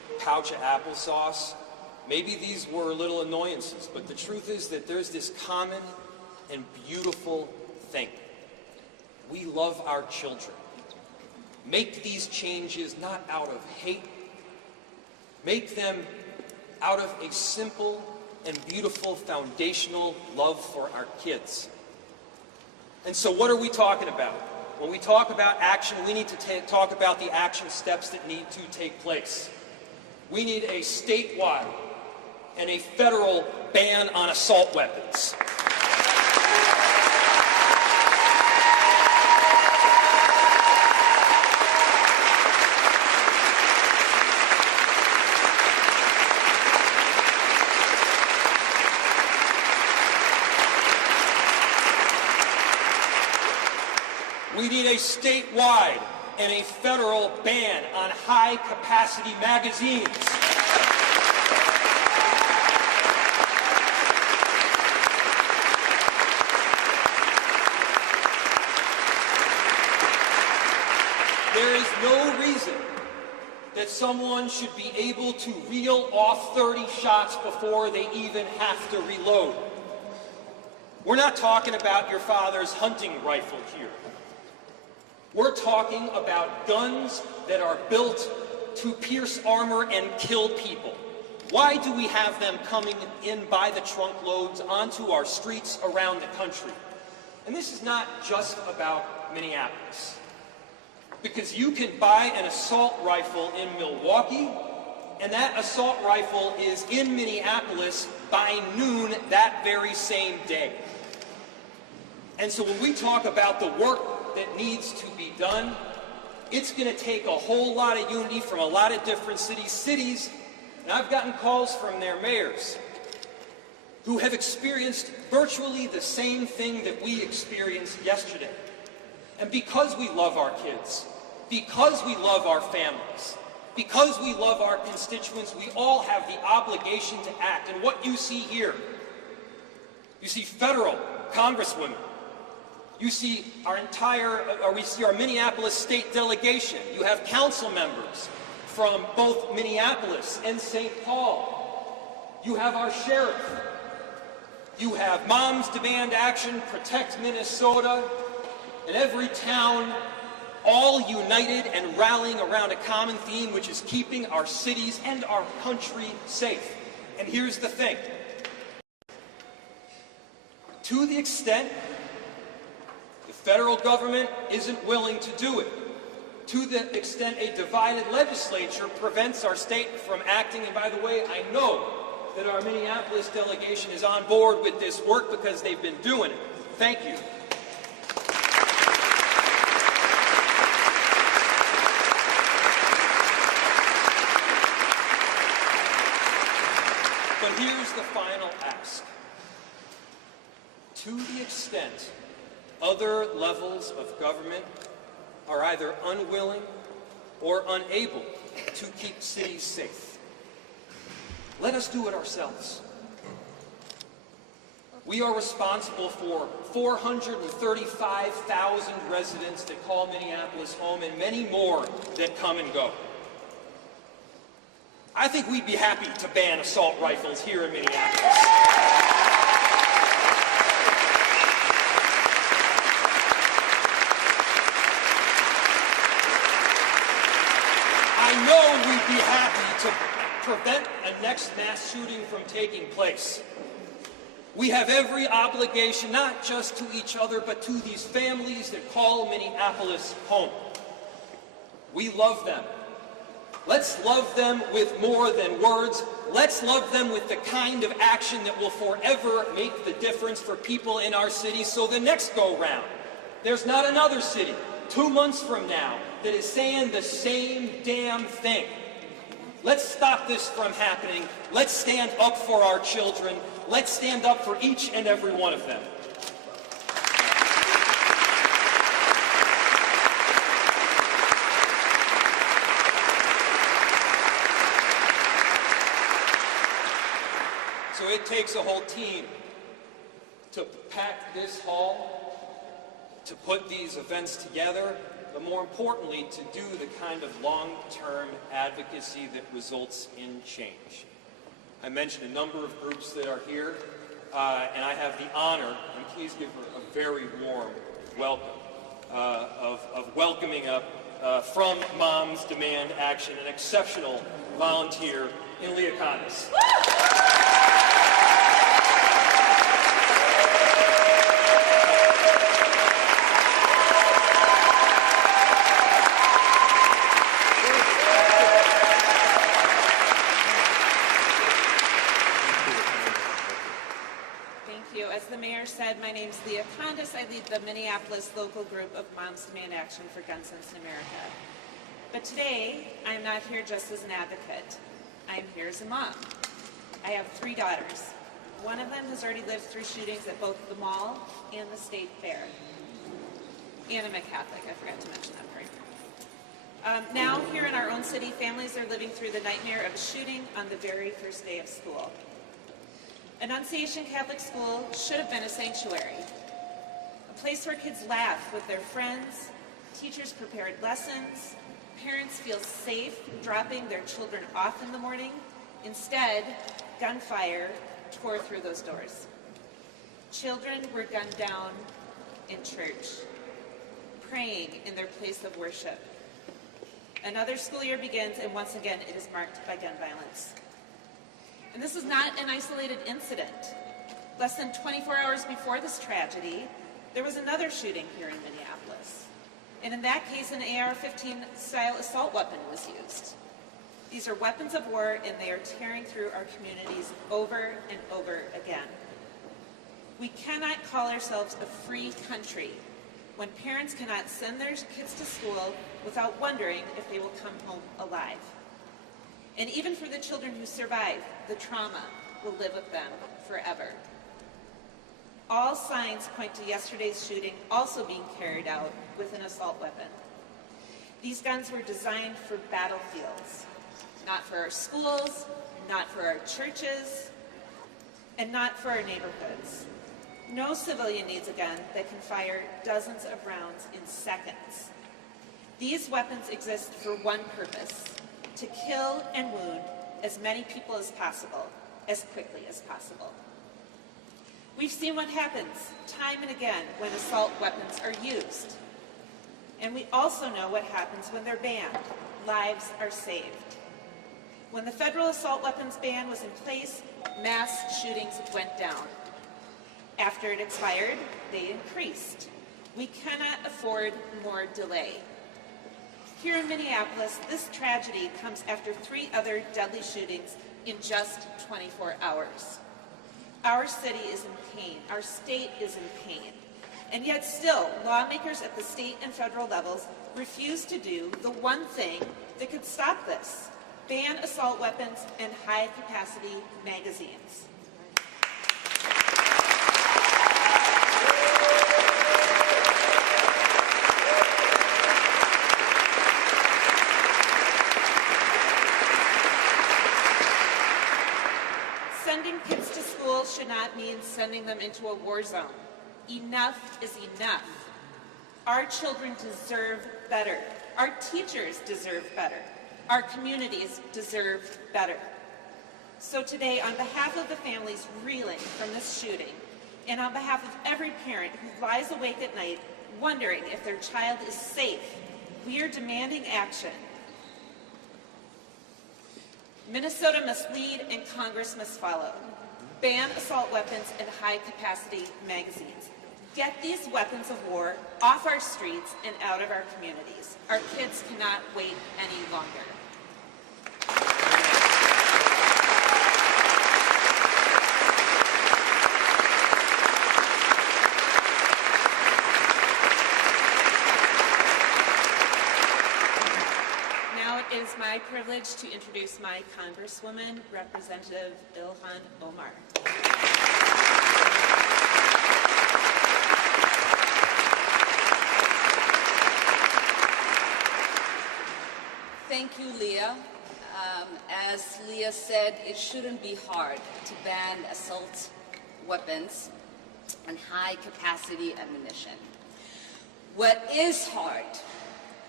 pouch of applesauce. Maybe these were little annoyances, but the truth is that there's this common and beautiful thing. We love our children. Make these changes not out of hate. Make them out of a simple and beautiful foundational love for our kids. And so what are we talking about? When we talk about action, we need to talk about the action steps that need to take place. We need a statewide and a federal ban on assault weapons. We need a statewide and a federal ban on high-capacity magazines. There is no reason that someone should be able to reel off 30 shots before they even have to reload. We're not talking about your father's hunting rifle here. We're talking about guns that are built to pierce armor and kill people. Why do we have them coming in by the trunk loads onto our streets around the country? And this is not just about Minneapolis. Because you can buy an assault rifle in Milwaukee, and that assault rifle is in Minneapolis by noon that very same day. And so when we talk about the work that needs to be done, it's going to take a whole lot of unity from a lot of different cities, and I've gotten calls from their mayors who have experienced virtually the same thing that we experienced yesterday. And because we love our kids, because we love our families, because we love our constituents, we all have the obligation to act. And what you see here, you see federal congresswomen, you see we see our Minneapolis state delegation. You have council members from both Minneapolis and St. Paul. You have our sheriff. You have Moms Demand Action, Protect Minnesota, and every town all united and rallying around a common theme, which is keeping our cities and our country safe. And here's the thing. To the extent the federal government isn't willing to do it, to the extent a divided legislature prevents our state from acting, and by the way, I know that our Minneapolis delegation is on board with this work because they've been doing it. Thank you. But here's the final ask. To the extent other levels of government are either unwilling or unable to keep cities safe, let us do it ourselves. We are responsible for 435,000 residents that call Minneapolis home and many more that come and go. I think we'd be happy to ban assault rifles here in Minneapolis. I know we'd be happy to prevent a next mass shooting from taking place. We have every obligation, not just to each other, but to these families that call Minneapolis home. We love them. Let's love them with more than words. Let's love them with the kind of action that will forever make the difference for people in our city. So the next go-round, there's not another city 2 months from now that is saying the same damn thing. Let's stop this from happening. Let's stand up for our children. Let's stand up for each and every one of them. So it takes a whole team to pack this hall, to put these events together, but more importantly, to do the kind of long-term advocacy that results in change. I mentioned a number of groups that are here, and I have the honor, and please give her a very warm welcome, of welcoming up from Moms Demand Action, an exceptional volunteer in Leah Condis. Said, my name's Leah Condis. I lead the Minneapolis local group of Moms Demand Action for Gun Sense in America. But today, I'm not here just as an advocate. I'm here as a mom. I have 3 daughters. One of them has already lived through shootings at both the mall and the state fair. And I'm a Catholic. I forgot to mention that part. Now, here in our own city, families are living through the nightmare of a shooting on the very first day of school. Annunciation Catholic School should have been a sanctuary, a place where kids laugh with their friends, teachers prepared lessons, parents feel safe dropping their children off in the morning. Instead, gunfire tore through those doors. Children were gunned down in church, praying in their place of worship. Another school year begins, and once again, it is marked by gun violence. And this is not an isolated incident. Less than 24 hours before this tragedy, there was another shooting here in Minneapolis. And in that case, an AR-15 style assault weapon was used. These are weapons of war, and they are tearing through our communities over and over again. We cannot call ourselves a free country when parents cannot send their kids to school without wondering if they will come home alive. And even for the children who survive, the trauma will live with them forever. All signs point to yesterday's shooting also being carried out with an assault weapon. These guns were designed for battlefields, not for our schools, not for our churches, and not for our neighborhoods. No civilian needs a gun that can fire dozens of rounds in seconds. These weapons exist for one purpose: to kill and wound as many people as possible, as quickly as possible. We've seen what happens time and again when assault weapons are used. And we also know what happens when they're banned. Lives are saved. When the federal assault weapons ban was in place, mass shootings went down. After it expired, they increased. We cannot afford more delay. Here in Minneapolis, this tragedy comes after 3 other deadly shootings in just 24 hours. Our city is in pain. Our state is in pain. And yet still, lawmakers at the state and federal levels refuse to do the one thing that could stop this: ban assault weapons and high-capacity magazines. Sending kids to school should not mean sending them into a war zone. Enough is enough. Our children deserve better. Our teachers deserve better. Our communities deserve better. So today, on behalf of the families reeling from this shooting, and on behalf of every parent who lies awake at night wondering if their child is safe, we are demanding action. Minnesota must lead and Congress must follow. Ban assault weapons and high-capacity magazines. Get these weapons of war off our streets and out of our communities. Our kids cannot wait any longer. It is my privilege to introduce my Congresswoman, Representative Ilhan Omar. Thank you, Leah. As Leah said, it shouldn't be hard to ban assault weapons and high-capacity ammunition. What is hard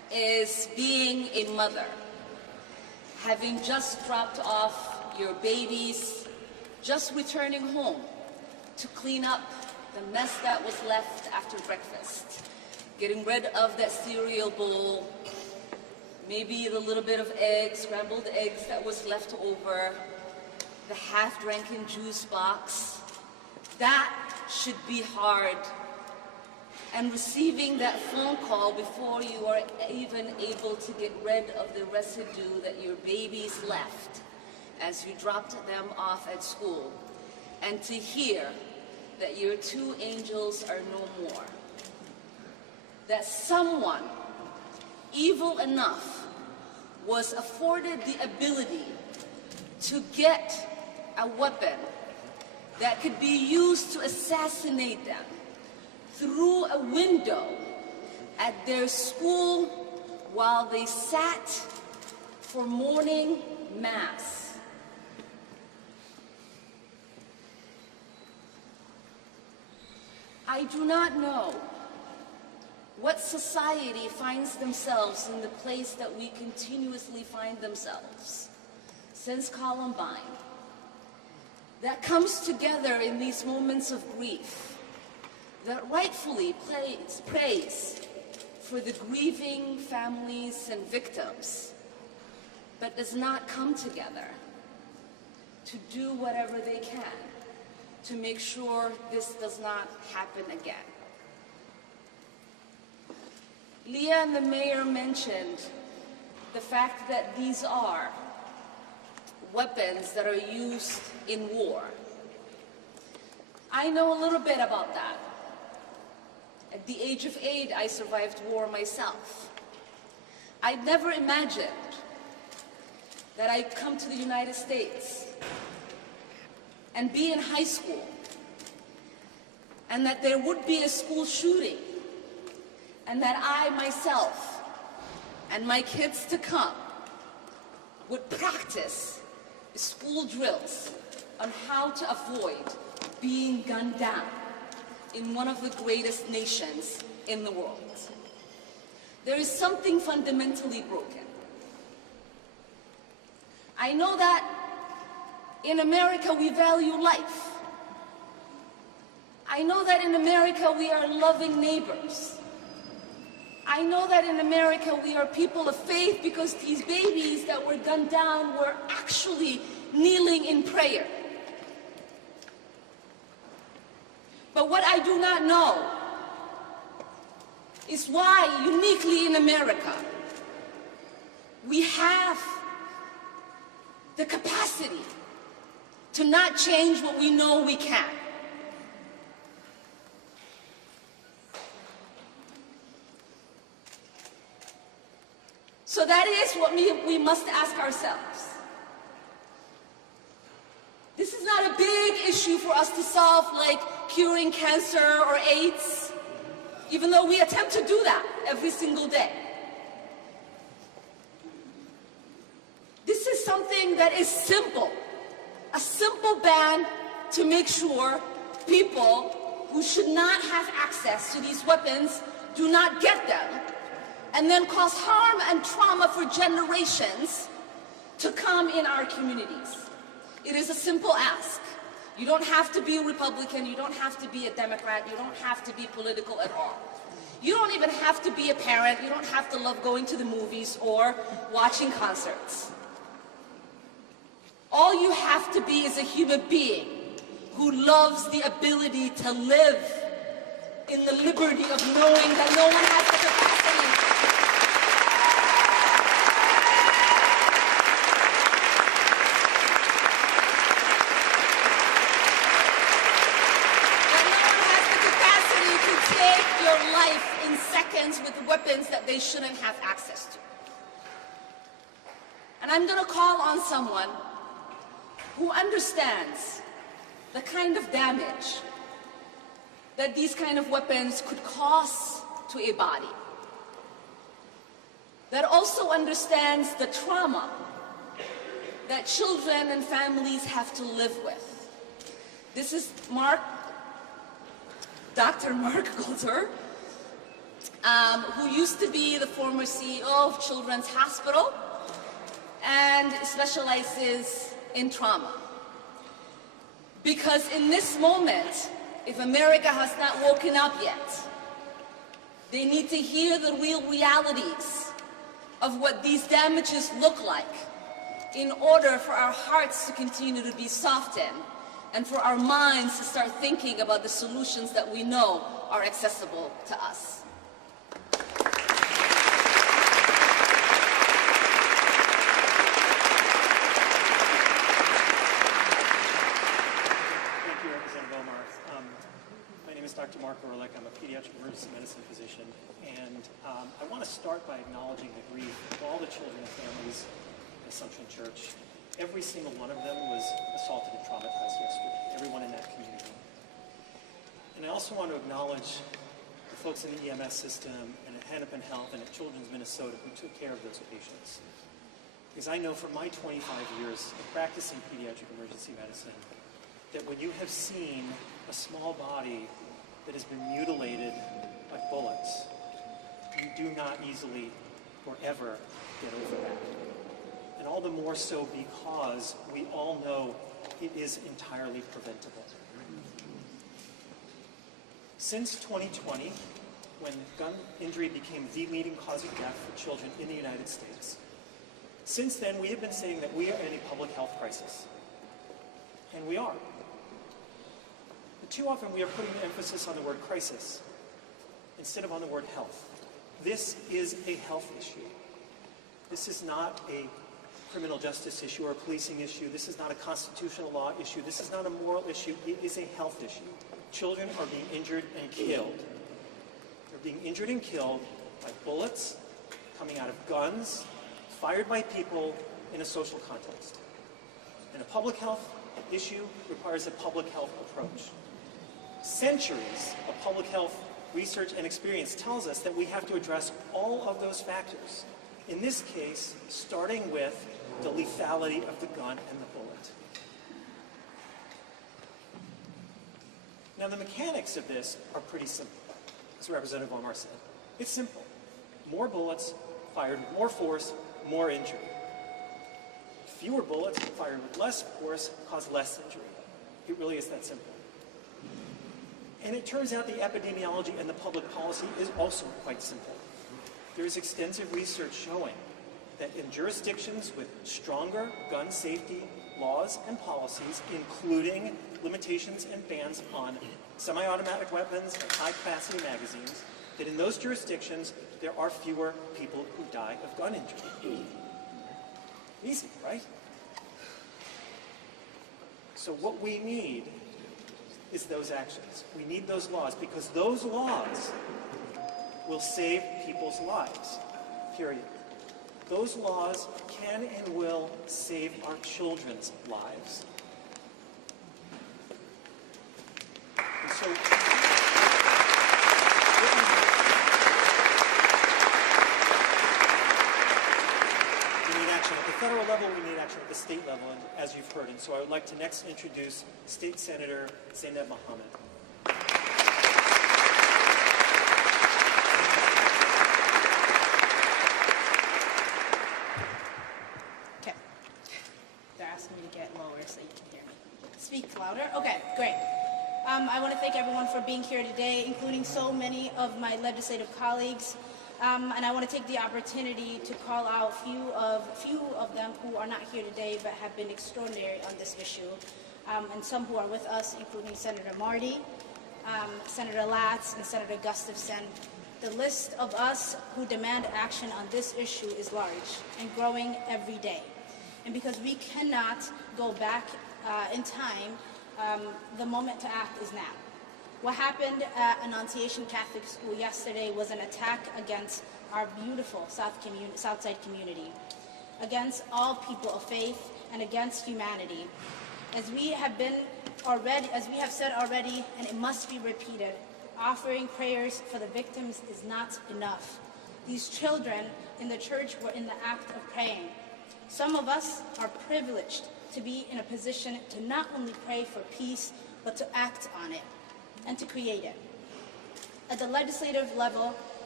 is being a mother, having just dropped off your babies, just returning home to clean up the mess that was left after breakfast, getting rid of that cereal bowl, maybe the little bit of eggs, scrambled eggs that was left over, the half-drinking juice box. That should be hard. And receiving that phone call before you are even able to get rid of the residue that your babies left as you dropped them off at school, and to hear that your two angels are no more. That someone evil enough was afforded the ability to get a weapon that could be used to assassinate them through a window at their school while they sat for morning mass. I do not know what society finds themselves in the place that we continuously find themselves since Columbine, that comes together in these moments of grief, that rightfully prays for the grieving families and victims, but does not come together to do whatever they can to make sure this does not happen again. Leah and the mayor mentioned the fact that these are weapons that are used in war. I know a little bit about that. At the age of 8, I survived war myself. I never imagined that I'd come to the United States and be in high school, and that there would be a school shooting, and that I myself and my kids to come would practice school drills on how to avoid being gunned down in one of the greatest nations in the world. There is something fundamentally broken. I know that in America we value life. I know that in America we are loving neighbors. I know that in America we are people of faith because these babies that were gunned down were actually kneeling in prayer. But what I do not know is why, uniquely in America, we have the capacity to not change what we know we can. So that is what we must ask ourselves. This is not a big issue for us to solve, like curing cancer or AIDS, even though we attempt to do that every single day. This is something that is simple, a simple ban to make sure people who should not have access to these weapons do not get them, and then cause harm and trauma for generations to come in our communities. It is a simple ask. You don't have to be a Republican, you don't have to be a Democrat, you don't have to be political at all. You don't even have to be a parent, you don't have to love going to the movies or watching concerts. All you have to be is a human being who loves the ability to live in the liberty of knowing that no one has the capacity with weapons that they shouldn't have access to. And I'm going to call on someone who understands the kind of damage that these kind of weapons could cause to a body, that also understands the trauma that children and families have to live with. This is Dr. Mark Goulter. who used to be the former CEO of Children's Hospital and specializes in trauma. Because in this moment, if America has not woken up yet, they need to hear the real realities of what these damages look like in order for our hearts to continue to be softened and for our minds to start thinking about the solutions that we know are accessible to us. Thank you, Representative Omar. My name is Dr. Mark Orlick. I'm a pediatric emergency medicine physician, and I want to start by acknowledging the grief of all the children and families at Assumption Church. Every single one of them was assaulted and traumatized yesterday, everyone in that community. And I also want to acknowledge the folks in the EMS system and at Hennepin Health and at Children's Minnesota who took care of those patients. Because I know from my 25 years of practicing pediatric emergency medicine that when you have seen a small body that has been mutilated by bullets, you do not easily or ever get over that. And all the more so because we all know it is entirely preventable. Since 2020, when gun injury became the leading cause of death for children in the United States, since then we have been saying that we are in a public health crisis. And we are. But too often we are putting the emphasis on the word crisis instead of on the word health. This is a health issue. This is not a criminal justice issue or a policing issue. This is not a constitutional law issue. This is not a moral issue. It is a health issue. Children are being injured and killed. They're being injured and killed by bullets coming out of guns, fired by people in a social context. And a public health issue requires a public health approach. Centuries of public health research and experience tells us that we have to address all of those factors. In this case, starting with the lethality of the gun and the bullet. Now, the mechanics of this are pretty simple, as Representative Omar said. It's simple. More bullets fired with more force, more injury. Fewer bullets fired with less force cause less injury. It really is that simple. And it turns out the epidemiology and the public policy is also quite simple. There is extensive research showing that in jurisdictions with stronger gun safety laws and policies, including limitations and bans on semi-automatic weapons and high-capacity magazines, that in those jurisdictions there are fewer people who die of gun injury. Easy, right? So what we need is those actions. We need those laws because those laws will save people's lives, period. Those laws can and will save our children's lives. And so, we need action at the federal level, we need action at the state level, as you've heard. And so I would like to next introduce State Senator Zainab Mohammed. Okay. They're asking me to get lower so you can hear me. Speak louder? Okay, great. I want to thank everyone for being here today, including so many of my legislative colleagues. And I want to take the opportunity to call out few of them who are not here today but have been extraordinary on this issue. And some who are with us, including Senator Marty, Senator Latz, and Senator Gustafson. The list of us who demand action on this issue is large and growing every day. And because we cannot go back in time, the moment to act is now. What happened at Annunciation Catholic School yesterday was an attack against our beautiful Southside community, against all people of faith, and against humanity. As we have said already, and it must be repeated, offering prayers for the victims is not enough. These children in the church were in the act of praying. Some of us are privileged to be in a position to not only pray for peace, but to act on it and to create it. At the legislative level,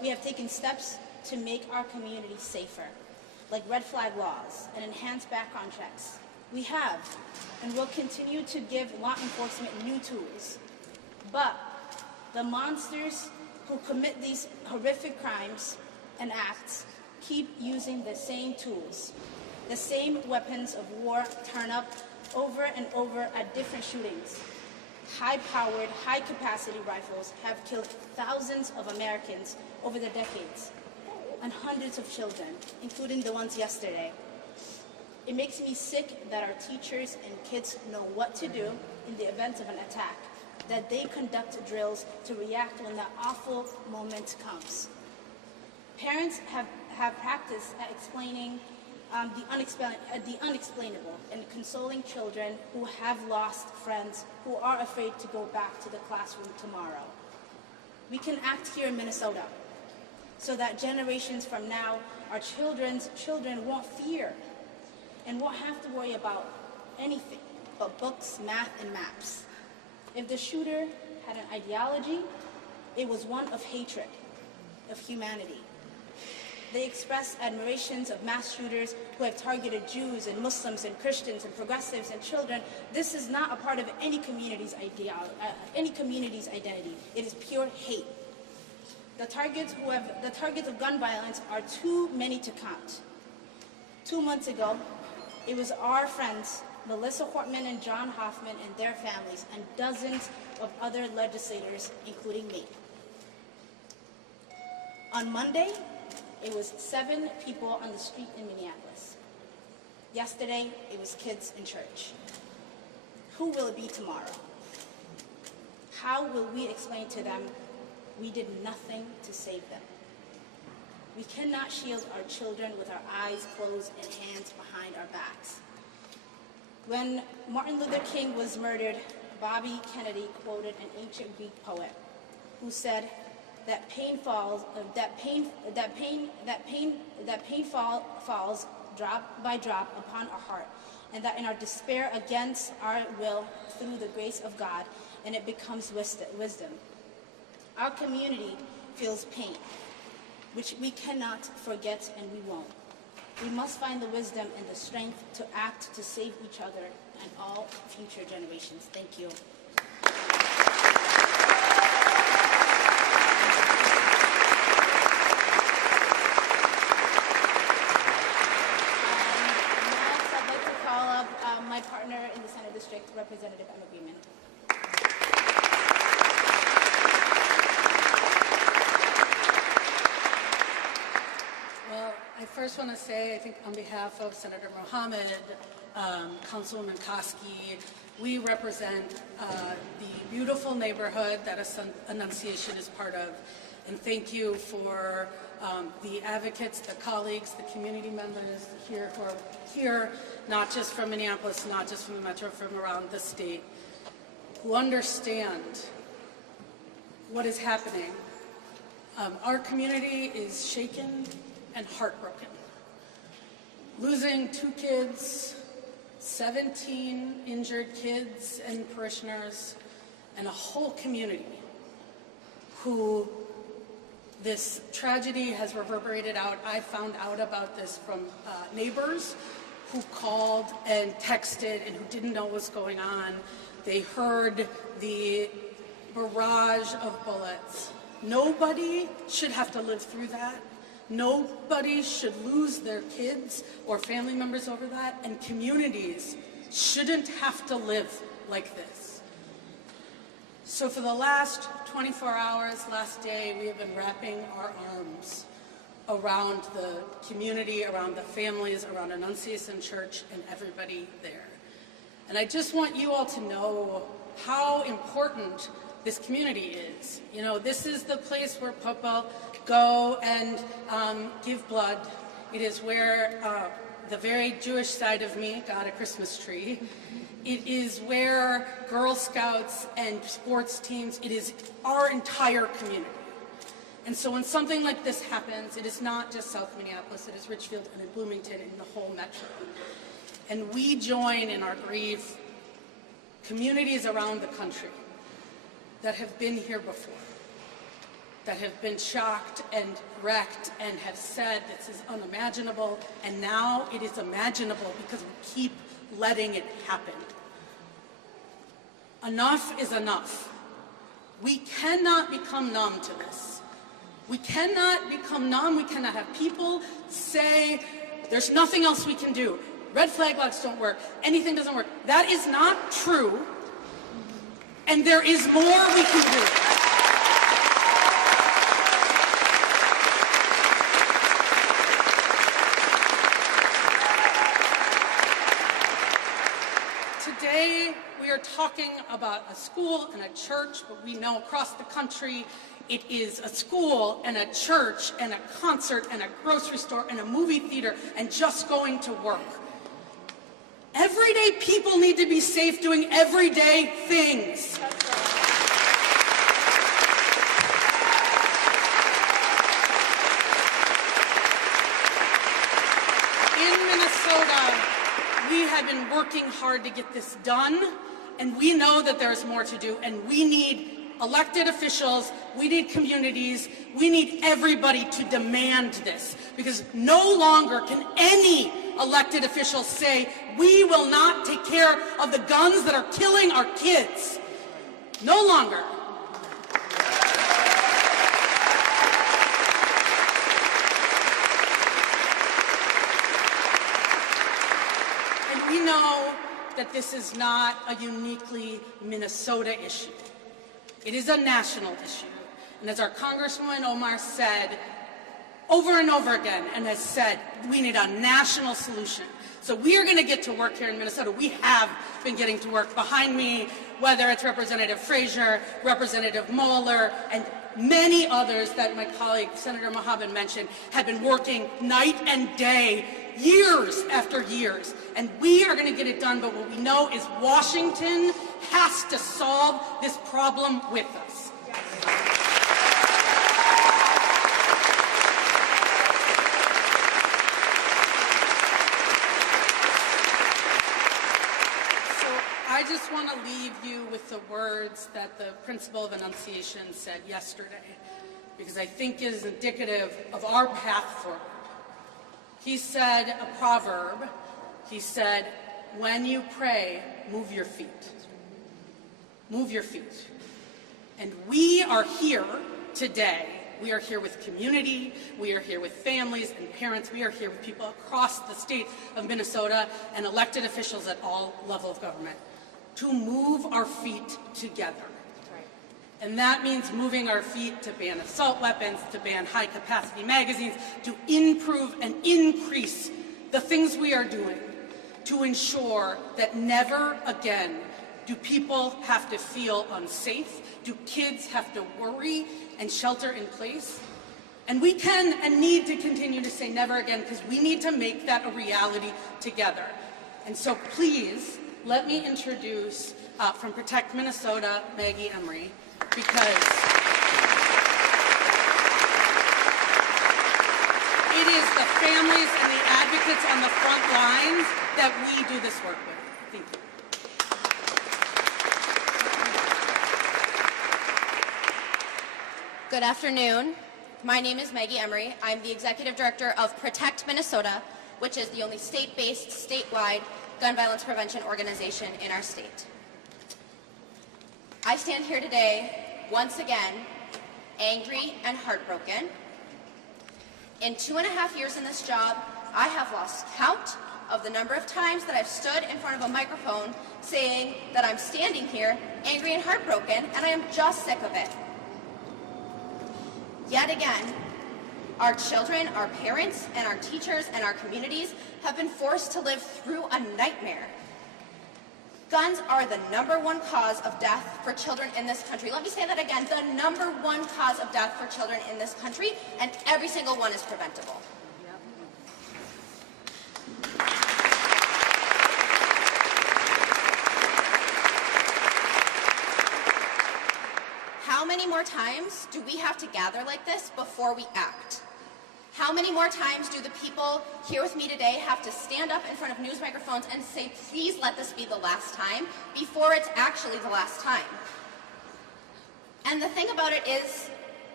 we have taken steps to make our community safer, like red flag laws and enhanced background checks. We have and will continue to give law enforcement new tools. But the monsters who commit these horrific crimes and acts keep using the same tools. The same weapons of war turn up over and over at different shootings. High-powered, high-capacity rifles have killed thousands of Americans over the decades, and hundreds of children, including the ones yesterday. It makes me sick that our teachers and kids know what to do in the event of an attack, that they conduct drills to react when that awful moment comes. Parents have practiced at explaining the unexplainable and consoling children who have lost friends, who are afraid to go back to the classroom tomorrow. We can act here in Minnesota so that generations from now, our children's children won't fear and won't have to worry about anything but books, math, and maps. If the shooter had an ideology, it was one of hatred, of humanity. They express admirations of mass shooters who have targeted Jews and Muslims and Christians and progressives and children. This is not a part of any community's identity. It is pure hate. The targets of gun violence are too many to count. 2 months ago, it was our friends, Melissa Hortman and John Hoffman and their families, and dozens of other legislators, including me. On Monday, it was 7 people on the street in Minneapolis. Yesterday, it was kids in church. Who will it be tomorrow? How will we explain to them we did nothing to save them? We cannot shield our children with our eyes closed and hands behind our backs. When Martin Luther King was murdered, Bobby Kennedy quoted an ancient Greek poet who said that pain falls drop by drop upon our heart, and that in our despair against our will, through the grace of God, and it becomes wisdom. Our community feels pain, which we cannot forget, and we won't. We must find the wisdom and the strength to act to save each other and all future generations. Thank you. Next, I'd like to call up my partner in the Senate District, Representative Emma Greenman. Well, I first want to say, I think on behalf of Senator Mohammed, Councilwoman Koski, we represent the beautiful neighborhood that Annunciation is part of. And thank you for the advocates, the colleagues, the community members here who are here, not just from Minneapolis, not just from the metro, from around the state, who understand what is happening. Our community is shaken and heartbroken. Losing 2 kids, 17 injured kids and parishioners, and a whole community who this tragedy has reverberated out. I found out about this from neighbors who called and texted and who didn't know what was going on. They heard the barrage of bullets. Nobody should have to live through that. Nobody should lose their kids or family members over that, and communities shouldn't have to live like this. So for the last 24 hours, last day, we have been wrapping our arms around the community, around the families, around Annunciation Church, and everybody there. And I just want you all to know how important this community is. You know, this is the place where people go and give blood. It is where the very Jewish side of me got a Christmas tree. It is where Girl Scouts and sports teams, it is our entire community. And so when something like this happens, it is not just South Minneapolis, it is Richfield and in Bloomington and the whole metro. And we join in our grief communities around the country that have been here before. that have been shocked and wrecked and have said this is unimaginable, and now it is imaginable because we keep letting it happen. Enough is enough. We cannot become numb to this. We cannot become numb. We cannot have people say, there's nothing else we can do. Red flag laws don't work. Anything doesn't work. That is not true. And there is more we can do. Today, we are talking about a school and a church, but we know across the country it is a school and a church and a concert and a grocery store and a movie theater and just going to work. Everyday people need to be safe doing everyday things. In Minnesota, we have been working hard to get this done, and we know that there's more to do, and we need elected officials, we need communities, we need everybody to demand this, because no longer can any elected official say, we will not take care of the guns that are killing our kids. No longer. And we know that this is not a uniquely Minnesota issue. It is a national issue. And as our Congresswoman Omar said over and over again, and has said, we need a national solution. So we are going to get to work here in Minnesota. We have been getting to work. Behind me, whether it's Representative Frazier, Representative Moeller, and many others that my colleague Senator Mohammed mentioned, have been working night and day, years after years. And we are going to get it done, but what we know is Washington has to solve this problem with us. So I just want to leave you with the words that the principal of Annunciation said yesterday, because I think it is indicative of our path forward. He said a proverb. He said, when you pray, move your feet. Move your feet. And we are here today. We are here with community. We are here with families and parents. We are here with people across the state of Minnesota and elected officials at all levels of government to move our feet together. And that means moving our feet to ban assault weapons, to ban high-capacity magazines, to improve and increase the things we are doing to ensure that never again do people have to feel unsafe, do kids have to worry and shelter in place. And we can and need to continue to say never again, because we need to make that a reality together. And so please, let me introduce from Protect Minnesota, Maggie Emery, because it is the families and the advocates on the front lines that we do this work with. Thank you. Good afternoon. My name is Maggie Emery. I'm the Executive Director of Protect Minnesota, which is the only state-based, statewide gun violence prevention organization in our state. I stand here today, once again, angry and heartbroken. In 2.5 years in this job, I have lost count of the number of times that I've stood in front of a microphone saying that I'm standing here angry and heartbroken, and I am just sick of it. Yet again, our children, our parents, and our teachers and our communities have been forced to live through a nightmare. Guns are the #1 cause of death for children in this country. Let me say that again, the #1 cause of death for children in this country, and every single one is preventable. How many more times do we have to gather like this before we act? How many more times do the people here with me today have to stand up in front of news microphones and say, please let this be the last time, before it's actually the last time? And the thing about it is,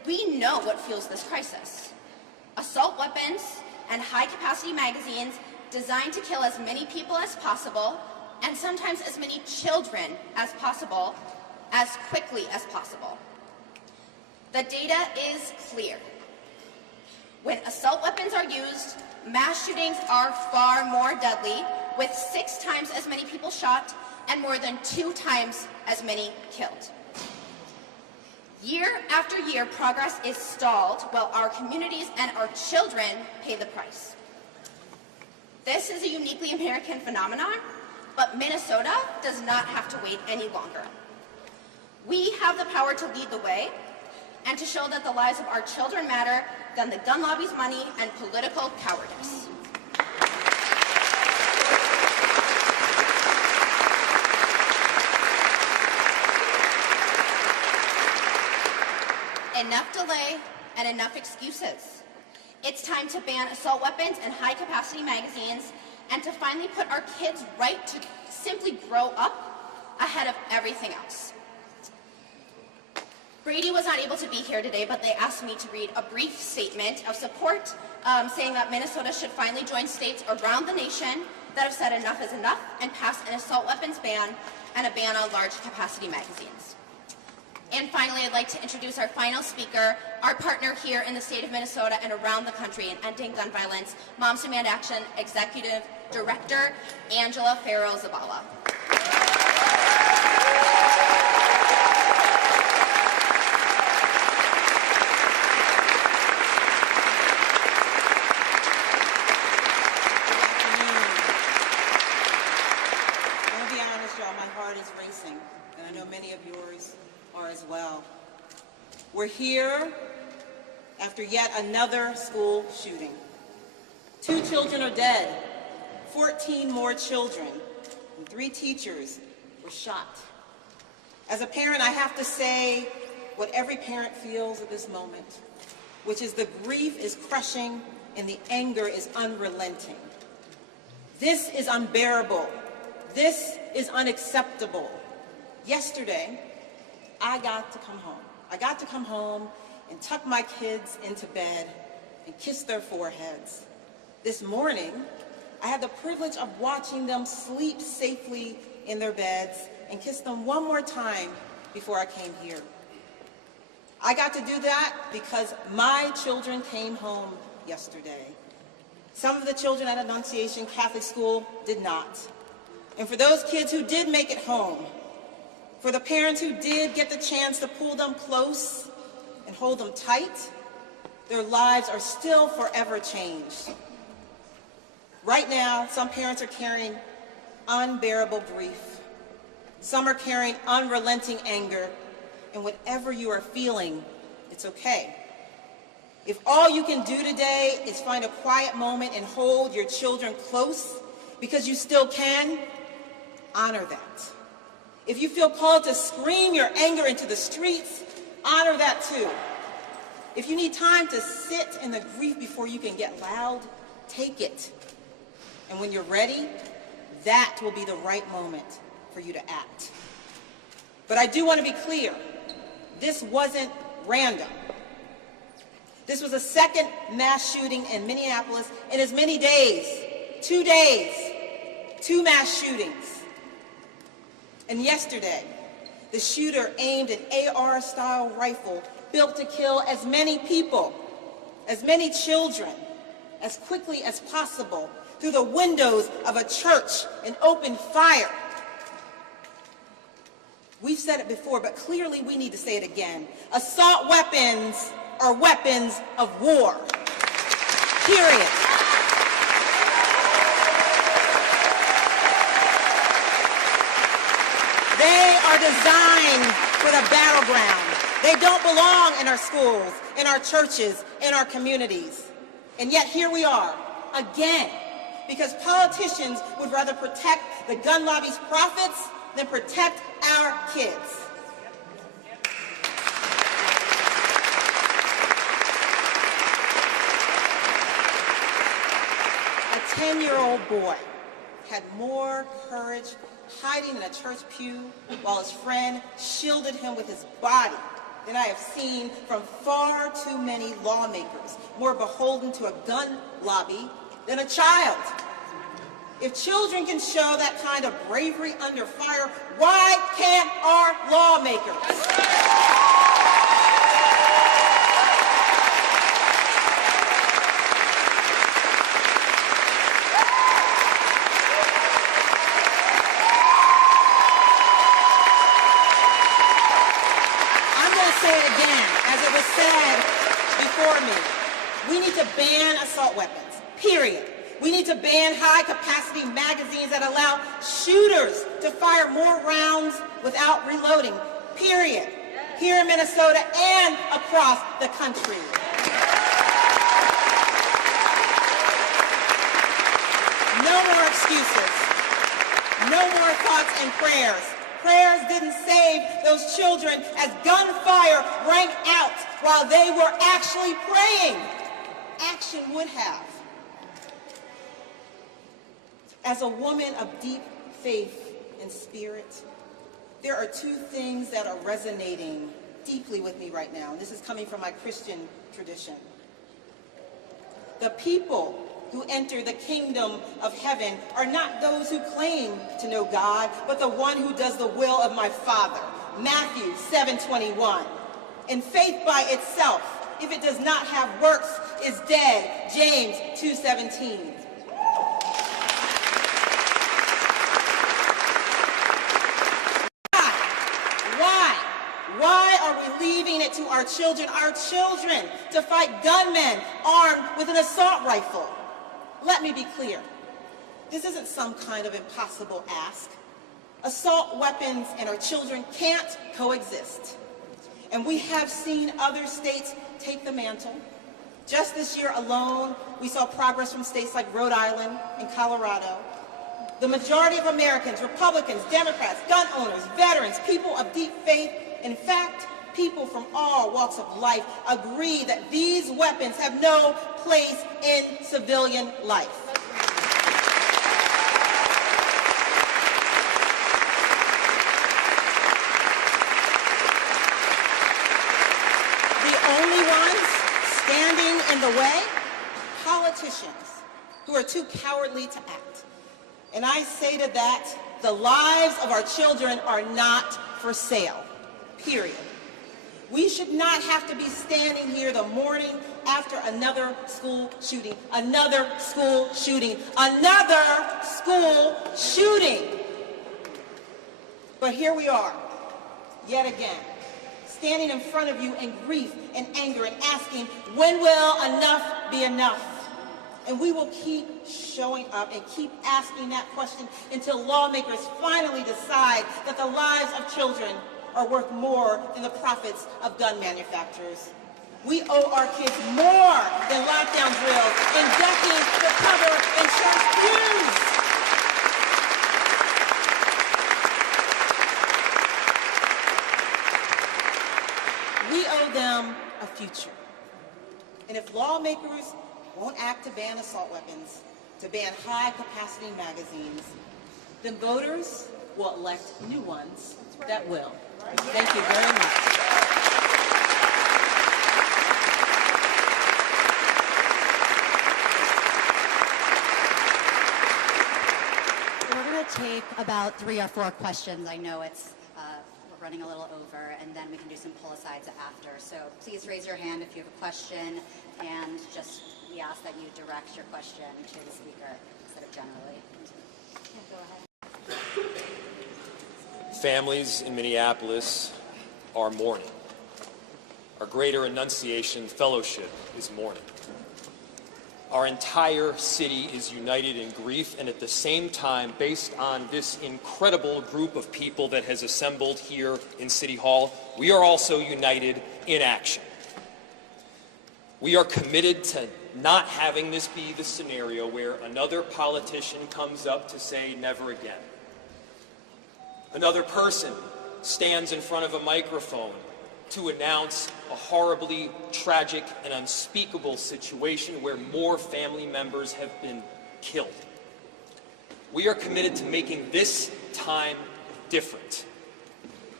We know what fuels this crisis. Assault weapons and high-capacity magazines designed to kill as many people as possible, and sometimes as many children as possible, as quickly as possible. The data is clear. When assault weapons are used, mass shootings are far more deadly, with 6 times as many people shot and more than 2 times as many killed. Year after year, progress is stalled while our communities and our children pay the price. This is a uniquely American phenomenon, but Minnesota does not have to wait any longer. We have the power to lead the way and to show that the lives of our children matter than the gun lobby's money and political cowardice. Enough delay and enough excuses. It's time to ban assault weapons and high-capacity magazines and to finally put our kids' right to simply grow up ahead of everything else. Brady was not able to be here today, but they asked me to read a brief statement of support saying that Minnesota should finally join states around the nation that have said enough is enough and pass an assault weapons ban and a ban on large-capacity magazines. And finally, I'd like to introduce our final speaker, our partner here in the state of Minnesota and around the country in ending gun violence, Moms Demand Action Executive Director, Angela Farrow-Zabala. I'm going to be honest, y'all, my heart is racing, and I know many of yours are as well. We're here after yet another school shooting. 2 children are dead, 14 more children, and 3 teachers were shot. As a parent, I have to say what every parent feels at this moment, which is the grief is crushing and the anger is unrelenting. This is unbearable. This is unacceptable. Yesterday, I got to come home. I got to come home and tuck my kids into bed and kiss their foreheads. This morning, I had the privilege of watching them sleep safely in their beds and kiss them one more time before I came here. I got to do that because my children came home yesterday. Some of the children at Annunciation Catholic School did not. And for those kids who did make it home, for the parents who did get the chance to pull them close and hold them tight, their lives are still forever changed. Right now, some parents are carrying unbearable grief. Some are carrying unrelenting anger, and whatever you are feeling, it's okay. If all you can do today is find a quiet moment and hold your children close because you still can, honor that. If you feel called to scream your anger into the streets, honor that too. If you need time to sit in the grief before you can get loud, take it. And when you're ready, that will be the right moment for you to act. But I do want to be clear, this wasn't random. This was a second mass shooting in Minneapolis in as many days. 2 days, 2 mass shootings. And yesterday, the shooter aimed an AR-style rifle built to kill as many people, as many children, as quickly as possible through the windows of a church and opened fire. We've said it before, but clearly we need to say it again. Assault weapons are weapons of war. Period. They are designed for the battleground. They don't belong in our schools, in our churches, in our communities. And yet here we are, again, because politicians would rather protect the gun lobby's profits than protect our kids. A 10-year-old boy had more courage hiding in a church pew while his friend shielded him with his body than I have seen from far too many lawmakers, more beholden to a gun lobby than a child. If children can show that kind of bravery under fire, why can't our lawmakers? Say it again, as it was said before me. We need to ban assault weapons, period. We need to ban high-capacity magazines that allow shooters to fire more rounds without reloading, period. Here in Minnesota and across the country. No more excuses. No more thoughts and prayers. Prayers didn't save those children as gunfire rang out while they were actually praying. Action would have. As a woman of deep faith and spirit, there are two things that are resonating deeply with me right now, and this is coming from my Christian tradition. The people who enter the kingdom of heaven are not those who claim to know God, but the one who does the will of my Father. Matthew 7:21. And faith by itself, if it does not have works, is dead. James 2:17. Why are we leaving it to our children to fight gunmen armed with an assault rifle? Let me be clear. This isn't some kind of impossible ask. Assault weapons and our children can't coexist. And we have seen other states take the mantle. Just this year alone, we saw progress from states like Rhode Island and Colorado. The majority of Americans, Republicans, Democrats, gun owners, veterans, people of deep faith, in fact, people from all walks of life agree that these weapons have no place in civilian life. The only ones standing in the way? Politicians who are too cowardly to act. And I say to that, the lives of our children are not for sale, period. We should not have to be standing here the morning after another school shooting, another school shooting, another school shooting. But here we are, yet again, standing in front of you in grief and anger and asking, when will enough be enough? And we will keep showing up and keep asking that question until lawmakers finally decide that the lives of children are worth more than the profits of gun manufacturers. We owe our kids more than lockdown drills and ducking to cover insurance pews. We owe them a future. And if lawmakers won't act to ban assault weapons, to ban high-capacity magazines, then voters will elect new ones that will. Thank you very much. We're going to take about 3 or 4 questions. I know it's we're running a little over, and then we can do some pull-asides after. So please raise your hand if you have a question, and just we ask that you direct your question to the speaker instead of generally. Yeah, go ahead. Families in Minneapolis are mourning. Our Greater Annunciation Fellowship is mourning. Our entire city is united in grief, and at the same time, based on this incredible group of people that has assembled here in City Hall, we are also united in action. We are committed to not having this be the scenario where another politician comes up to say never again. Another person stands in front of a microphone to announce a horribly tragic and unspeakable situation where more family members have been killed. We are committed to making this time different.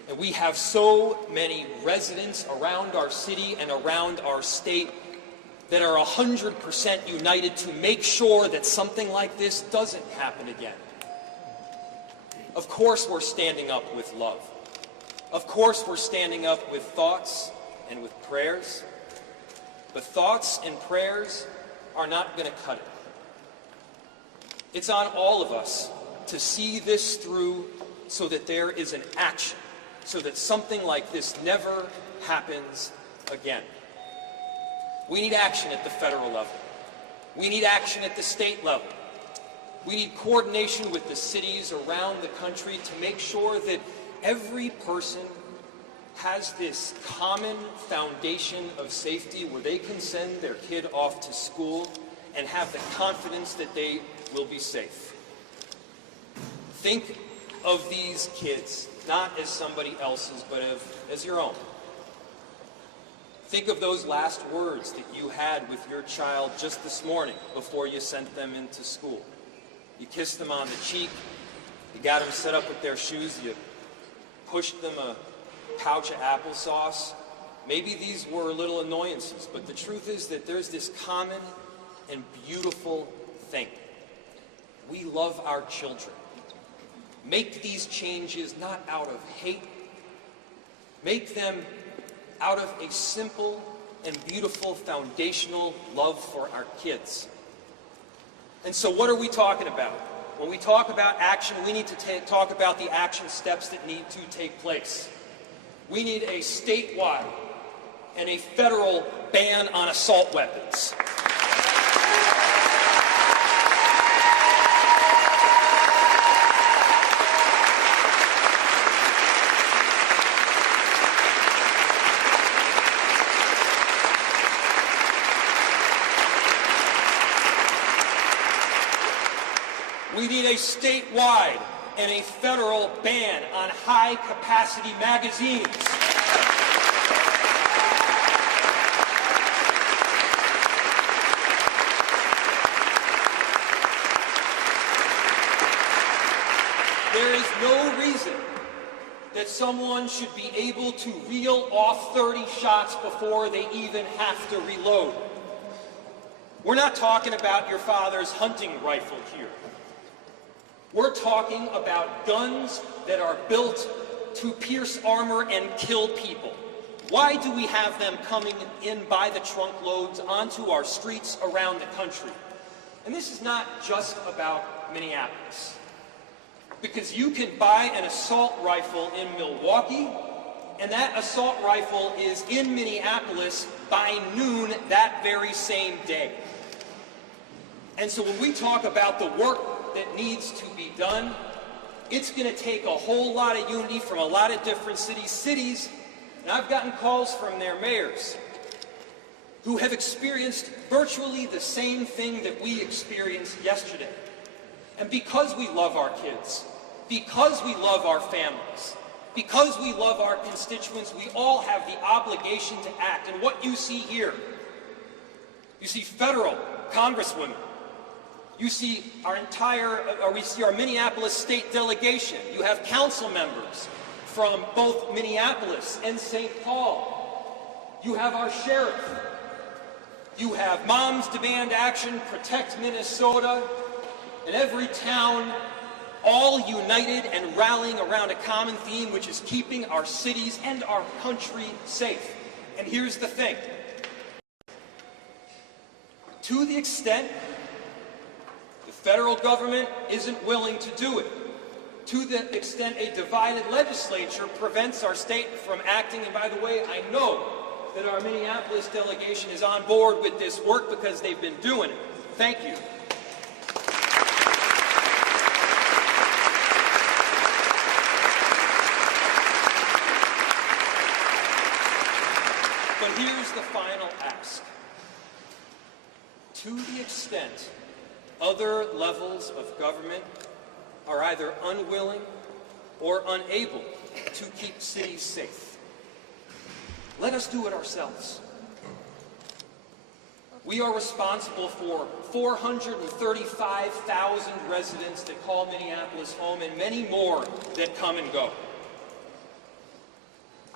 And we have so many residents around our city and around our state that are 100% united to make sure that something like this doesn't happen again. Of course we're standing up with love. Of course we're standing up with thoughts and with prayers. But thoughts and prayers are not going to cut it. It's on all of us to see this through so that there is an action, so that something like this never happens again. We need action at the federal level. We need action at the state level. We need coordination with the cities around the country to make sure that every person has this common foundation of safety where they can send their kid off to school and have the confidence that they will be safe. Think of these kids not as somebody else's, but as your own. Think of those last words that you had with your child just this morning before you sent them into school. You kissed them on the cheek, you got them set up with their shoes, you pushed them a pouch of applesauce. Maybe these were little annoyances, but the truth is that there's this common and beautiful thing. We love our children. Make these changes not out of hate. Make them out of a simple and beautiful foundational love for our kids. And so what are we talking about? When we talk about action, we need to talk about the action steps that need to take place. We need a statewide and a federal ban on assault weapons. We need a statewide and a federal ban on high-capacity magazines. There is no reason that someone should be able to reel off 30 shots before they even have to reload. We're not talking about your father's hunting rifle here. We're talking about guns that are built to pierce armor and kill people. Why do we have them coming in by the trunk loads onto our streets around the country? And this is not just about Minneapolis. Because you can buy an assault rifle in Milwaukee, and that assault rifle is in Minneapolis by noon that very same day. And so when we talk about the work that needs to be done, it's going to take a whole lot of unity from a lot of different cities, and I've gotten calls from their mayors who have experienced virtually the same thing that we experienced yesterday. And because we love our kids, because we love our families, because we love our constituents, we all have the obligation to act. And what you see here, you see federal congresswomen, you see we see our Minneapolis state delegation. You have council members from both Minneapolis and St. Paul. You have our sheriff. You have Moms Demand Action, Protect Minnesota, and every town all united and rallying around a common theme, which is keeping our cities and our country safe. And here's the thing. To the extent the federal government isn't willing to do it, to the extent a divided legislature prevents our state from acting, and by the way, I know that our Minneapolis delegation is on board with this work because they've been doing it. Thank you. But here's the final ask. To the extent other levels of government are either unwilling or unable to keep cities safe, let us do it ourselves. We are responsible for 435,000 residents that call Minneapolis home and many more that come and go.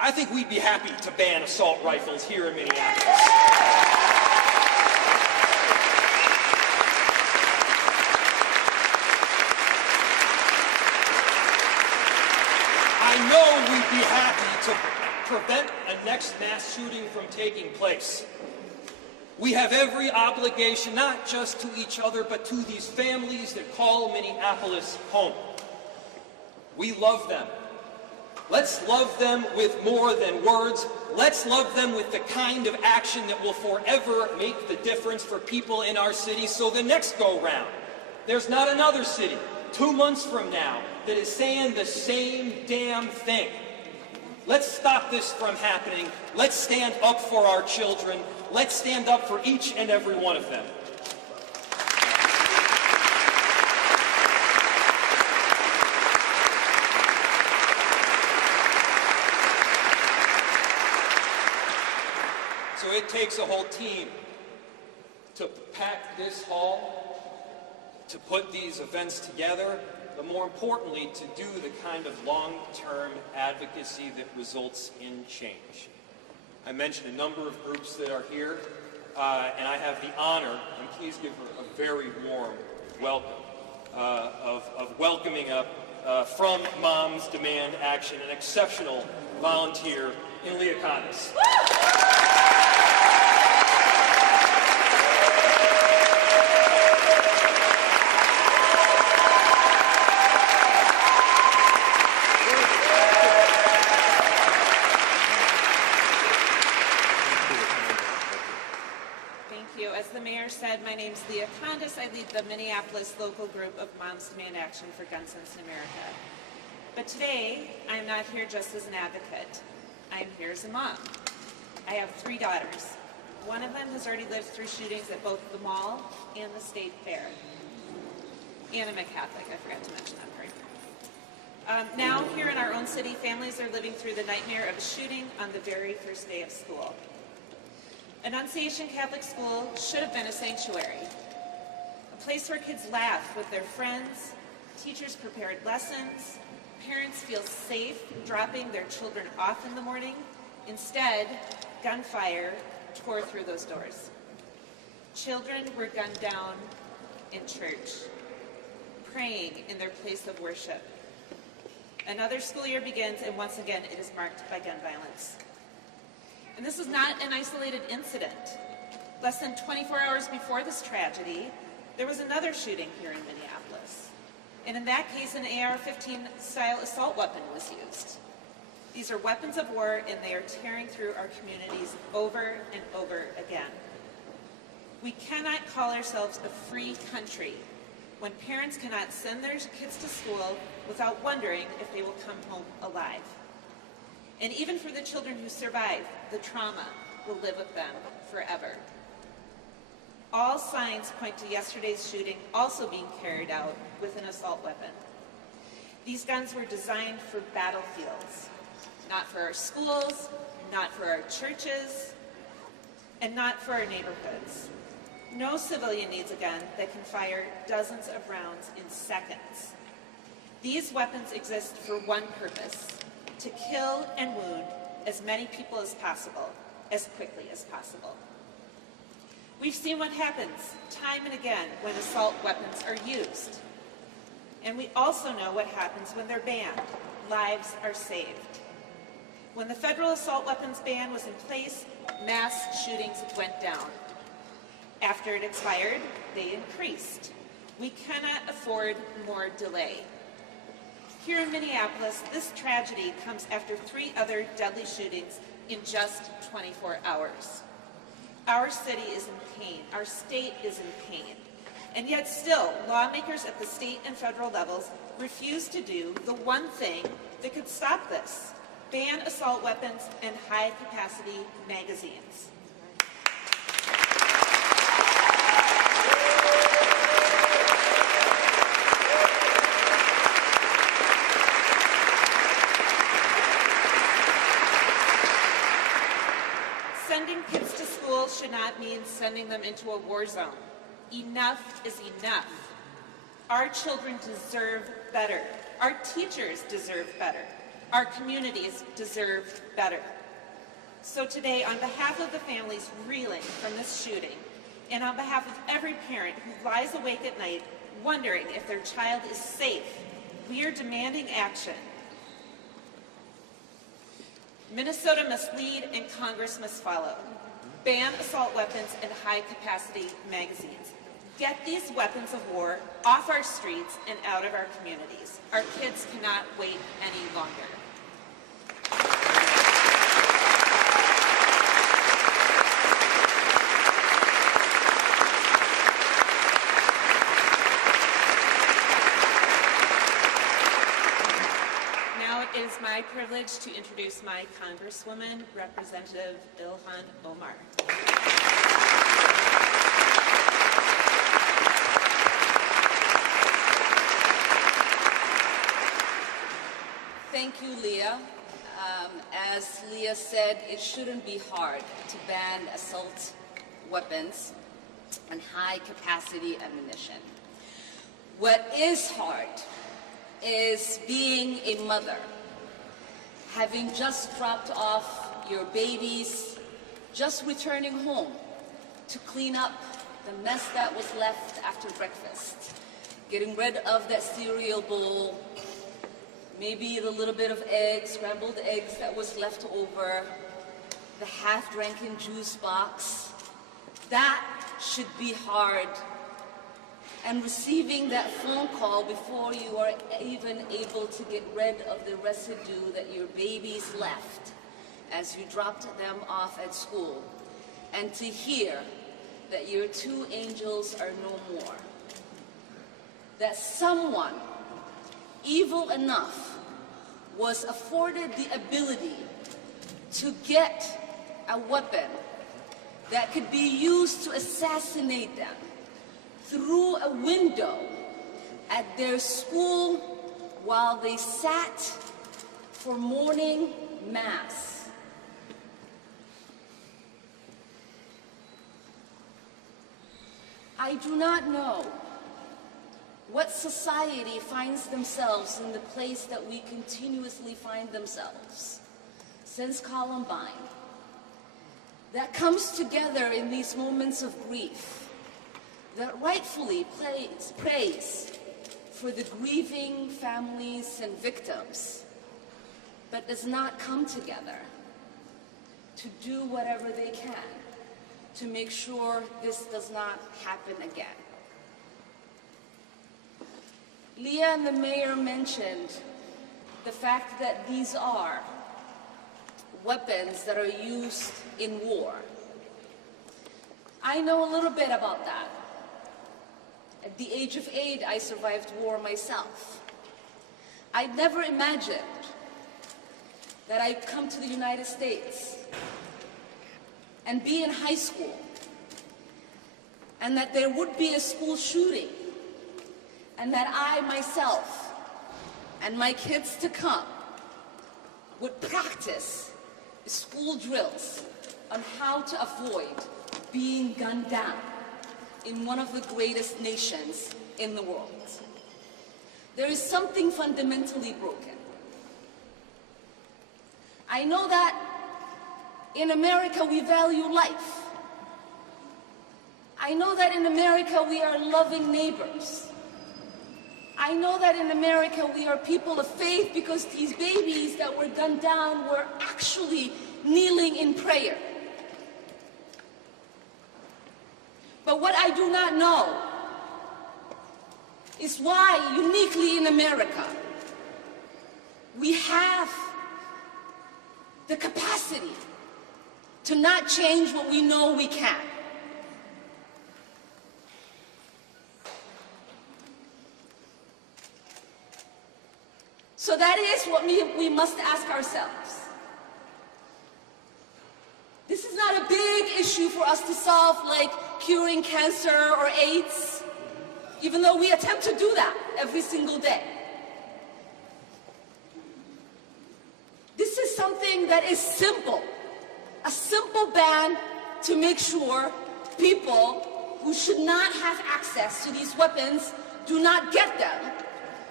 I think we'd be happy to ban assault rifles here in Minneapolis. I know we'd be happy to prevent a next mass shooting from taking place. We have every obligation, not just to each other, but to these families that call Minneapolis home. We love them. Let's love them with more than words. Let's love them with the kind of action that will forever make the difference for people in our city. So the next go-round, there's not another city 2 months from now that is saying the same damn thing. Let's stop this from happening. Let's stand up for our children. Let's stand up for each and every one of them. So it takes a whole team to pack this hall, to put these events together, but more importantly, to do the kind of long-term advocacy that results in change. I mentioned a number of groups that are here, and I have the honor, and please give her a very warm welcome, of welcoming up from Moms Demand Action, an exceptional volunteer in Leah Condis. Said, my name's Leah Condis. I lead the Minneapolis local group of Moms Demand Action for Gun Sense in America. But today, I'm not here just as an advocate. I'm here as a mom. I have 3 daughters. One of them has already lived through shootings at both the mall and the state fair. And I'm a Catholic, I forgot to mention that part. Now, here in our own city, families are living through the nightmare of a shooting on the very first day of school. Annunciation Catholic School should have been a sanctuary, a place where kids laugh with their friends, teachers prepared lessons, parents feel safe dropping their children off in the morning. Instead, gunfire tore through those doors. Children were gunned down in church, praying in their place of worship. Another school year begins, and once again, it is marked by gun violence. And this is not an isolated incident. Less than 24 hours before this tragedy, there was another shooting here in Minneapolis. And in that case, an AR-15 style assault weapon was used. These are weapons of war, and they are tearing through our communities over and over again. We cannot call ourselves a free country when parents cannot send their kids to school without wondering if they will come home alive. And even for the children who survive, the trauma will live with them forever. All signs point to yesterday's shooting also being carried out with an assault weapon. These guns were designed for battlefields, not for our schools, not for our churches, and not for our neighborhoods. No civilian needs a gun that can fire dozens of rounds in seconds. These weapons exist for one purpose: to kill and wound as many people as possible, as quickly as possible. We've seen what happens time and again when assault weapons are used. And we also know what happens when they're banned. Lives are saved. When the federal assault weapons ban was in place, mass shootings went down. After it expired, they increased. We cannot afford more delay. Here in Minneapolis, this tragedy comes after 3 other deadly shootings in just 24 hours. Our city is in pain. Our state is in pain. And yet still, lawmakers at the state and federal levels refuse to do the one thing that could stop this: ban assault weapons and high-capacity magazines. Sending kids to school should not mean sending them into a war zone. Enough is enough. Our children deserve better. Our teachers deserve better. Our communities deserve better. So today, on behalf of the families reeling from this shooting, and on behalf of every parent who lies awake at night wondering if their child is safe, we are demanding action. Minnesota must lead and Congress must follow. Ban assault weapons and high-capacity magazines. Get these weapons of war off our streets and out of our communities. Our kids cannot wait any longer. Now it is my privilege to introduce my Congresswoman, Representative Ilhan Omar. Thank you, Leah. As Leah said, it shouldn't be hard to ban assault weapons and high-capacity ammunition. What is hard is being a mother, having just dropped off your babies, just returning home to clean up the mess that was left after breakfast, getting rid of that cereal bowl, maybe the little bit of eggs, scrambled eggs that was left over, the half-drinking juice box. That should be hard. And receiving that phone call before you are even able to get rid of the residue that your babies left as you dropped them off at school, and to hear that your two angels are no more. That someone evil enough was afforded the ability to get a weapon that could be used to assassinate them through a window at their school while they sat for morning mass. I do not know what society finds themselves in the place that we continuously find themselves since Columbine, that comes together in these moments of grief, that rightfully prays for the grieving families and victims, but does not come together to do whatever they can to make sure this does not happen again. Leah and the mayor mentioned the fact that these are weapons that are used in war. I know a little bit about that. At the age of 8, I survived war myself. I'd never imagined that I'd come to the United States and be in high school, and that there would be a school shooting, and that I myself and my kids to come would practice school drills on how to avoid being gunned down in one of the greatest nations in the world. There is something fundamentally broken. I know that in America we value life. I know that in America we are loving neighbors. I know that in America we are people of faith because these babies that were gunned down were actually kneeling in prayer. But what I do not know is why, uniquely in America, we have the capacity to not change what we know we can. So that is what we must ask ourselves. This is not a big issue for us to solve, like curing cancer or AIDS, even though we attempt to do that every single day. This is something that is simple, a simple ban to make sure people who should not have access to these weapons do not get them,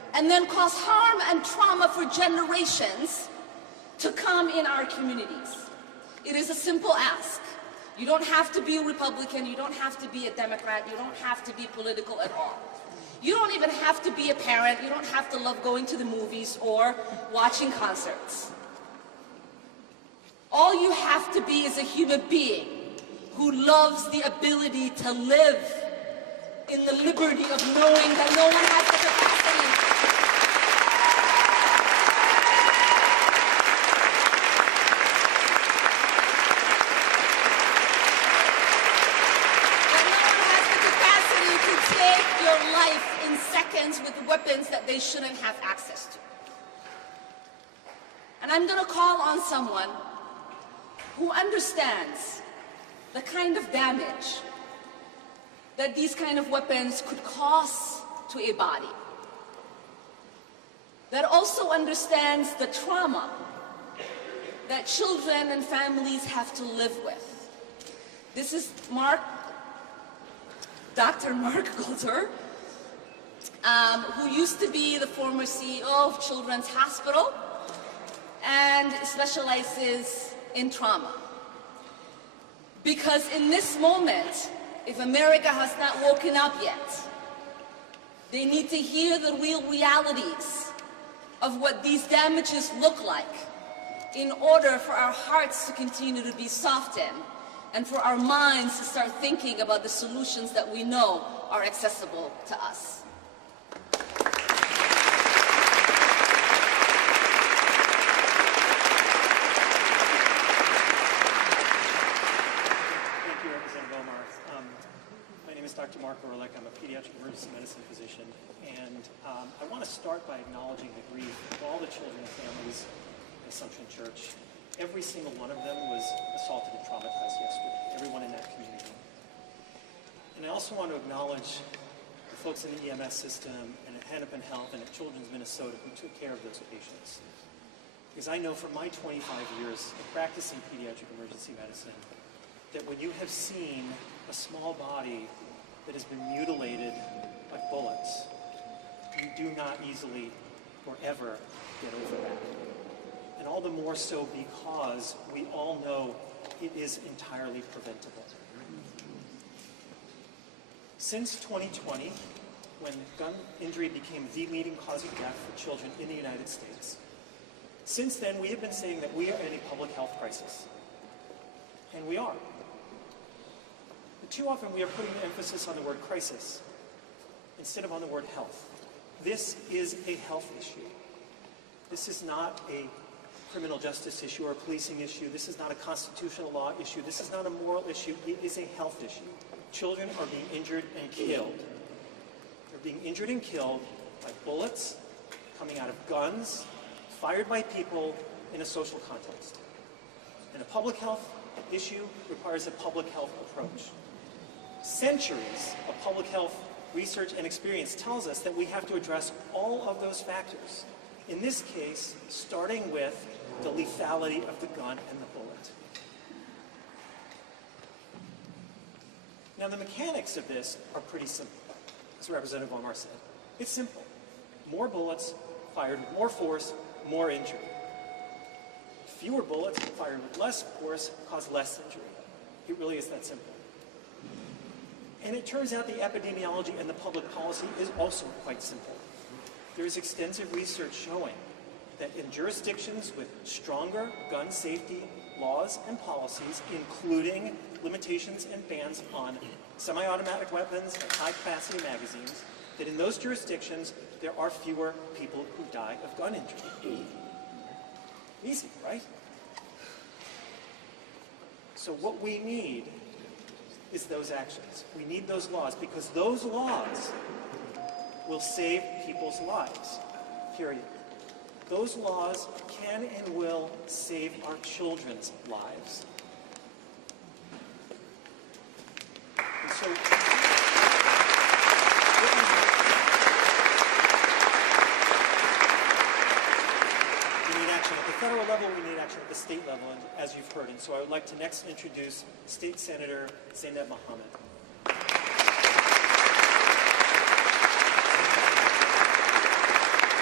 and then cause harm and trauma for generations to come in our communities. It is a simple ask. You don't have to be a Republican, you don't have to be a Democrat, you don't have to be political at all. You don't even have to be a parent, you don't have to love going to the movies or watching concerts. All you have to be is a human being who loves the ability to live in the liberty of knowing that no one has the capacity to take your life in seconds with weapons that they shouldn't have access to. And I'm going to call on someone who understands the kind of damage that these kind of weapons could cause to a body, that also understands the trauma that children and families have to live with. This is Dr. Mark Coulter, who used to be the former CEO of Children's Hospital and specializes in trauma. Because in this moment, if America has not woken up yet, they need to hear the real realities of what these damages look like in order for our hearts to continue to be softened and for our minds to start thinking about the solutions that we know are accessible to us. Dr. Mark Orlick. I'm a pediatric emergency medicine physician, and I want to start by acknowledging the grief of all the children and families in Assumption Church. Every single one of them was assaulted and traumatized yesterday, everyone in that community. And I also want to acknowledge the folks in the EMS system and at Hennepin Health and at Children's Minnesota who took care of those patients. Because I know from my 25 years of practicing pediatric emergency medicine that when you have seen a small body that has been mutilated by bullets, you do not easily or ever get over that. And all the more so because we all know it is entirely preventable. Since 2020, when gun injury became the leading cause of death for children in the United States, since then we have been saying that we are in a public health crisis. And we are. Too often we are putting the emphasis on the word crisis instead of on the word health. This is a health issue. This is not a criminal justice issue or a policing issue. This is not a constitutional law issue. This is not a moral issue. It is a health issue. Children are being injured and killed. They're being injured and killed by bullets coming out of guns fired by people in a social context. And a public health issue requires a public health approach. Centuries of public health research and experience tells us that we have to address all of those factors. In this case, starting with the lethality of the gun and the bullet. Now, the mechanics of this are pretty simple, as Representative Omar said. It's simple. More bullets fired with more force, more injury. Fewer bullets fired with less force cause less injury. It really is that simple. And it turns out the epidemiology and the public policy is also quite simple. There is extensive research showing that in jurisdictions with stronger gun safety laws and policies, including limitations and bans on semi-automatic weapons and high-capacity magazines, that in those jurisdictions there are fewer people who die of gun injury. Easy, right? So what we need is those actions. We need those laws because those laws will save people's lives, period. Those laws can and will save our children's lives. And so, we need action at the federal level, we need action at the state level, and as you've heard. And so I would like to next introduce State Senator Zainab Mohammed.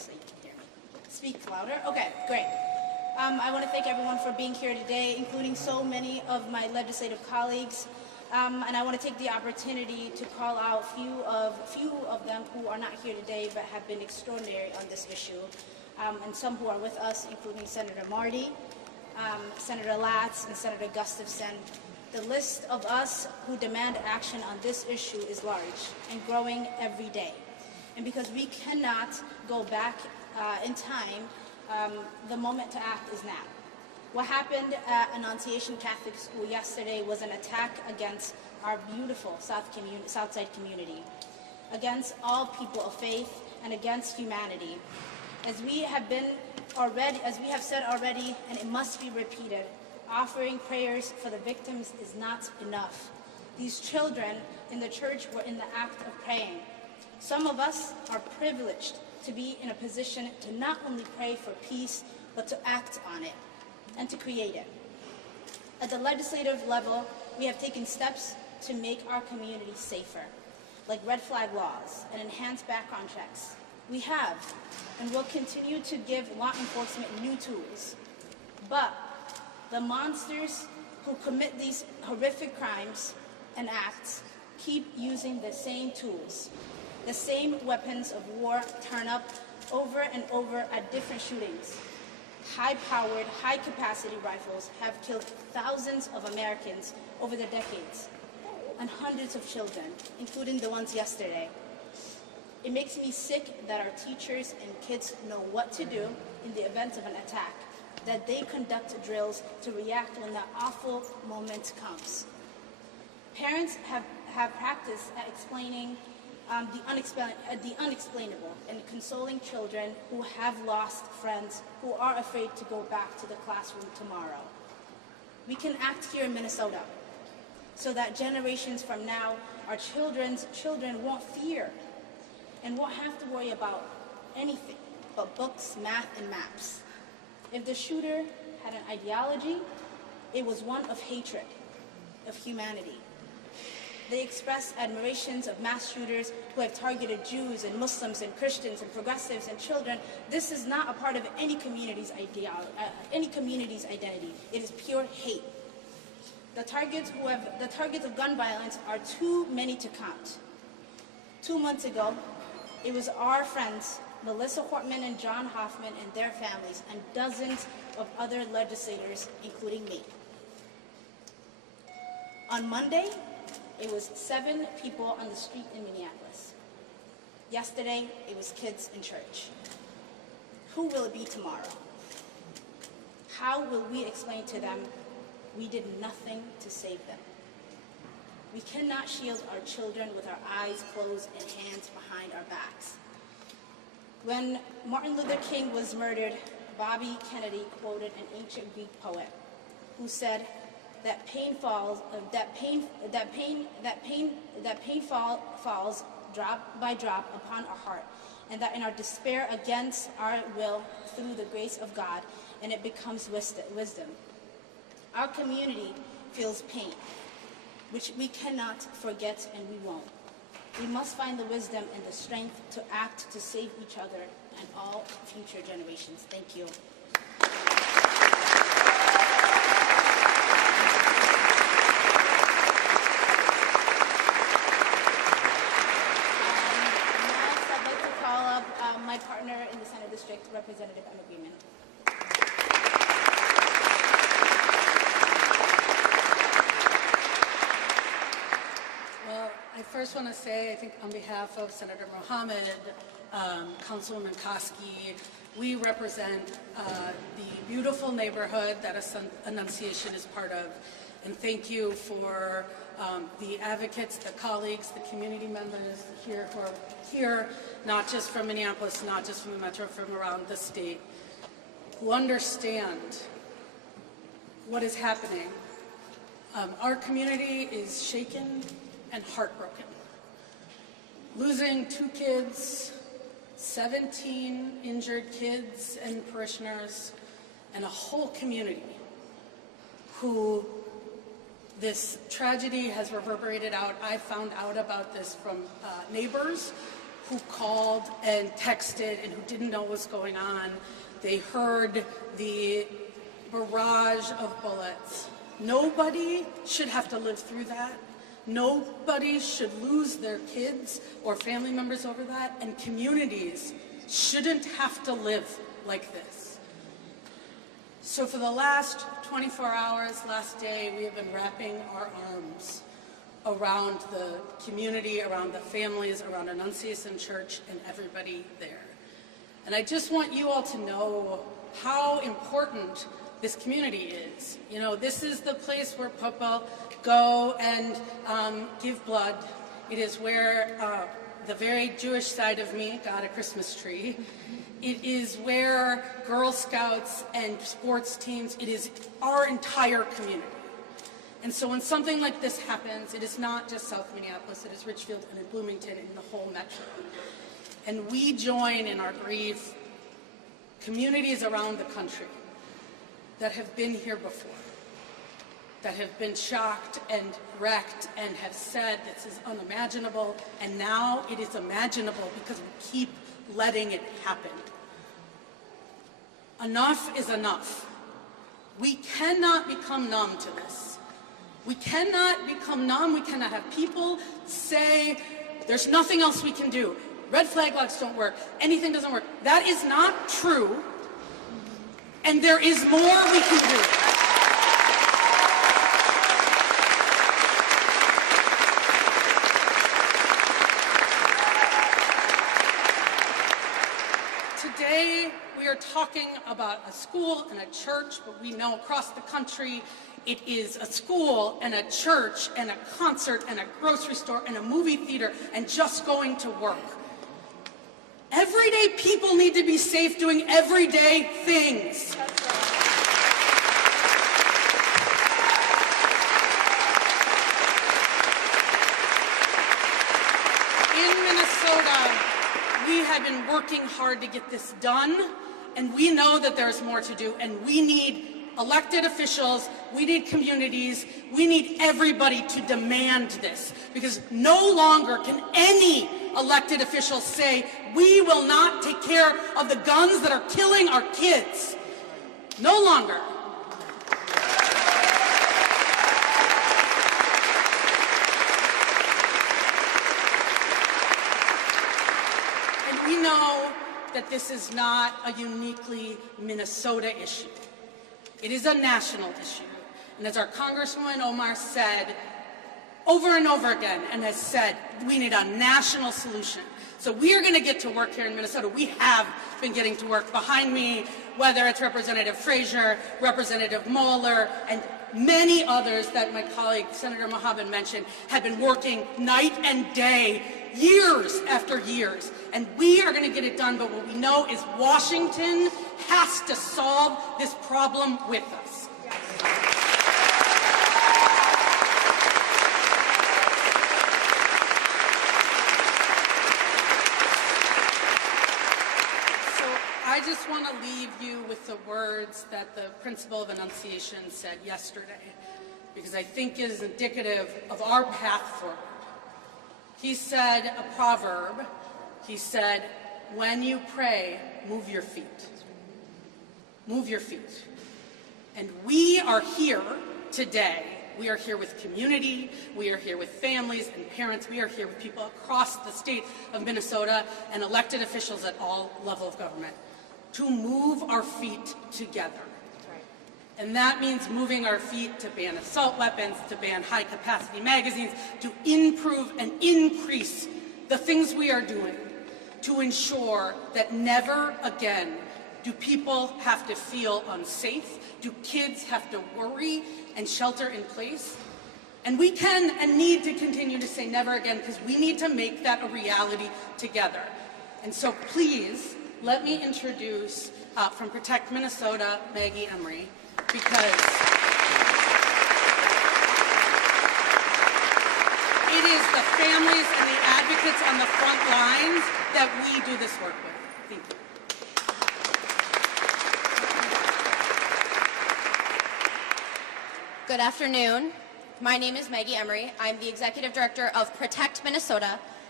so you can hear me. Speak louder. Okay, great. I want to thank everyone for being here today, including so many of my legislative colleagues. And I want to take the opportunity to call out few of them who are not here today but have been extraordinary on this issue, and some who are with us, including Senator Marty, Senator Latz, and Senator Gustafson. The list of us who demand action on this issue is large and growing every day. And because we cannot go back in time, the moment to act is now. What happened at Annunciation Catholic School yesterday was an attack against our beautiful Southside community, against all people of faith, and against humanity. As we have said already, and it must be repeated, offering prayers for the victims is not enough. These children in the church were in the act of praying. Some of us are privileged to be in a position to not only pray for peace, but to act on it and to create it. At the legislative level, we have taken steps to make our community safer, like red flag laws and enhanced background checks. We have and will continue to give law enforcement new tools. But the monsters who commit these horrific crimes and acts keep using the same tools. The same weapons of war turn up over and over at different shootings. High-powered, high-capacity rifles have killed thousands of Americans over the decades, and hundreds of children, including the ones yesterday. It makes me sick that our teachers and kids know what to do in the event of an attack, that they conduct drills to react when that awful moment comes. Parents have practiced at explaining the unexplainable and consoling children who have lost friends, who are afraid to go back to the classroom tomorrow. We can act here in Minnesota so that generations from now, our children's children won't fear and won't have to worry about anything but books, math, and maps. If the shooter had an ideology, it was one of hatred, of humanity. They express admirations of mass shooters who have targeted Jews and Muslims and Christians and progressives and children. This is not a part of any community's identity. It is pure hate. The targets of gun violence are too many to count. 2 months ago, it was our friends, Melissa Hortman and John Hoffman and their families, and dozens of other legislators, including me. On Monday, it was 7 people on the street in Minneapolis. Yesterday, it was kids in church. Who will it be tomorrow? How will we explain to them we did nothing to save them? We cannot shield our children with our eyes closed and hands behind our backs. When Martin Luther King was murdered, Bobby Kennedy quoted an ancient Greek poet who said that pain falls drop by drop upon our heart, and that in our despair against our will, through the grace of God, and it becomes wisdom. Our community feels pain, which we cannot forget, and we won't. We must find the wisdom and the strength to act to save each other and all future generations. Thank you. Next, I'd like to call up my partner in the Senate District, Representative Emma Greenman. I first want to say, I think on behalf of Senator Mohammed, Councilwoman Koski, we represent the beautiful neighborhood that Annunciation is part of. And thank you for the advocates, the colleagues, the community members here who are here, not just from Minneapolis, not just from the metro, from around the state, who understand what is happening. Our community is shaken and heartbroken. Losing 2 kids, 17 injured kids and parishioners, and a whole community who this tragedy has reverberated out. I found out about this from neighbors who called and texted and who didn't know what was going on. They heard the barrage of bullets. Nobody should have to live through that. Nobody should lose their kids or family members over that, and communities shouldn't have to live like this. So for the last 24 hours, last day, we have been wrapping our arms around the community, around the families, around Annunciation Church, and everybody there. And I just want you all to know how important this community is. You know, this is the place where people go and give blood. It is where the very Jewish side of me got a Christmas tree. It is where Girl Scouts and sports teams, it is our entire community. And so when something like this happens, it is not just South Minneapolis, it is Richfield and in Bloomington and the whole metro. And we join in our grief communities around the country that have been here before, that have been shocked and wrecked and have said this is unimaginable, and now it is imaginable because we keep letting it happen. Enough is enough. We cannot become numb to this. We cannot become numb. We cannot have people say, there's nothing else we can do. Red flag laws don't work. Anything doesn't work. That is not true. And there is more we can do. Today, we are talking about a school and a church, but we know across the country it is a school and a church and a concert and a grocery store and a movie theater and just going to work. Everyday people need to be safe doing everyday things. In Minnesota, we have been working hard to get this done, and we know that there's more to do, and we need elected officials, we need communities, we need everybody to demand this, because no longer can any elected officials say, we will not take care of the guns that are killing our kids. No longer. And we know that this is not a uniquely Minnesota issue. It is a national issue. And as our Congresswoman Omar said over and over again, and has said, we need a national solution. So we are going to get to work here in Minnesota. We have been getting to work. Behind me, whether it's Representative Frazier, Representative Moeller, and many others that my colleague Senator Mohammed mentioned, have been working night and day, years after years. And we are going to get it done, but what we know is Washington has to solve this problem with us. I just want to leave you with the words that the principal of Annunciation said yesterday, because I think it is indicative of our path forward. He said a proverb. He said, when you pray, move your feet. Move your feet. And we are here today. We are here with community, we are here with families and parents, we are here with people across the state of Minnesota and elected officials at all levels of government to move our feet together. And that means moving our feet to ban assault weapons, to ban high-capacity magazines, to improve and increase the things we are doing to ensure that never again do people have to feel unsafe, do kids have to worry and shelter in place. And we can and need to continue to say never again, because we need to make that a reality together. And so please, let me introduce, from Protect Minnesota, Maggie Emery, because it is the families and the advocates on the front lines that we do this work with. Thank you. Good afternoon. My name is Maggie Emery. I'm the Executive Director of Protect Minnesota,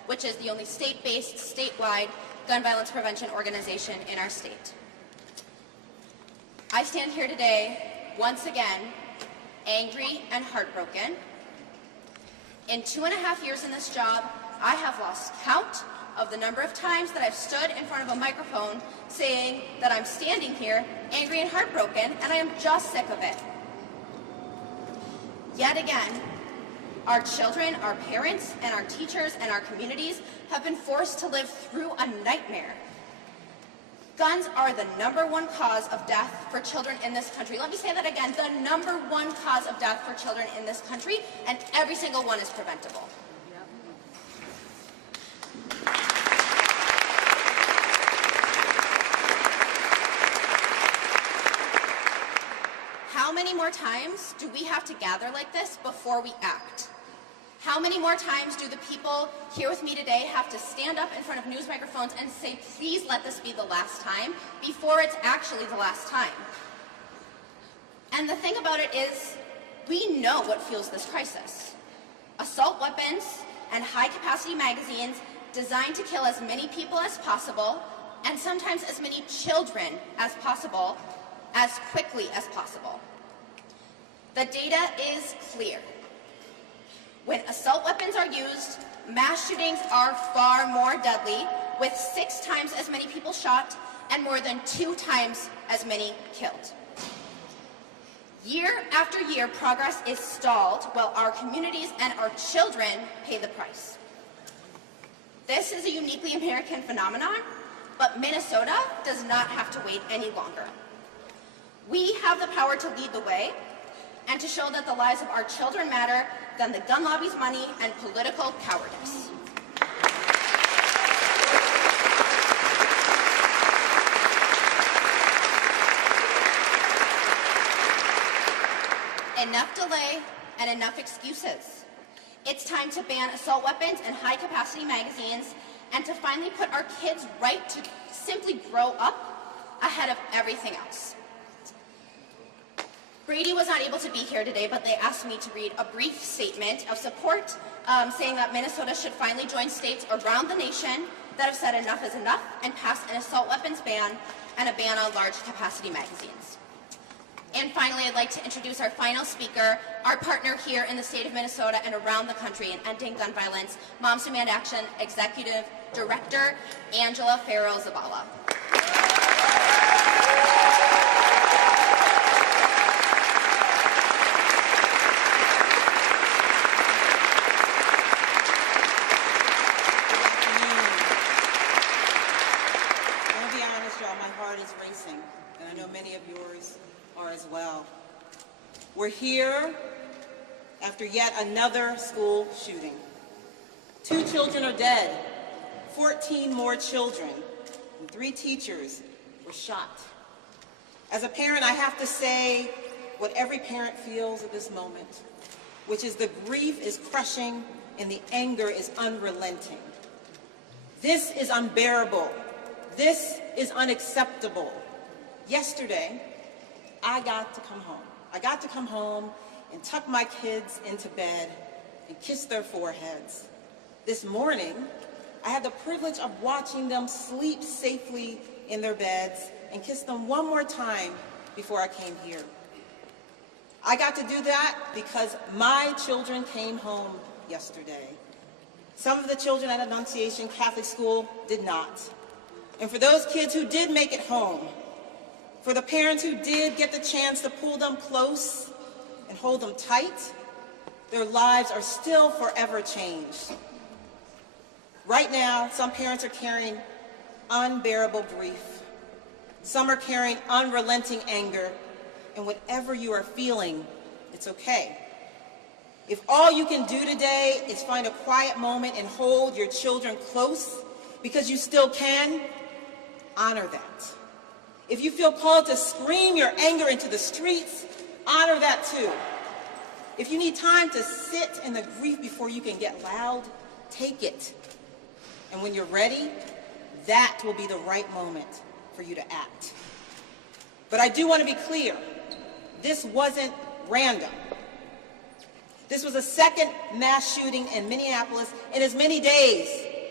which is the only state-based, statewide gun violence prevention organization in our state. I stand here today, once again, angry and heartbroken. In 2.5 years in this job, I have lost count of the number of times that I've stood in front of a microphone saying that I'm standing here angry and heartbroken, and I am just sick of it. Yet again, our children, our parents, and our teachers and our communities have been forced to live through a nightmare. Guns are the #1 cause of death for children in this country. Let me say that again, the #1 cause of death for children in this country, and every single one is preventable. How many more times do we have to gather like this before we act? How many more times do the people here with me today have to stand up in front of news microphones and say, please let this be the last time, before it's actually the last time? And the thing about it is, we know what fuels this crisis. Assault weapons and high-capacity magazines designed to kill as many people as possible, and sometimes as many children as possible, as quickly as possible. The data is clear. When assault weapons are used, mass shootings are far more deadly, with 6 times as many people shot and more than 2 times as many killed. Year after year, progress is stalled while our communities and our children pay the price. This is a uniquely American phenomenon, but Minnesota does not have to wait any longer. We have the power to lead the way and to show that the lives of our children matter than the gun lobby's money and political cowardice. Enough delay and enough excuses. It's time to ban assault weapons and high-capacity magazines and to finally put our kids' right to simply grow up ahead of everything else. Brady was not able to be here today, but they asked me to read a brief statement of support saying that Minnesota should finally join states around the nation that have said enough is enough and pass an assault weapons ban and a ban on large capacity magazines. And finally, I'd like to introduce our final speaker, our partner here in the state of Minnesota and around the country in ending gun violence, Moms Demand Action Executive Director, Angela Farrow-Zabala. Many of yours are as well. We're here after yet another school shooting. 2 children are dead, 14 more children, and 3 teachers were shot. As a parent, I have to say what every parent feels at this moment, which is the grief is crushing and the anger is unrelenting. This is unbearable. This is unacceptable. Yesterday, I got to come home. I got to come home and tuck my kids into bed and kiss their foreheads. This morning, I had the privilege of watching them sleep safely in their beds and kiss them one more time before I came here. I got to do that because my children came home yesterday. Some of the children at Annunciation Catholic School did not. And for those kids who did make it home, for the parents who did get the chance to pull them close and hold them tight, their lives are still forever changed. Right now, some parents are carrying unbearable grief. Some are carrying unrelenting anger, and whatever you are feeling, it's okay. If all you can do today is find a quiet moment and hold your children close because you still can, honor that. If you feel called to scream your anger into the streets, honor that too. If you need time to sit in the grief before you can get loud, take it. And when you're ready, that will be the right moment for you to act. But I do want to be clear, this wasn't random. This was a second mass shooting in Minneapolis in as many days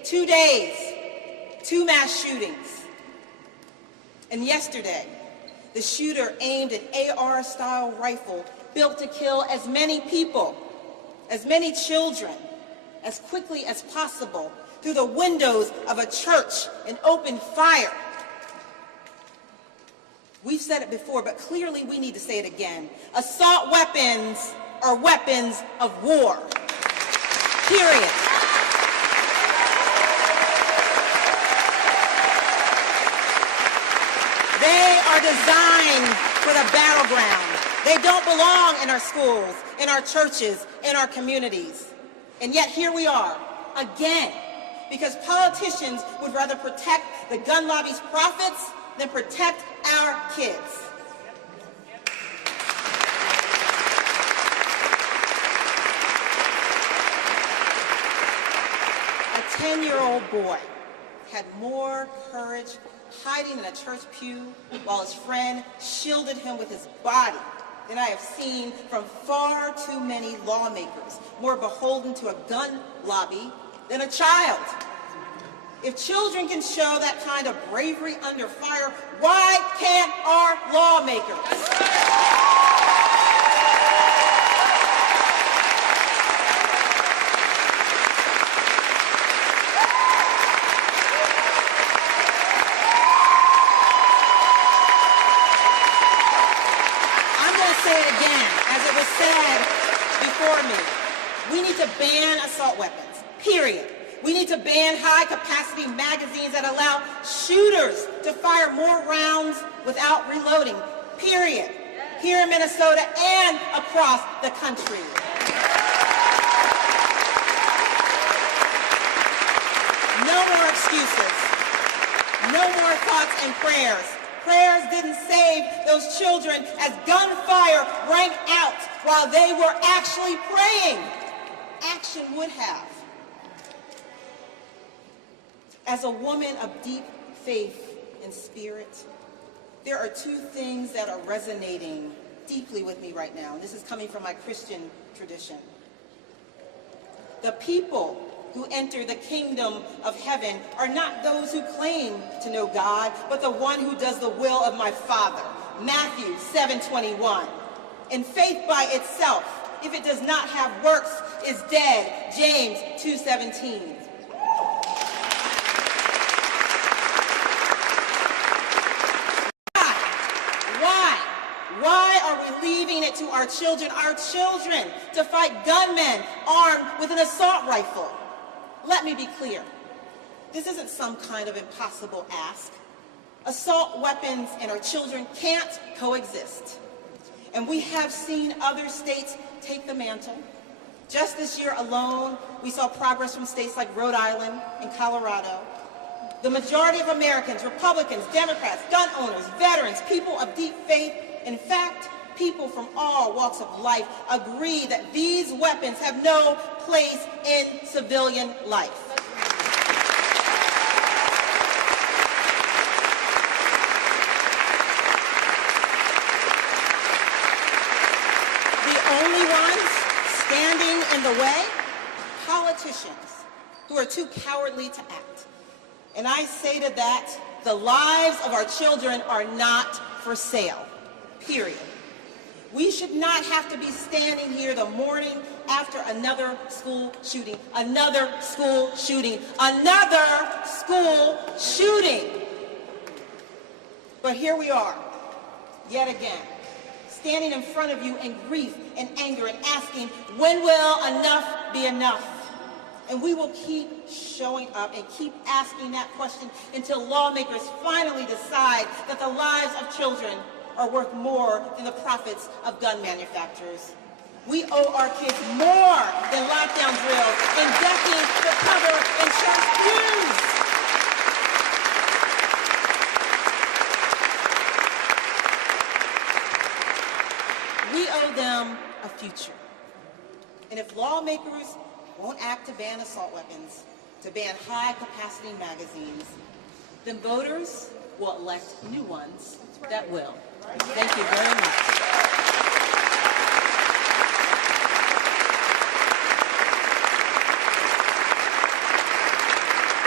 2 days, 2 mass shootings. And yesterday, the shooter aimed an AR-style rifle built to kill as many people, as many children, as quickly as possible through the windows of a church and opened fire. We've said it before, but clearly we need to say it again. Assault weapons are weapons of war. Period. They are designed for the battleground. They don't belong in our schools, in our churches, in our communities. And yet here we are, again, because politicians would rather protect the gun lobby's profits than protect our kids. A 10-year-old boy had more courage hiding in a church pew while his friend shielded him with his body than I have seen from far too many lawmakers, more beholden to a gun lobby than a child. If children can show that kind of bravery under fire, why can't our lawmakers? We need to ban assault weapons, period. We need to ban high-capacity magazines that allow shooters to fire more rounds without reloading, period. Here in Minnesota and across the country. No more excuses. No more thoughts and prayers. Prayers didn't save those children as gunfire rang out while they were actually praying. Action would have. As a woman of deep faith and spirit, there are 2 things that are resonating deeply with me right now, and this is coming from my Christian tradition. The people who enter the kingdom of heaven are not those who claim to know God, but the one who does the will of my Father. Matthew 7:21. And faith by itself, if it does not have works, is dead. James 2:17. Why are we leaving it to our children to fight gunmen armed with an assault rifle? Let me be clear. This isn't some kind of impossible ask. Assault weapons and our children can't coexist. And we have seen other states take the mantle. Just this year alone, we saw progress from states like Rhode Island and Colorado. The majority of Americans, Republicans, Democrats, gun owners, veterans, people of deep faith, in fact, people from all walks of life agree that these weapons have no place in civilian life. The only ones standing in the way? Politicians who are too cowardly to act. And I say to that, the lives of our children are not for sale. Period. We should not have to be standing here the morning after another school shooting, another school shooting, another school shooting. But here we are, yet again, standing in front of you in grief and anger and asking, when will enough be enough? And we will keep showing up and keep asking that question until lawmakers finally decide that the lives of children are worth more than the profits of gun manufacturers. We owe our kids more than lockdown drills and ducking to cover insurance pews. We owe them a future. And if lawmakers won't act to ban assault weapons, to ban high-capacity magazines, then voters will elect new ones that will. Thank you very much.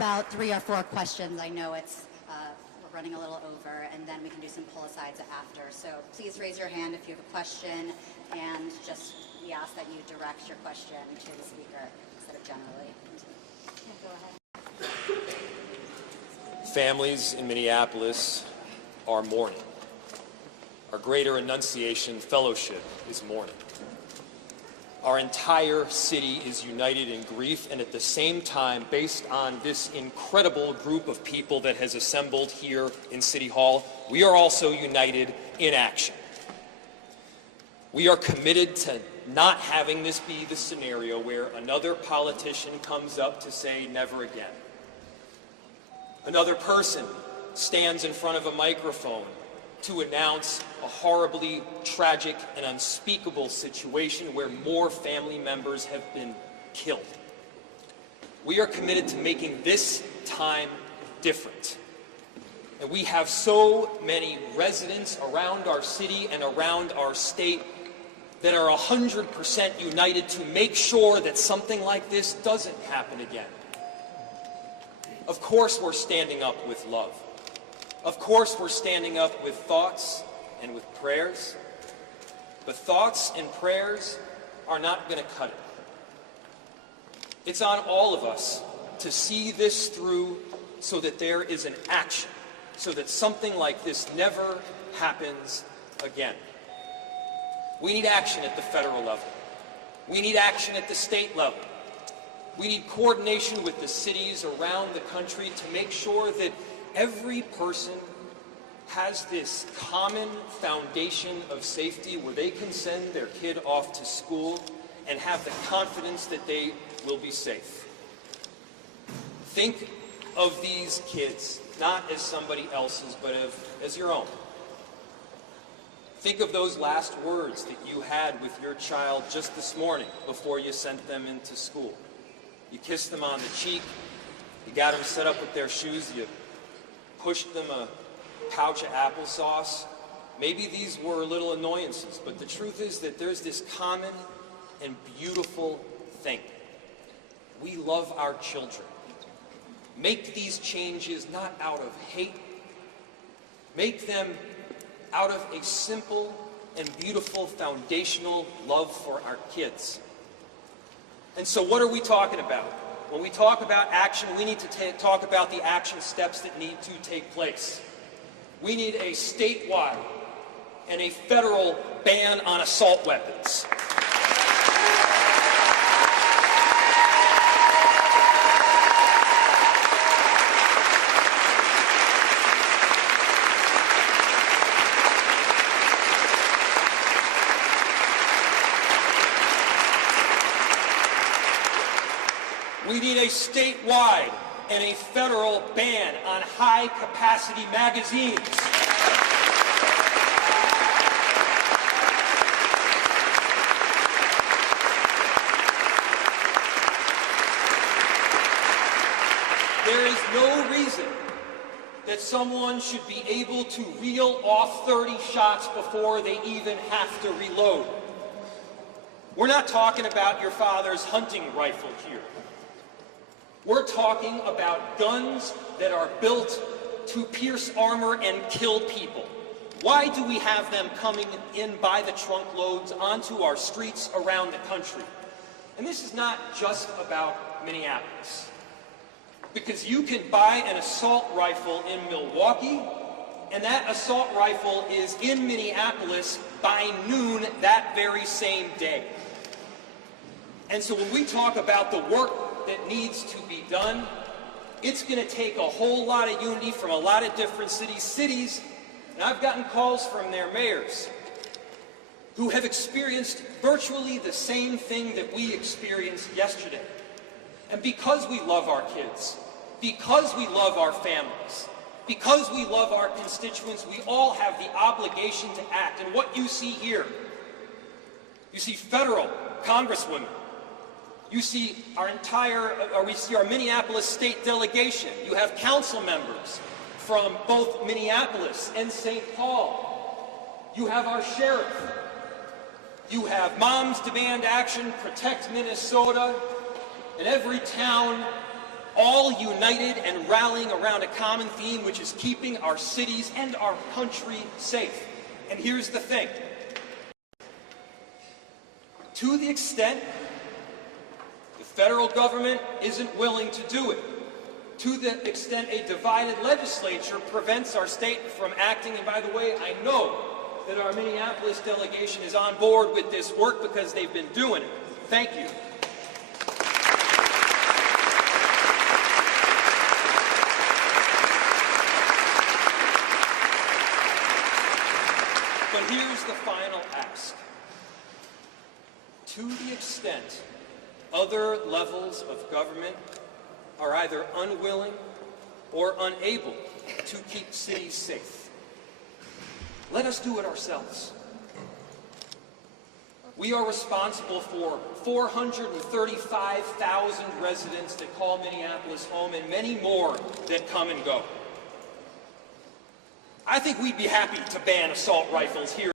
about 3 or 4 questions. I know we're running a little over, and then we can do some pull-asides after. So please raise your hand if you have a question, and just we ask that you direct your question to the speaker instead of generally. Go ahead. Families in Minneapolis are mourning. Our Greater Annunciation Fellowship is mourning. Our entire city is united in grief, and at the same time, based on this incredible group of people that has assembled here in City Hall, we are also united in action. We are committed to not having this be the scenario where another politician comes up to say never again. Another person stands in front of a microphone to announce a horribly tragic and unspeakable situation where more family members have been killed. We are committed to making this time different. And we have so many residents around our city and around our state that are 100% united to make sure that something like this doesn't happen again. Of course we're standing up with love. Of course we're standing up with thoughts and with prayers. But thoughts and prayers are not going to cut it. It's on all of us to see this through so that there is an action, so that something like this never happens again. We need action at the federal level. We need action at the state level. We need coordination with the cities around the country to make sure that every person has this common foundation of safety where they can send their kid off to school and have the confidence that they will be safe. Think of these kids not as somebody else's, but as your own. Think of those last words that you had with your child just this morning before you sent them into school. You kissed them on the cheek, you got them set up with their shoes, you pushed them a pouch of applesauce. Maybe these were little annoyances, but the truth is that there's this common and beautiful thing. We love our children. Make these changes not out of hate. Make them out of a simple and beautiful foundational love for our kids. And so what are we talking about? When we talk about action, we need to talk about the action steps that need to take place. We need a statewide and a federal ban on assault weapons. We need a statewide and a federal ban on high-capacity magazines. There is no reason that someone should be able to reel off 30 shots before they even have to reload. We're not talking about your father's hunting rifle here. We're talking about guns that are built to pierce armor and kill people. Why do we have them coming in by the trunk loads onto our streets around the country? And this is not just about Minneapolis. Because you can buy an assault rifle in Milwaukee, and that assault rifle is in Minneapolis by noon that very same day. And so when we talk about the work that needs to be done, it's going to take a whole lot of unity from a lot of different cities, and I've gotten calls from their mayors who have experienced virtually the same thing that we experienced yesterday. And because we love our kids, because we love our families, because we love our constituents, we all have the obligation to act. And what you see here, you see federal congresswomen, you see we see our Minneapolis state delegation. You have council members from both Minneapolis and St. Paul. You have our sheriff. You have Moms Demand Action, Protect Minnesota, and every town all united and rallying around a common theme, which is keeping our cities and our country safe. And here's the thing. To the extent the federal government isn't willing to do it, to the extent a divided legislature prevents our state from acting, and by the way, I know that our Minneapolis delegation is on board with this work because they've been doing it. Thank you. But here's the final ask. To the extent other levels of government are either unwilling or unable to keep cities safe, let us do it ourselves. We are responsible for 435,000 residents that call Minneapolis home and many more that come and go. I think we'd be happy to ban assault rifles here